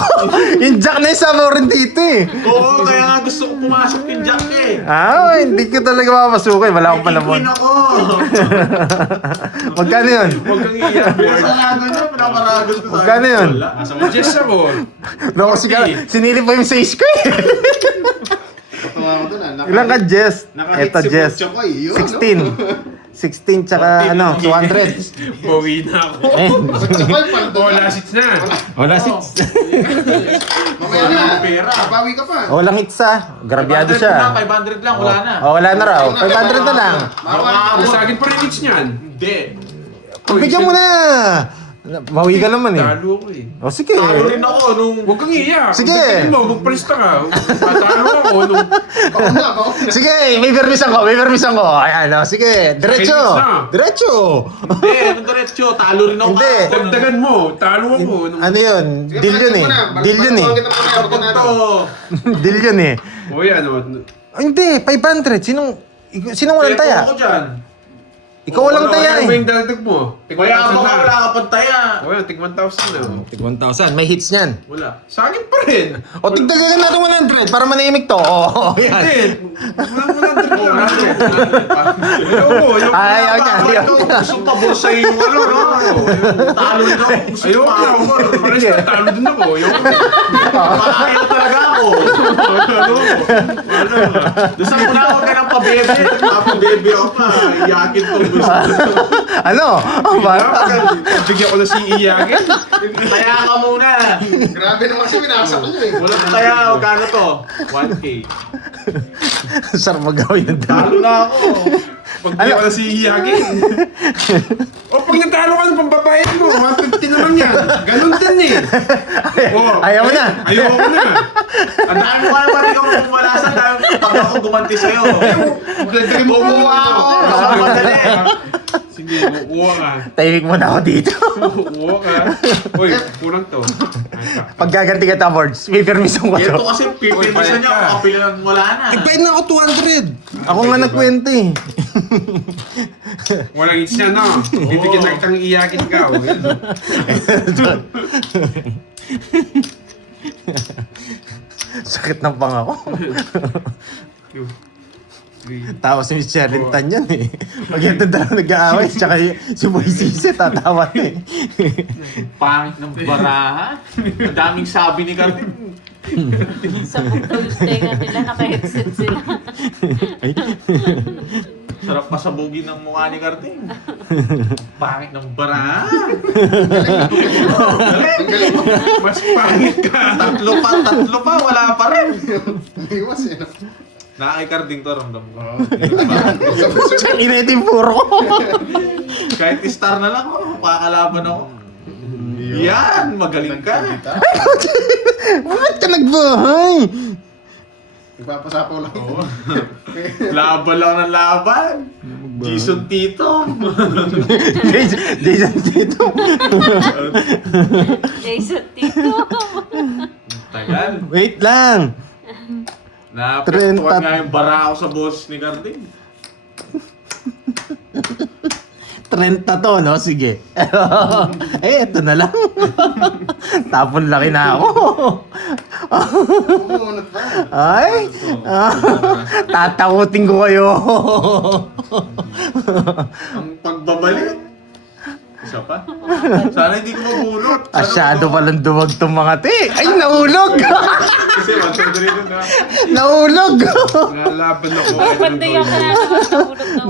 Yung jack na isa mo rin dito eh. Oo, kaya nga gusto ko pumasok yung jack eh. Ah, hindi ko talaga mapasukin. Wala akong panahon. Queen ako. Magkano yun? Huwag kang iiyak, boy. Pinaparagan na, pinaparagan ko. Magkano yun? Wala. Jess ako. Bro, kasi sinili pa yung 6 ko eh. Katawa ko doon ah. Ilan ka, Jess? Nakahit Eto, si Jess. Butcho ko eh. Yun, 16 tsaka 200. Bawi na ako. Eh, Butcho ko eh, pala doon. Wala hits na. wala 6. Mamaya na. Pera. Bawi ka pa. Walang hits ah. Grabyado 500 siya. na, 500 lang, wala na. Oh, wala na raw. 500 na lang. Sa akin pa rin hits niyan. Hindi. Pagbigyan mo na. Mawi ka naman eh. Talo ako eh. O sige. Talo rin ako nung... Huwag kang iiyak. Sige. Tingin mo, magpalista ka. Patalo ako nung... Baon na, baon na. Sige, may permisan ko, may permisan ko. Ayan, o, sige. Diretso. Hits na. Diretso. Hindi, nung diretso, talo rin ako. Hindi. Dagdagan mo. Talo ako. Nung... Ano yun? Sige, Deal yun balikan eh. mo na. Deal yun eh. Balikan kita mamaya, Kapag balikan natin. to, Deal yun eh. O yan, o. Oh, hindi, 500. Sinong walang telepo taya? ako dyan. Ikaw walang taya Ano ba eh. yung dagdag mo? Kaya ako wala ka pang taya. O yan, tig 1,000 na. Tig 1,000. May hits niyan. Wala. Sa akin pa rin. O tigdagagan natin 100 para manahimik to. Oo, yan. Hindi. Wala Ayoko. Ay, okay. Gusto pa bulsa yung ano, no? Talo rin ako. Gusto Ayoko pa na. ako. Pares na talo din ako. Ayoko na. Ayaw talaga ako. Gusto mo na ako ka ng pabebe. Pabebe ako pa. Iyakin ko gusto. Ano? Oh, ba? Bigyan ko na si Iyagin. Kaya ka muna. Grabe naman kasi binasa ko niya eh. Wala na kaya. Magkano to? 1K. Sarap magawin yung Talo na ako. Pagbigyan ko na si Iyagin. O pag natalo ka ng pambabayad mo, 150 naman yan. Ganun din eh. O, Ayaw mo na. Ayoko na. Ang dami ko naman ikaw pumalasan dahil pag ako gumanti sa'yo. Dagdagan mo Umuha ako. Baka madali. Sige, uuwa ka. Tahimik mo na ako dito. Uuwa ka. Uy, kulang to. Pag gaganti ka ta, Mords, may permission ko Ito to. kasi pipilisan niya ako kapilan wala na. Nagbayad na ako 200. Ako nga nagkwenta eh. Walang hits niya, no? Bibigyan na kitang Iyagin ka. O, yan. Sakit ng pangako. Tapos si Miss Sherrington yan eh. Pag yung tanda nag-aaway, tsaka si Boy Sisi tatawa na eh. Pangit ng baraha. Ang daming sabi ni Carmen. Sa pagtawis tenga nila, naka-headset sila. Ay, Sarap pasabugin ng mukha ni Carmen. Pangit ng baraha. Ang galing mo. Mas pangit ka. Tatlo pa, wala pa rin. Iwas eh. no? Nakakikarding to, ramdam ko. tsaka inetin puro ko. Kahit star na lang ako, pakakalaban ako. Yan, magaling ka. Bakit ka nagbahay? Nagpapasapaw lang. Laban lang ng laban. Jason Tito. Jason dito. Jason Tito. Tagal. Wait lang. Napatuwan nga yung bara ako sa boss ni Carding. 30 to, no? Sige. Eto na lang. Tapon laki na ako. Umunot pa. Ay, tatakutin ko kayo. Ang pagbabalik. Isa pa? Sana hindi ko mabunot. Asyado palang duwag tong mga te. Ay, nahulog! Kasi 1, 2, 3 na. Nahulog! Nalaban ako. Panday ako na naman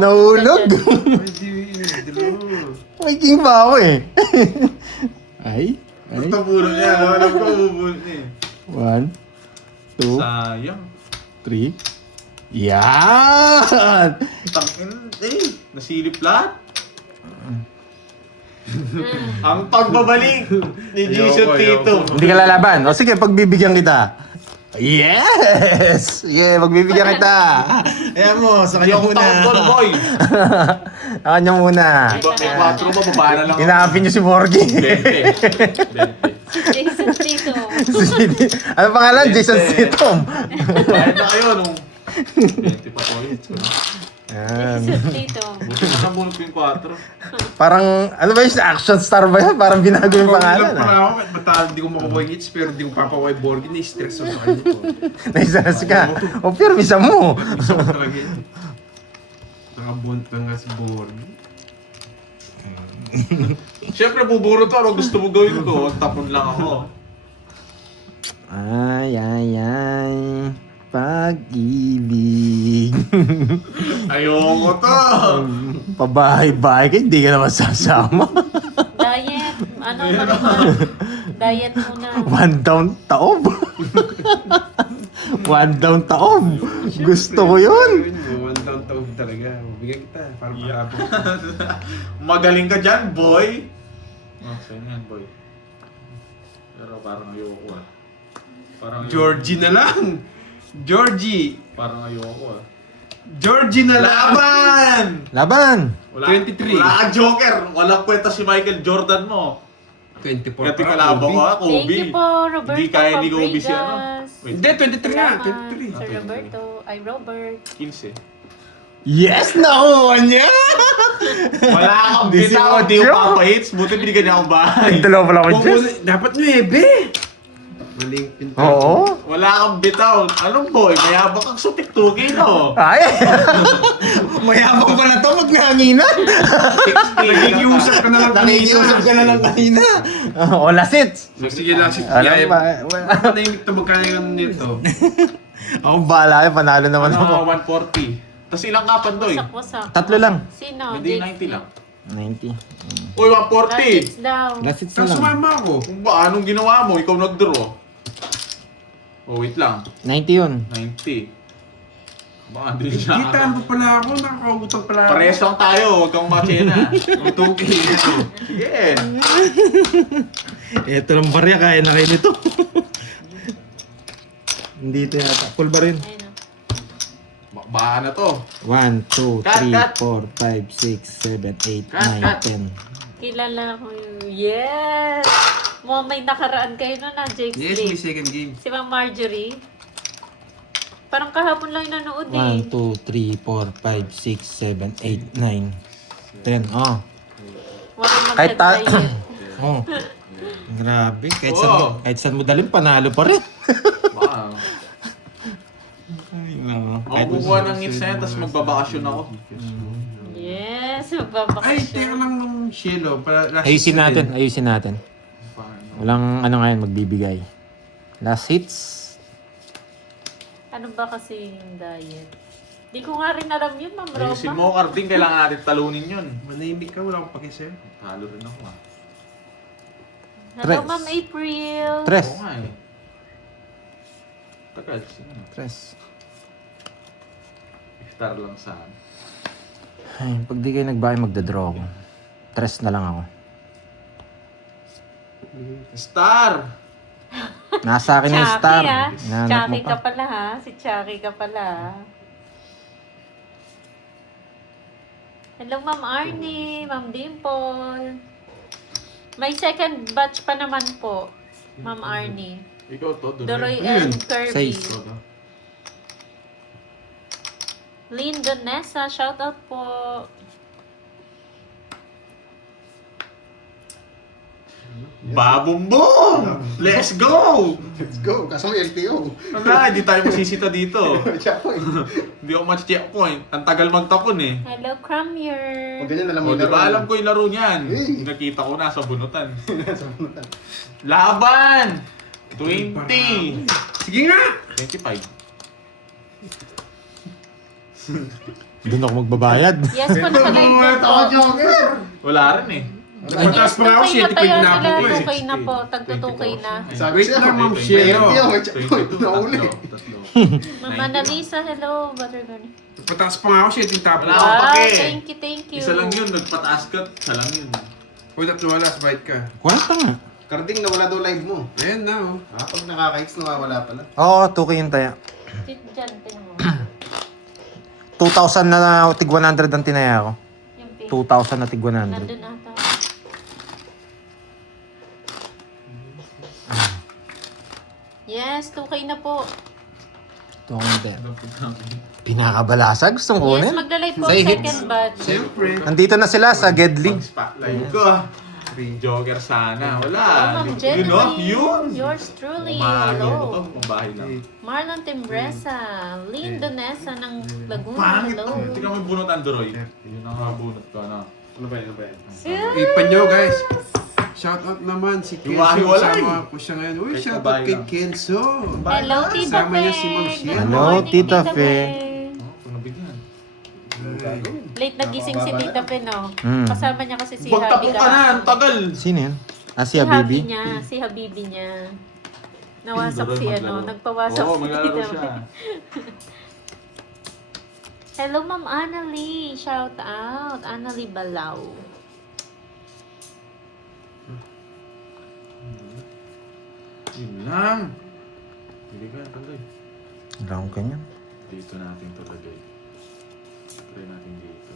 Nahulog! Hindi mo. May king pa ako eh. Ay, ay. Ito bunot niya. Alam ko mabunot niya. 1, 2, Sayang. 3. Yan! Tangin. Nasilip lahat. Ang pagbabalik ni Jason Tatum. Hindi ka lalaban. O sige, pagbibigyan kita. Yes! Yeah, pagbibigyan kita. Ayan mo, sa Hindi kanya ako muna. taon doon, boy. Sa kanya muna. May 4 mo, baba na lang. Inaapin niyo si Borgie. 20. Jason Tatum. Ano pangalan? Jason Tatum. Bayad na kayo nung 20 pa points. Yan. Jason Tatum. Buti na nabunod ko yung 4. Parang, ano ba yung action star ba yan? Parang binago yung pangalan. Lang pala Ah. ako, kahit matagal hindi ko makuha yung hits, pero hindi ko papaway Borgie, na-stress ako sa kanya po. Naisaras ka. O, pirmisa mo. Gusto ko talaga yun. Nakabunt pa nga si Borgie. Siyempre, buburo to. Ano gusto mo gawin ko? Tapon lang ako. Ay, ay, ay. Pag-ibig. Ayoko to. Pabahay-bahay ka, hindi ka naman sasama. Diet. Ano ba? Diet muna. One down taob. One down taob. Gusto ko yun. One down taob talaga. Bigyan kita, para mahapon. Magaling ka dyan, boy. Oh, sa'yo yan, boy. Pero parang ayoko ah. Parang ayoko. Georgie na lang! Georgie! Parang ayoko ah. Georgie na lang! Laban! Laban. Wala, 23. Wala ka, Joker. Walang kwenta si Michael Jordan mo. 24 Kaya pa, kalaban ko Kobe. ah, Kobe. Thank you po, Roberto Hindi kaya ni Kobe si ano. Fabregas. Wait, Hindi, 23 na. Salamat, 23. Sir Roberto. Ay, Robert. 15. Yes, nakuha niya. Wala kang Di si bitaw, di Ocho. ko papahits. Buti binigyan niya akong bahay. Dalawa pala ko Kung dyan. dapat 9. Maling pinto. Oo. Wala kang bitaw. Anong boy? Mayabang kang sutik-tuki, no? Ay. Mayabang pala to, magkanginan. Nakikiusap ka na lang Nakikiusap ka na lang kanina. O, lasits. Sige lang, si Alam Yaya. ba? Manahimik to magkano yung nito. Ako bahala kayo, panalo naman ako. Ano, 140. Tapos ilang kapan doy? Wasak-wasak. Tatlo lang. Sino? Hindi, Jake 90 lang. 90. Uy, Lasits 140! daw. Lasits na Tapos lang. sumama ako. Kung ba, anong ginawa mo? Ikaw nag-draw. Oh, wait lang. 90 yun. 90. Baka hindi siya. Kitaan pa pala ako, nakakautang pala ako. Parehas lang tayo, huwag kang machena. Ang tuki ito. Sige. Eto lang barya, kaya na kayo nito. Hindi ito yata. Full ba rin? Ayun, oh. Baka na to. 1, 2, Cut, 3, cut. 4, 5, 6, 7, 8, Cut, cut. 9, 10. Kilala ko yun. Yes! Mo may nakaraan kayo nun na, Jake Yes, may Lee. second game. Si Ma'am Marjorie. Parang kahapon lang yung nanood eh. 1, 2, 3, 4, 5, 6, 7, 8, 9, 10. Oh. Walang Kahit ta- magka-diet. Oh. Grabe. Kahit, Oo. saan mo dalhin, panalo pa rin. Baka. Ay, no. Ako kukuha ng hits na yan, tapos magbabakasyon ako. Yes, Ay, magbabakasyon. teka lang nung Shielo. Ayusin natin. Walang ano ngayon magbibigay. Last hits. Ano ba kasi yung diet? Di ko nga rin alam yun, Ma'am Ayusin Roma. mo, Carding, kailangan natin talunin yun. Manahimik ka, wala akong pakisir. Talo rin ako ah. Hello, Tres. Ma'am April. Tres. Oo nga eh. Tagal, sino na? Tres. Iftar lang saan. Ay, pag di kayo nagbahay, magdadraw ako. Tres na lang ako. Star! Nasa akin na yung Chucky, star. ha? Hinahanap mo Chucky pa. ka pala, ha? Si Chucky ka pala, ha? Hello, Ma'am Arnie, Ma'am Dimple. May second batch pa naman po, Ma'am Arnie. Ikaw to, Doroy Ayun. and Kirby. Says. Lynn Donessa, shoutout po. Babong boom! Let's go! Let's go. Kaso may LTO. Wala, hindi tayo masisita dito. Checkpoint. Hindi ako match-checkpoint. Ang tagal magtapon eh. Hello, Cramier. Pag ganyan na lang O, mo di ba alam ko yung laro niyan? Eh. Nakita ko nasa bunutan. Sa bunutan. Laban! 20! Sige nga! 25. Doon ako magbabayad. Yes po, nakalive na po. Wala rin eh. Mataas pa ako, Okay na 70 tayo point na ako sila. eh. Okay na po. Tagtutukay na. Sabi Wait siya. lang, Ma'am May Shielo. LTO, may checkpoint. Nauli. Mama Annalisa, hello. Buttergurney. Mataas pa nga ako, 70 top. Wala. Ako Wow, pake. thank you. Isa lang yun, nagpataas ka, isa lang yun. Kung nawala, bite ka. Kwenta nga. Karding, nawala daw live mo. Ayan na, oh. Pag nakaka-hits, nawawala pala. Oo, 2K yung taya. Diyan, tingnan mo. 2,000 na tig 100 ang tinaya ko. Yung pin. 2,000 na tig 100. Nandun ata. Yes, 2K na po. Ito ako yung taya. Pinakabalasa, gustong Yes, kunin. magla-live po Say ang hits. second batch. Siyempre. Nandito na sila sa Gedli. Spotlight ko. Joker sana. Wala. Ma'am Yun, no? Jenny, Yun. yours truly, Umahagin ko hello. pa, bahay na. Marlon Timbresa, Lynn Donesa ng Laguna, Pangit. hello. Tingnan mo yung bunot Android. Yun ang bunot ko, ano. Ano ba yan? Ano ba yan? Ipan nyo, guys. Shout out naman si Kenzo. Hiwa-hiwalay. Kasama ko siya ngayon. Uy, Kahit shout out kabahay kay lang. Kenzo. Hello, Tita Kasama Fe. niya si Ma'am Shea. Good Hello, morning, Tita Fe. Oh, kung nabigyan. Late nagising si Tita Fe, no? Mm. Kasama niya kasi si Bagtak Habi mo ka na, ang tagal. Sino yun? Ah, si Si Habi Habibi? niya, si Habibi niya. Nawasak Maglaro, si maglaro. nagpawasak Oo, si maglalaro Tita siya. Fe. Hello, Ma'am Annalie. Shout out. Annalie Balao. Yun lang. Hindi ka, tagay. Wala akong ganyan. Dito natin to lagay. Try natin dito.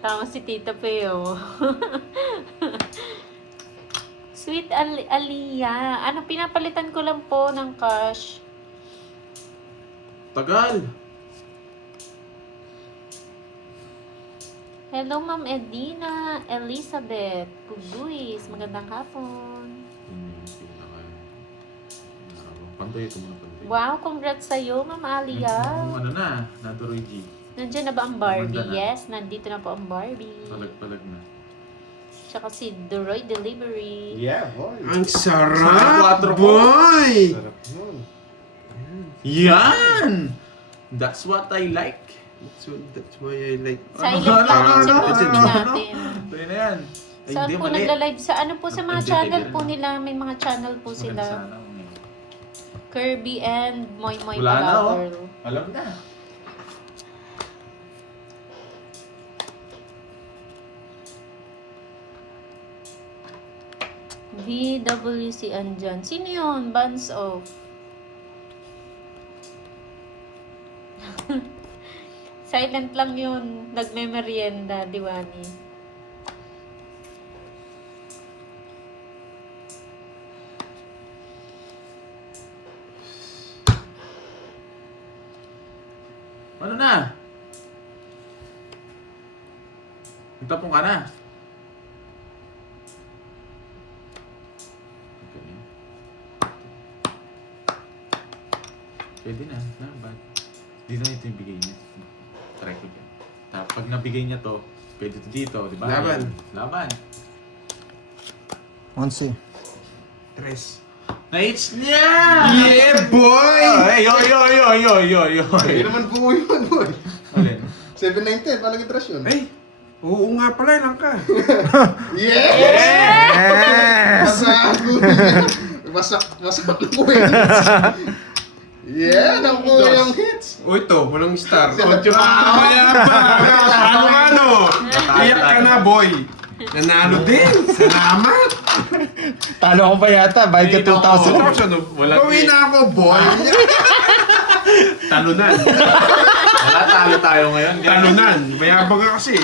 Tama si Tita Fe, oh. Sweet Aliyah. Ano, pinapalitan ko lang po ng cash. Tagal! Hello, Ma'am Edina. Elizabeth. Puguis. Magandang hapon. Yun yung pinaka... Pantoy, ito muna pantoy. Wow, congrats sa'yo, Ma'am Aliyah. Ano na, Naturoy G. Nandiyan na ba ang Barbie? Ganda na. Yes, nandito na po ang Barbie. Palag-palag na. Tsaka si Duroy Delivery. Yeah, boy. Ang Sarap, sarap, ko. boy! Sarap yun. Yan! That's what I like. That's why I like... Silent lang yun si Bossy ano, natin. Pwede na yan. Ay, Saan hindi, po mali. nagla-live? Sa ano po sa mga Hindi, channel hindi, po hindi. nila? May mga channel po Maganda sila. sana kung yun. Kirby and Moy Moy Wala na, oh. Palawer. Alam na. VWC andyan. Sino yun? Buns off. Silent lang yun. Nagme-merienda, Diwani. Ano na? Nagtapong ka na. Okay. Pwede na. Laban. Dito na ito yung bigay niya. Try ko dyan. Pag nabigay niya to, pwede to dito, di ba? Laban. Laban. 11. Tres. Na-hits niya! Yeah, boy! Ay, yo, yo, yo, yo, yo, yo. Hindi naman buo yun, boy. Alin? 7-9-10, palang interest yun. Ay! Oo nga pala, lang ka. Yeah! Yes! Wasak na po yun. Yeah, nakuha yung hits. O ito, walang star. Sarap. Kaya pa! Ano? Iyak ka na, boy. Nanalo din. Salamat. Talo ko pa yata. Bayad ka 2,000. 2,000. Wala Gawin na ako, boy. Talunan. Wala, talo tayo ngayon. Talunan. Mayabang ka kasi.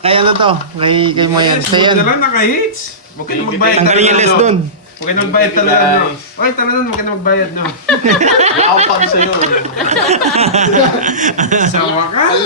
Kaya ano to? Kay mo yan. Yes, Sa huwag yan. na lang naka-hits. Huwag ka na magbayad. Tanggalin yung less dun. Huwag ka na magbayad Thank you, talaga, no? guys. Oy, talaga, huwag ka na magbayad, no? Wala akong pang sa'yo. Sa wakas.